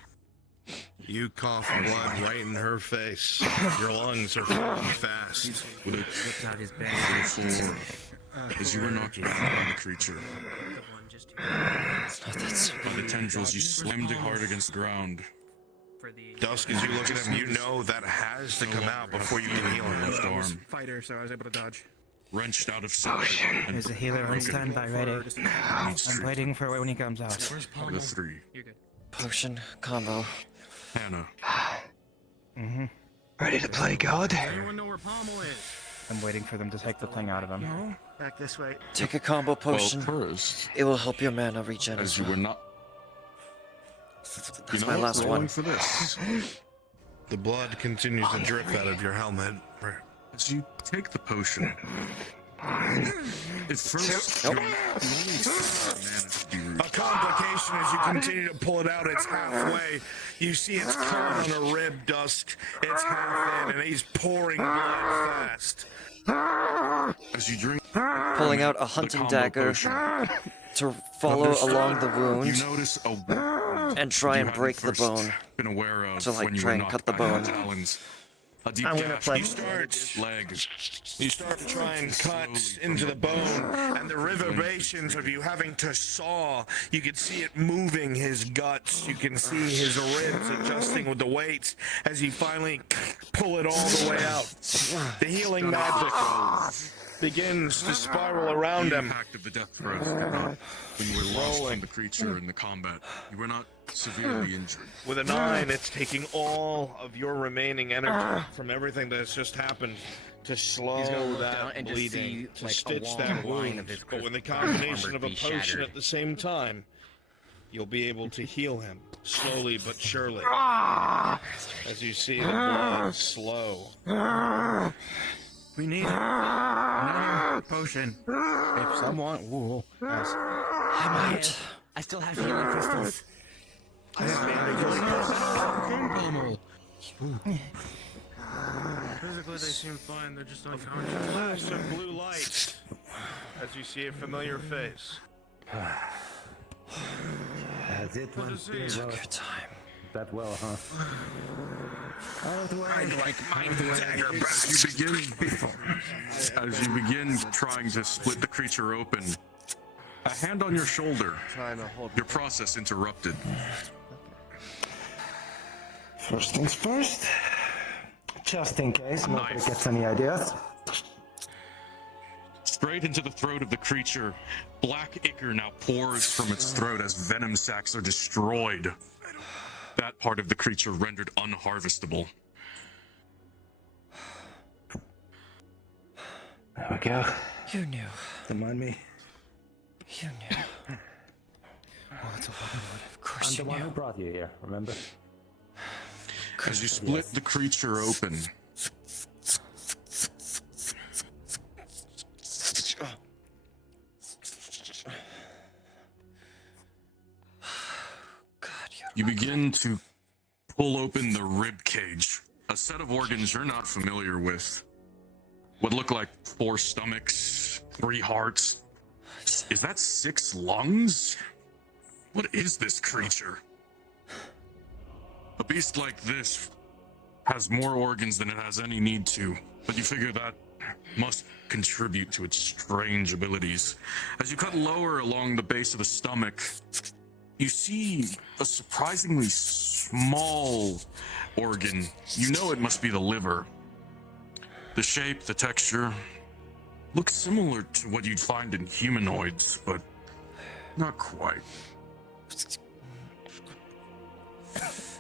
you cough blood right in her face. Your lungs are filling fast. With a Whips out his bag. as you were knocked back by the creature. The one just It's not that simple. By the tendrils, you slammed it hard against the ground. for the Dusk, as you look at him, you know that has to come out before you can heal him. Left arm, Fighter, so I was able to dodge. wrenched out of sight. and There's a healer on broken standby ready. I'm waiting for it when he comes out. The three. You're good. Potion combo. Hannah. Mm-hmm. Ready to play God? Anyone know where Pommel is? I'm waiting for them to take the thing out of him. No? Back this way. Take a combo potion. Well, first, It will help your mana regen as as you well. were not. That's my last rolling one. for this. The blood continues to drip out of your helmet. As you take the potion, at first, Nope. you managed to be A complication as you continue to pull it out, it's halfway. You see it's caught on a rib, Dusk. It's half in, and he's pouring blood fast. As you drink Pulling out a the hunting combo dagger potion, to follow along the you wound notice a wound and try you and hadn't break the first bone. been aware of To, like, when you try were and knocked cut the back by bone. talons. A deep I'm gonna gash play- You start, leg. you start to try and cut into the bone, and the reverberations of you having to saw, you can see it moving his guts. You can see his ribs adjusting with the weight as you finally pull it all the way out. The healing magic begins to spiral around The him. impact of the death throw did not. When you were lost from the creature in the combat, you were not severely injured. With a 9, it's taking all of your remaining energy from everything that's just happened to He's gonna slow look down that and just bleeding, see, to like, a stitch long that line wound. of his But with the crystal combination of a armor be potion shattered. at the same time, you'll be able to heal him slowly but surely. As you see the blood slow. We need another potion. If someone will. Yes. I'm out. I still have healing crystals. Physically, they seem fine. They're just A unconscious. flash of blue light as you see a familiar face. As it went see you. well, Good time. that well, huh? Out of the way. I'd like my dagger back. As you begin trying to split the creature open, a hand on your shoulder. Your process interrupted. First things first. Just in case nobody Nice. gets any ideas. Straight into the throat of the creature, black ichor now pours from its throat as venom sacs are destroyed. That part of the creature rendered unharvestable. There we go. You knew. Don't mind me. You knew. What a woman. Of course I'm you the one knew. who brought you here, remember? As you split the creature open, you begin to pull open the rib cage, a set of organs you're not familiar with. What look like 4 stomachs, 3 hearts. Is that 6 lungs? What is this creature? A beast like this has more organs than it has any need to, but you figure that must contribute to its strange abilities. As you cut lower along the base of the stomach, you see a surprisingly small organ. You know it must be the liver. The shape, the texture, looks similar to what you'd find in humanoids, but not quite.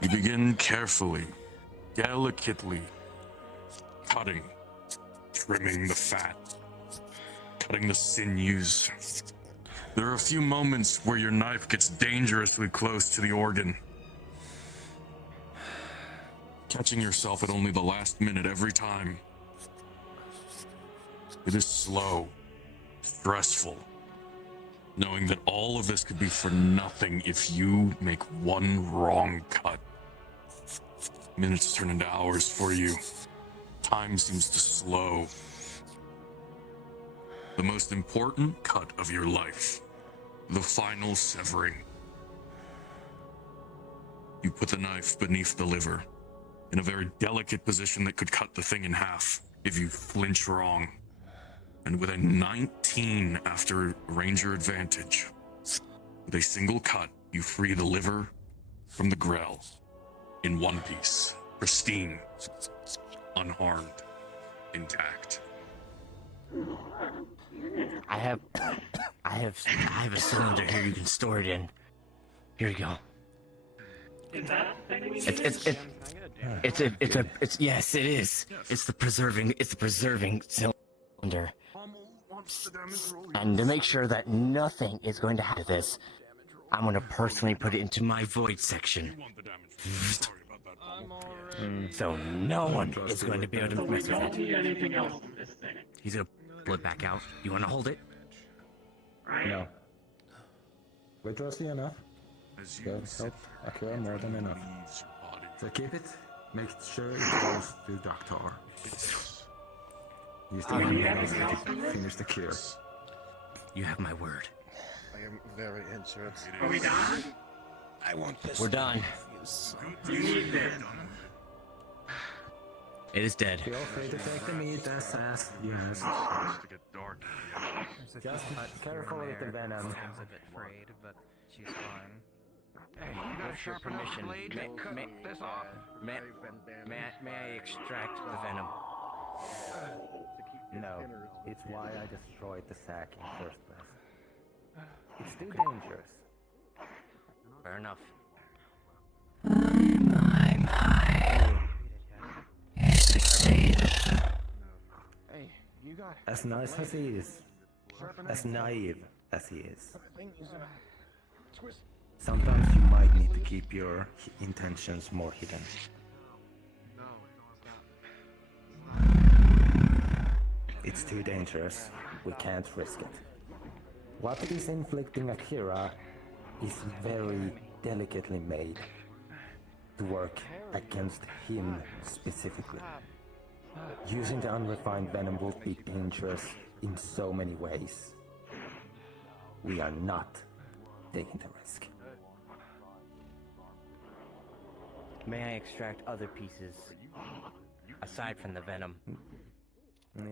You begin carefully, delicately cutting, trimming the fat, cutting the sinews. There are a few moments where your knife gets dangerously close to the organ, catching yourself at only the last minute every time. It is slow, stressful, knowing that all of this could be for nothing if you make one wrong cut. Minutes turn into hours for you. Time seems to slow. The most important cut of your life. The final severing. You put the knife beneath the liver, in a very delicate position that could cut the thing in half if you flinch wrong. And with a 19 after Ranger advantage, with a single cut, you free the liver from the grell in one piece, pristine, unharmed, intact. I have a cylinder here you can store it in. Here you go. It's yes, it is. It's the preserving cylinder. And to make sure that nothing is going to happen to this, I'm going to personally put it into my void section. So no one is going to be able to mess with it. He's going to pull it back out. You want to hold it? No. We trust you enough. So help occur more than enough. So keep it. Make sure it goes to doctor. Use the money to finish the cure. You have my word. I am very injured. Are we done? I want this. We're done. You need this. It is dead. Feel free to take the meat as yes. Just careful with the venom. Seems a bit frayed, but she's fine. Hey, you got a sharp permission. May I extract the venom? No, it's why I destroyed the sack in the first place. It's too dangerous. Fair enough. You succeeded. Hey, you got. As nice as he is, as naive as he is, sometimes you might need to keep your intentions more hidden. It's too dangerous. We can't risk it. What is inflicting Akira is very delicately made to work against him specifically. Using the unrefined venom will be dangerous in so many ways. We are not taking the risk. May I extract other pieces aside from the venom?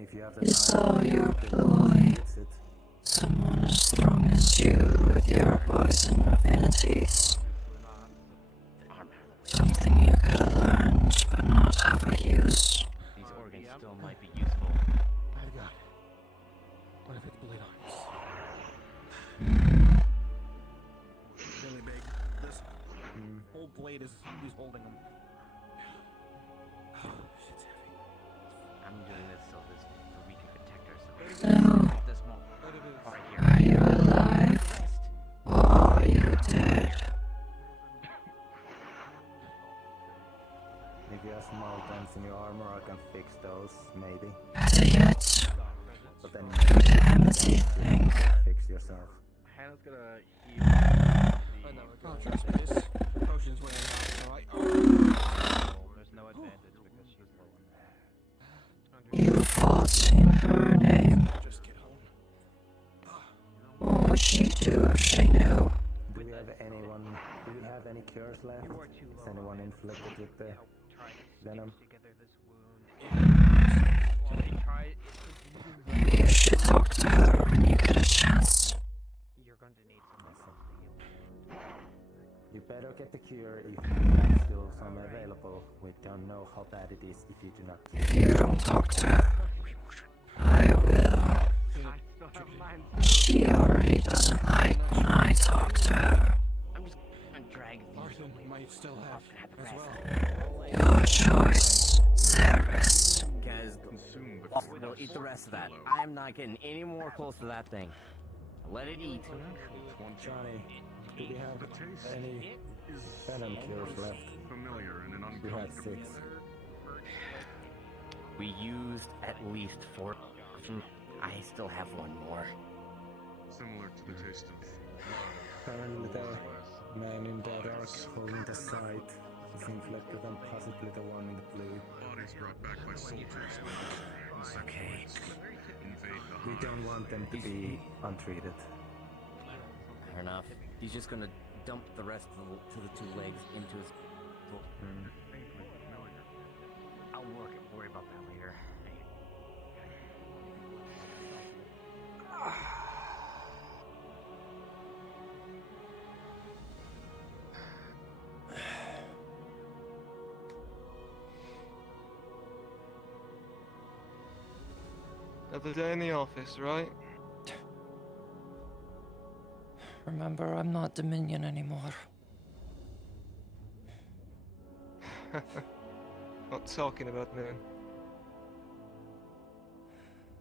If you have You saw your ploy. Someone as strong as you with your poison affinities. Something you could have learned but not have a use. These organs still might be useful. My God. What if it's blade arms? Really big. This whole blade is he's holding them. Shit's heavy. I'm doing this so we can protect ourselves. No. This moment. Right here. Are you alive? Or are you dead? If you have small dents in your armor, I can fix those, maybe. Better yet, But then do the empty thing. fix yourself. Hannah's gonna I know, oh, trust me, this potion's wearing out, so there's no advantage because she's low on You fought in her name. just get home. What would she do if she knew? Do we have any cures left? Is anyone inflicted with the venom? Maybe you should talk to her when you get a chance. You're going to need some You better get the cure if there's still some available. We don't know how bad it is if you do not. If you don't talk to her, I will. She already doesn't like when I talk to her. I'm just gonna drag these. Arthur might still have as well. Your choice, Ceres. Guys, we'll eat the rest of that. I am not getting any more close to that thing. Let it eat. Johnny, do we have any venom cures left? Familiar and an We had 6. We used at least 4. I still have one more. Similar to the taste of Apparently the man in the dark holding the sight is inflicted on possibly the one in the blue. bodies brought back by soldiers when Okay. invade the We don't want them to be untreated. Fair enough. He's just gonna dump the rest of the 2 legs into his. I'll worry about that later. Another day in the office, right? Remember, I'm not Dominion anymore. Not talking about noon.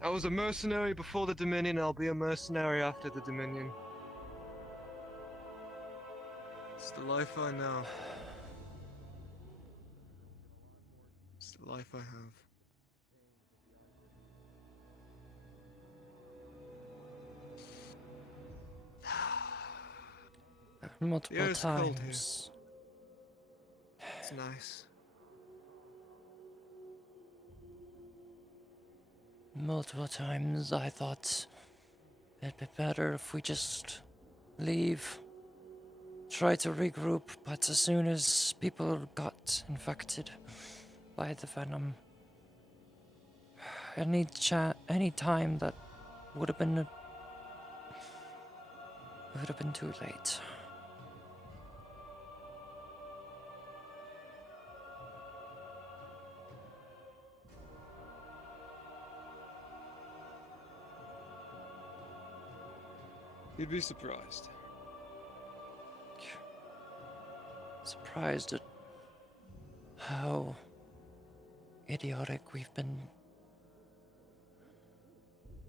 I was a mercenary before the Dominion, I'll be a mercenary after the Dominion. It's the life I know. It's the life I have. Multiple The air's cold here. times. It's nice. Multiple times I thought it'd be better if we just leave. Try to regroup, but as soon as people got infected by the venom, any time that would have been too late. You'd be surprised. Surprised at how idiotic we've been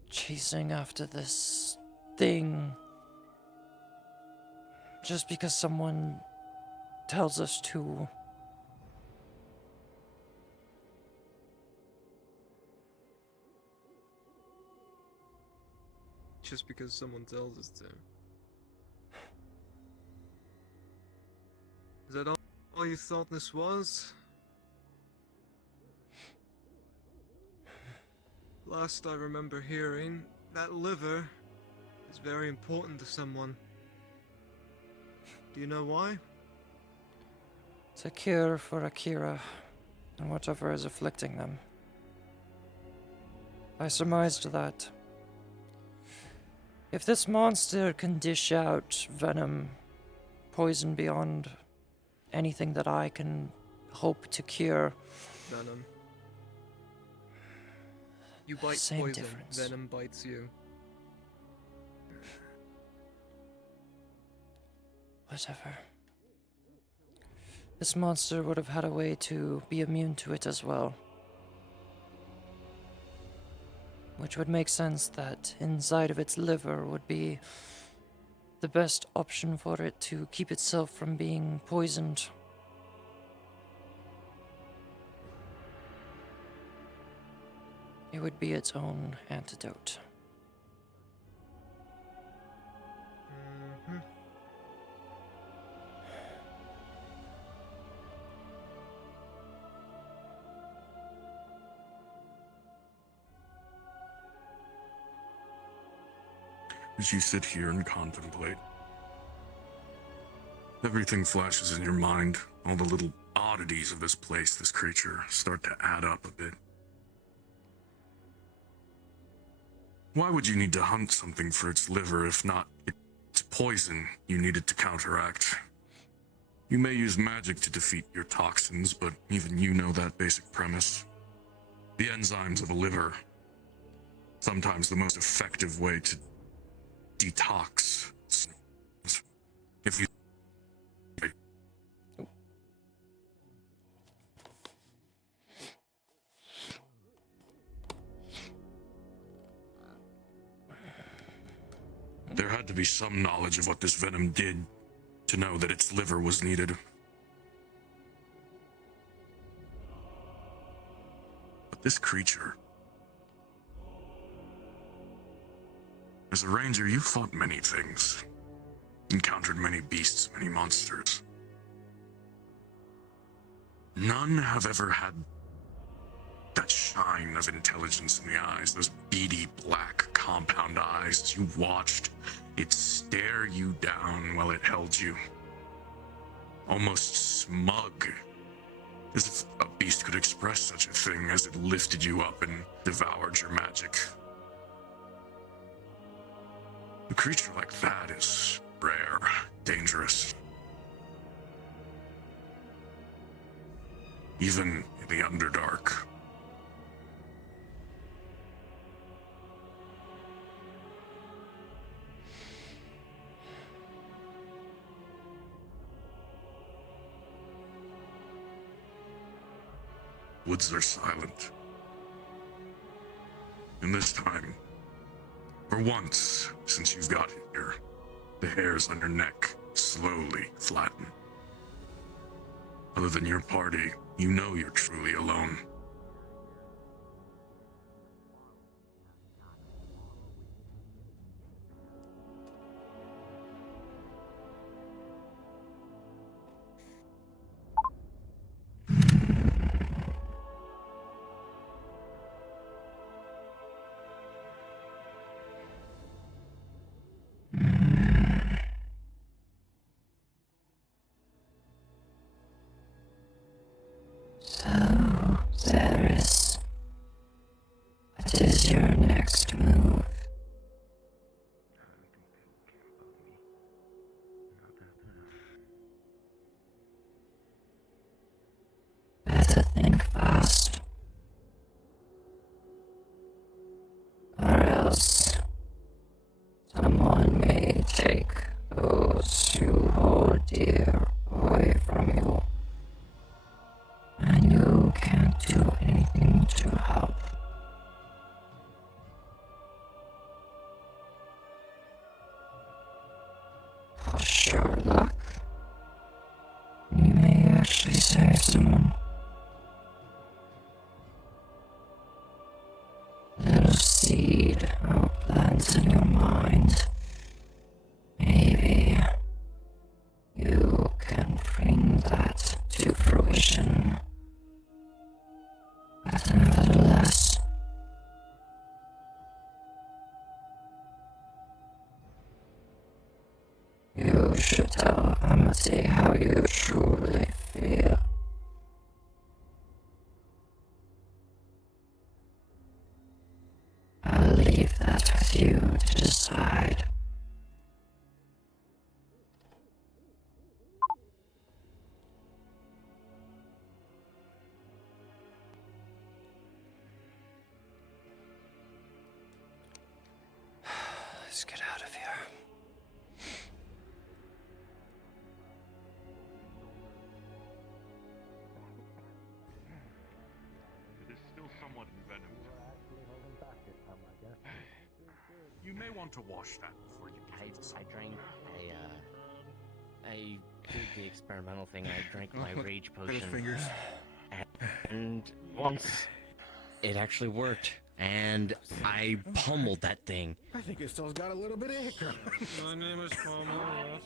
chasing after this thing just because someone tells us to. Just because someone tells us to. Is that all you thought this was? Last I remember hearing, that liver is very important to someone. Do you know why? It's a cure for Akira and whatever is afflicting them. I surmised that if this monster can dish out venom, poison beyond anything that I can hope to cure. Venom. You bite Same poison, difference. venom bites you. Whatever. This monster would have had a way to be immune to it as well. Which would make sense that inside of its liver would be the best option for it to keep itself from being poisoned. It would be its own antidote. Mm-hmm. As you sit here and contemplate, everything flashes in your mind. All the little oddities of this place, this creature, start to add up a bit. Why would you need to hunt something for its liver if not its poison you needed to counteract? You may use magic to defeat your toxins, but even you know that basic premise. The enzymes of a liver, sometimes the most effective way to detox. If you there had to be some knowledge of what this venom did to know that its liver was needed. But this creature, as a ranger, you fought many things, encountered many beasts, many monsters. None have ever had that shine of intelligence in the eyes, those beady black compound eyes as you watched it stare you down while it held you. Almost smug, as if a beast could express such a thing as it lifted you up and devoured your magic. A creature like that is rare, dangerous. Even in the Underdark. Woods are silent. And this time, for once since you've got here, the hairs on your neck slowly flatten. Other than your party, you know you're truly alone. Varys, what is your next move? Better think fast, or else someone may push your luck. You may actually save someone. Little seed I'll plant in your mind. Maybe you can bring that to fruition. But nevertheless, you should tell Amity how you truly feel. I'll leave that with you to decide. Let's get out of here. It is still somewhat envenomed. You may want to wash that before you get I drank I did the experimental thing. I drank my rage potion. And once it actually worked, and I pummeled that thing. I think it still's got a little bit of hiccup. My name is Pholor.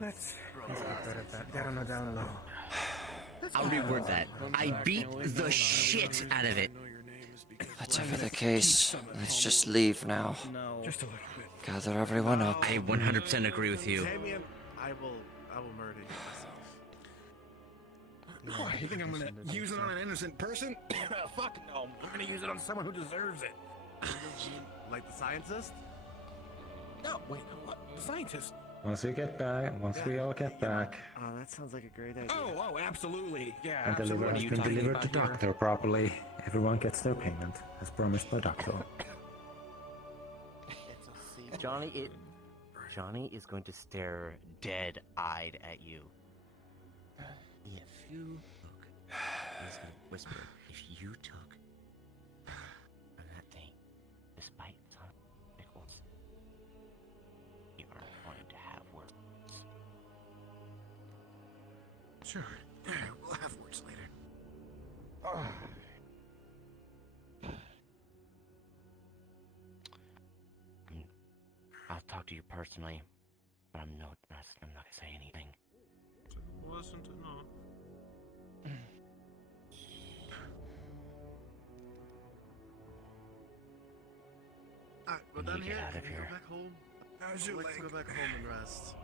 Let's get better at that. Down a little. I'll reword that. I beat the shit out of it. Whatever the case, let's just leave now. Just a little bit. Gather everyone up. I 100% agree with you. Damien, I will murder you myself. Oh, you think I'm gonna use it on an innocent person? Fuck no. I'm gonna use it on someone who deserves it. Like the scientist? No, wait, no, what? The scientist? Once we all get back, Oh, that sounds like a great idea. Oh, absolutely. Yeah, and the liver has been delivered to Doctor properly, everyone gets their payment, as promised by Doctor. Johnny is going to stare dead-eyed at you. If you look, he's going to whisper, if you took from that thing, despite some pickles, you are going to have words. Sure. We'll have words later. I'll talk to you personally, but I'm not gonna say anything. Wasn't enough. Alright, we're We done need to here. get out of Can we here. Go back home. How's your Let's leg? go back home and rest.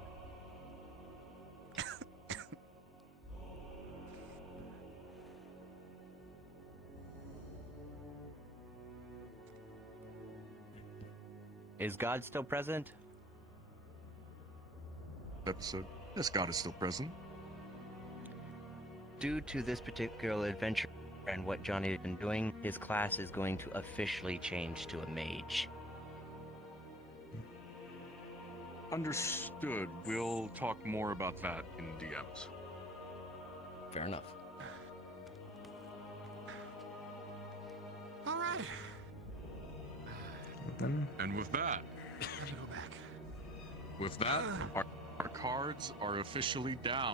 Is God still present? Episode. Yes, God is still present. Due to this particular adventure and what Johnny has been doing, his class is going to officially change to a mage. Understood. We'll talk more about that in DMs. Fair enough. All right. And with that, Let me go back. with that, our cards are officially down.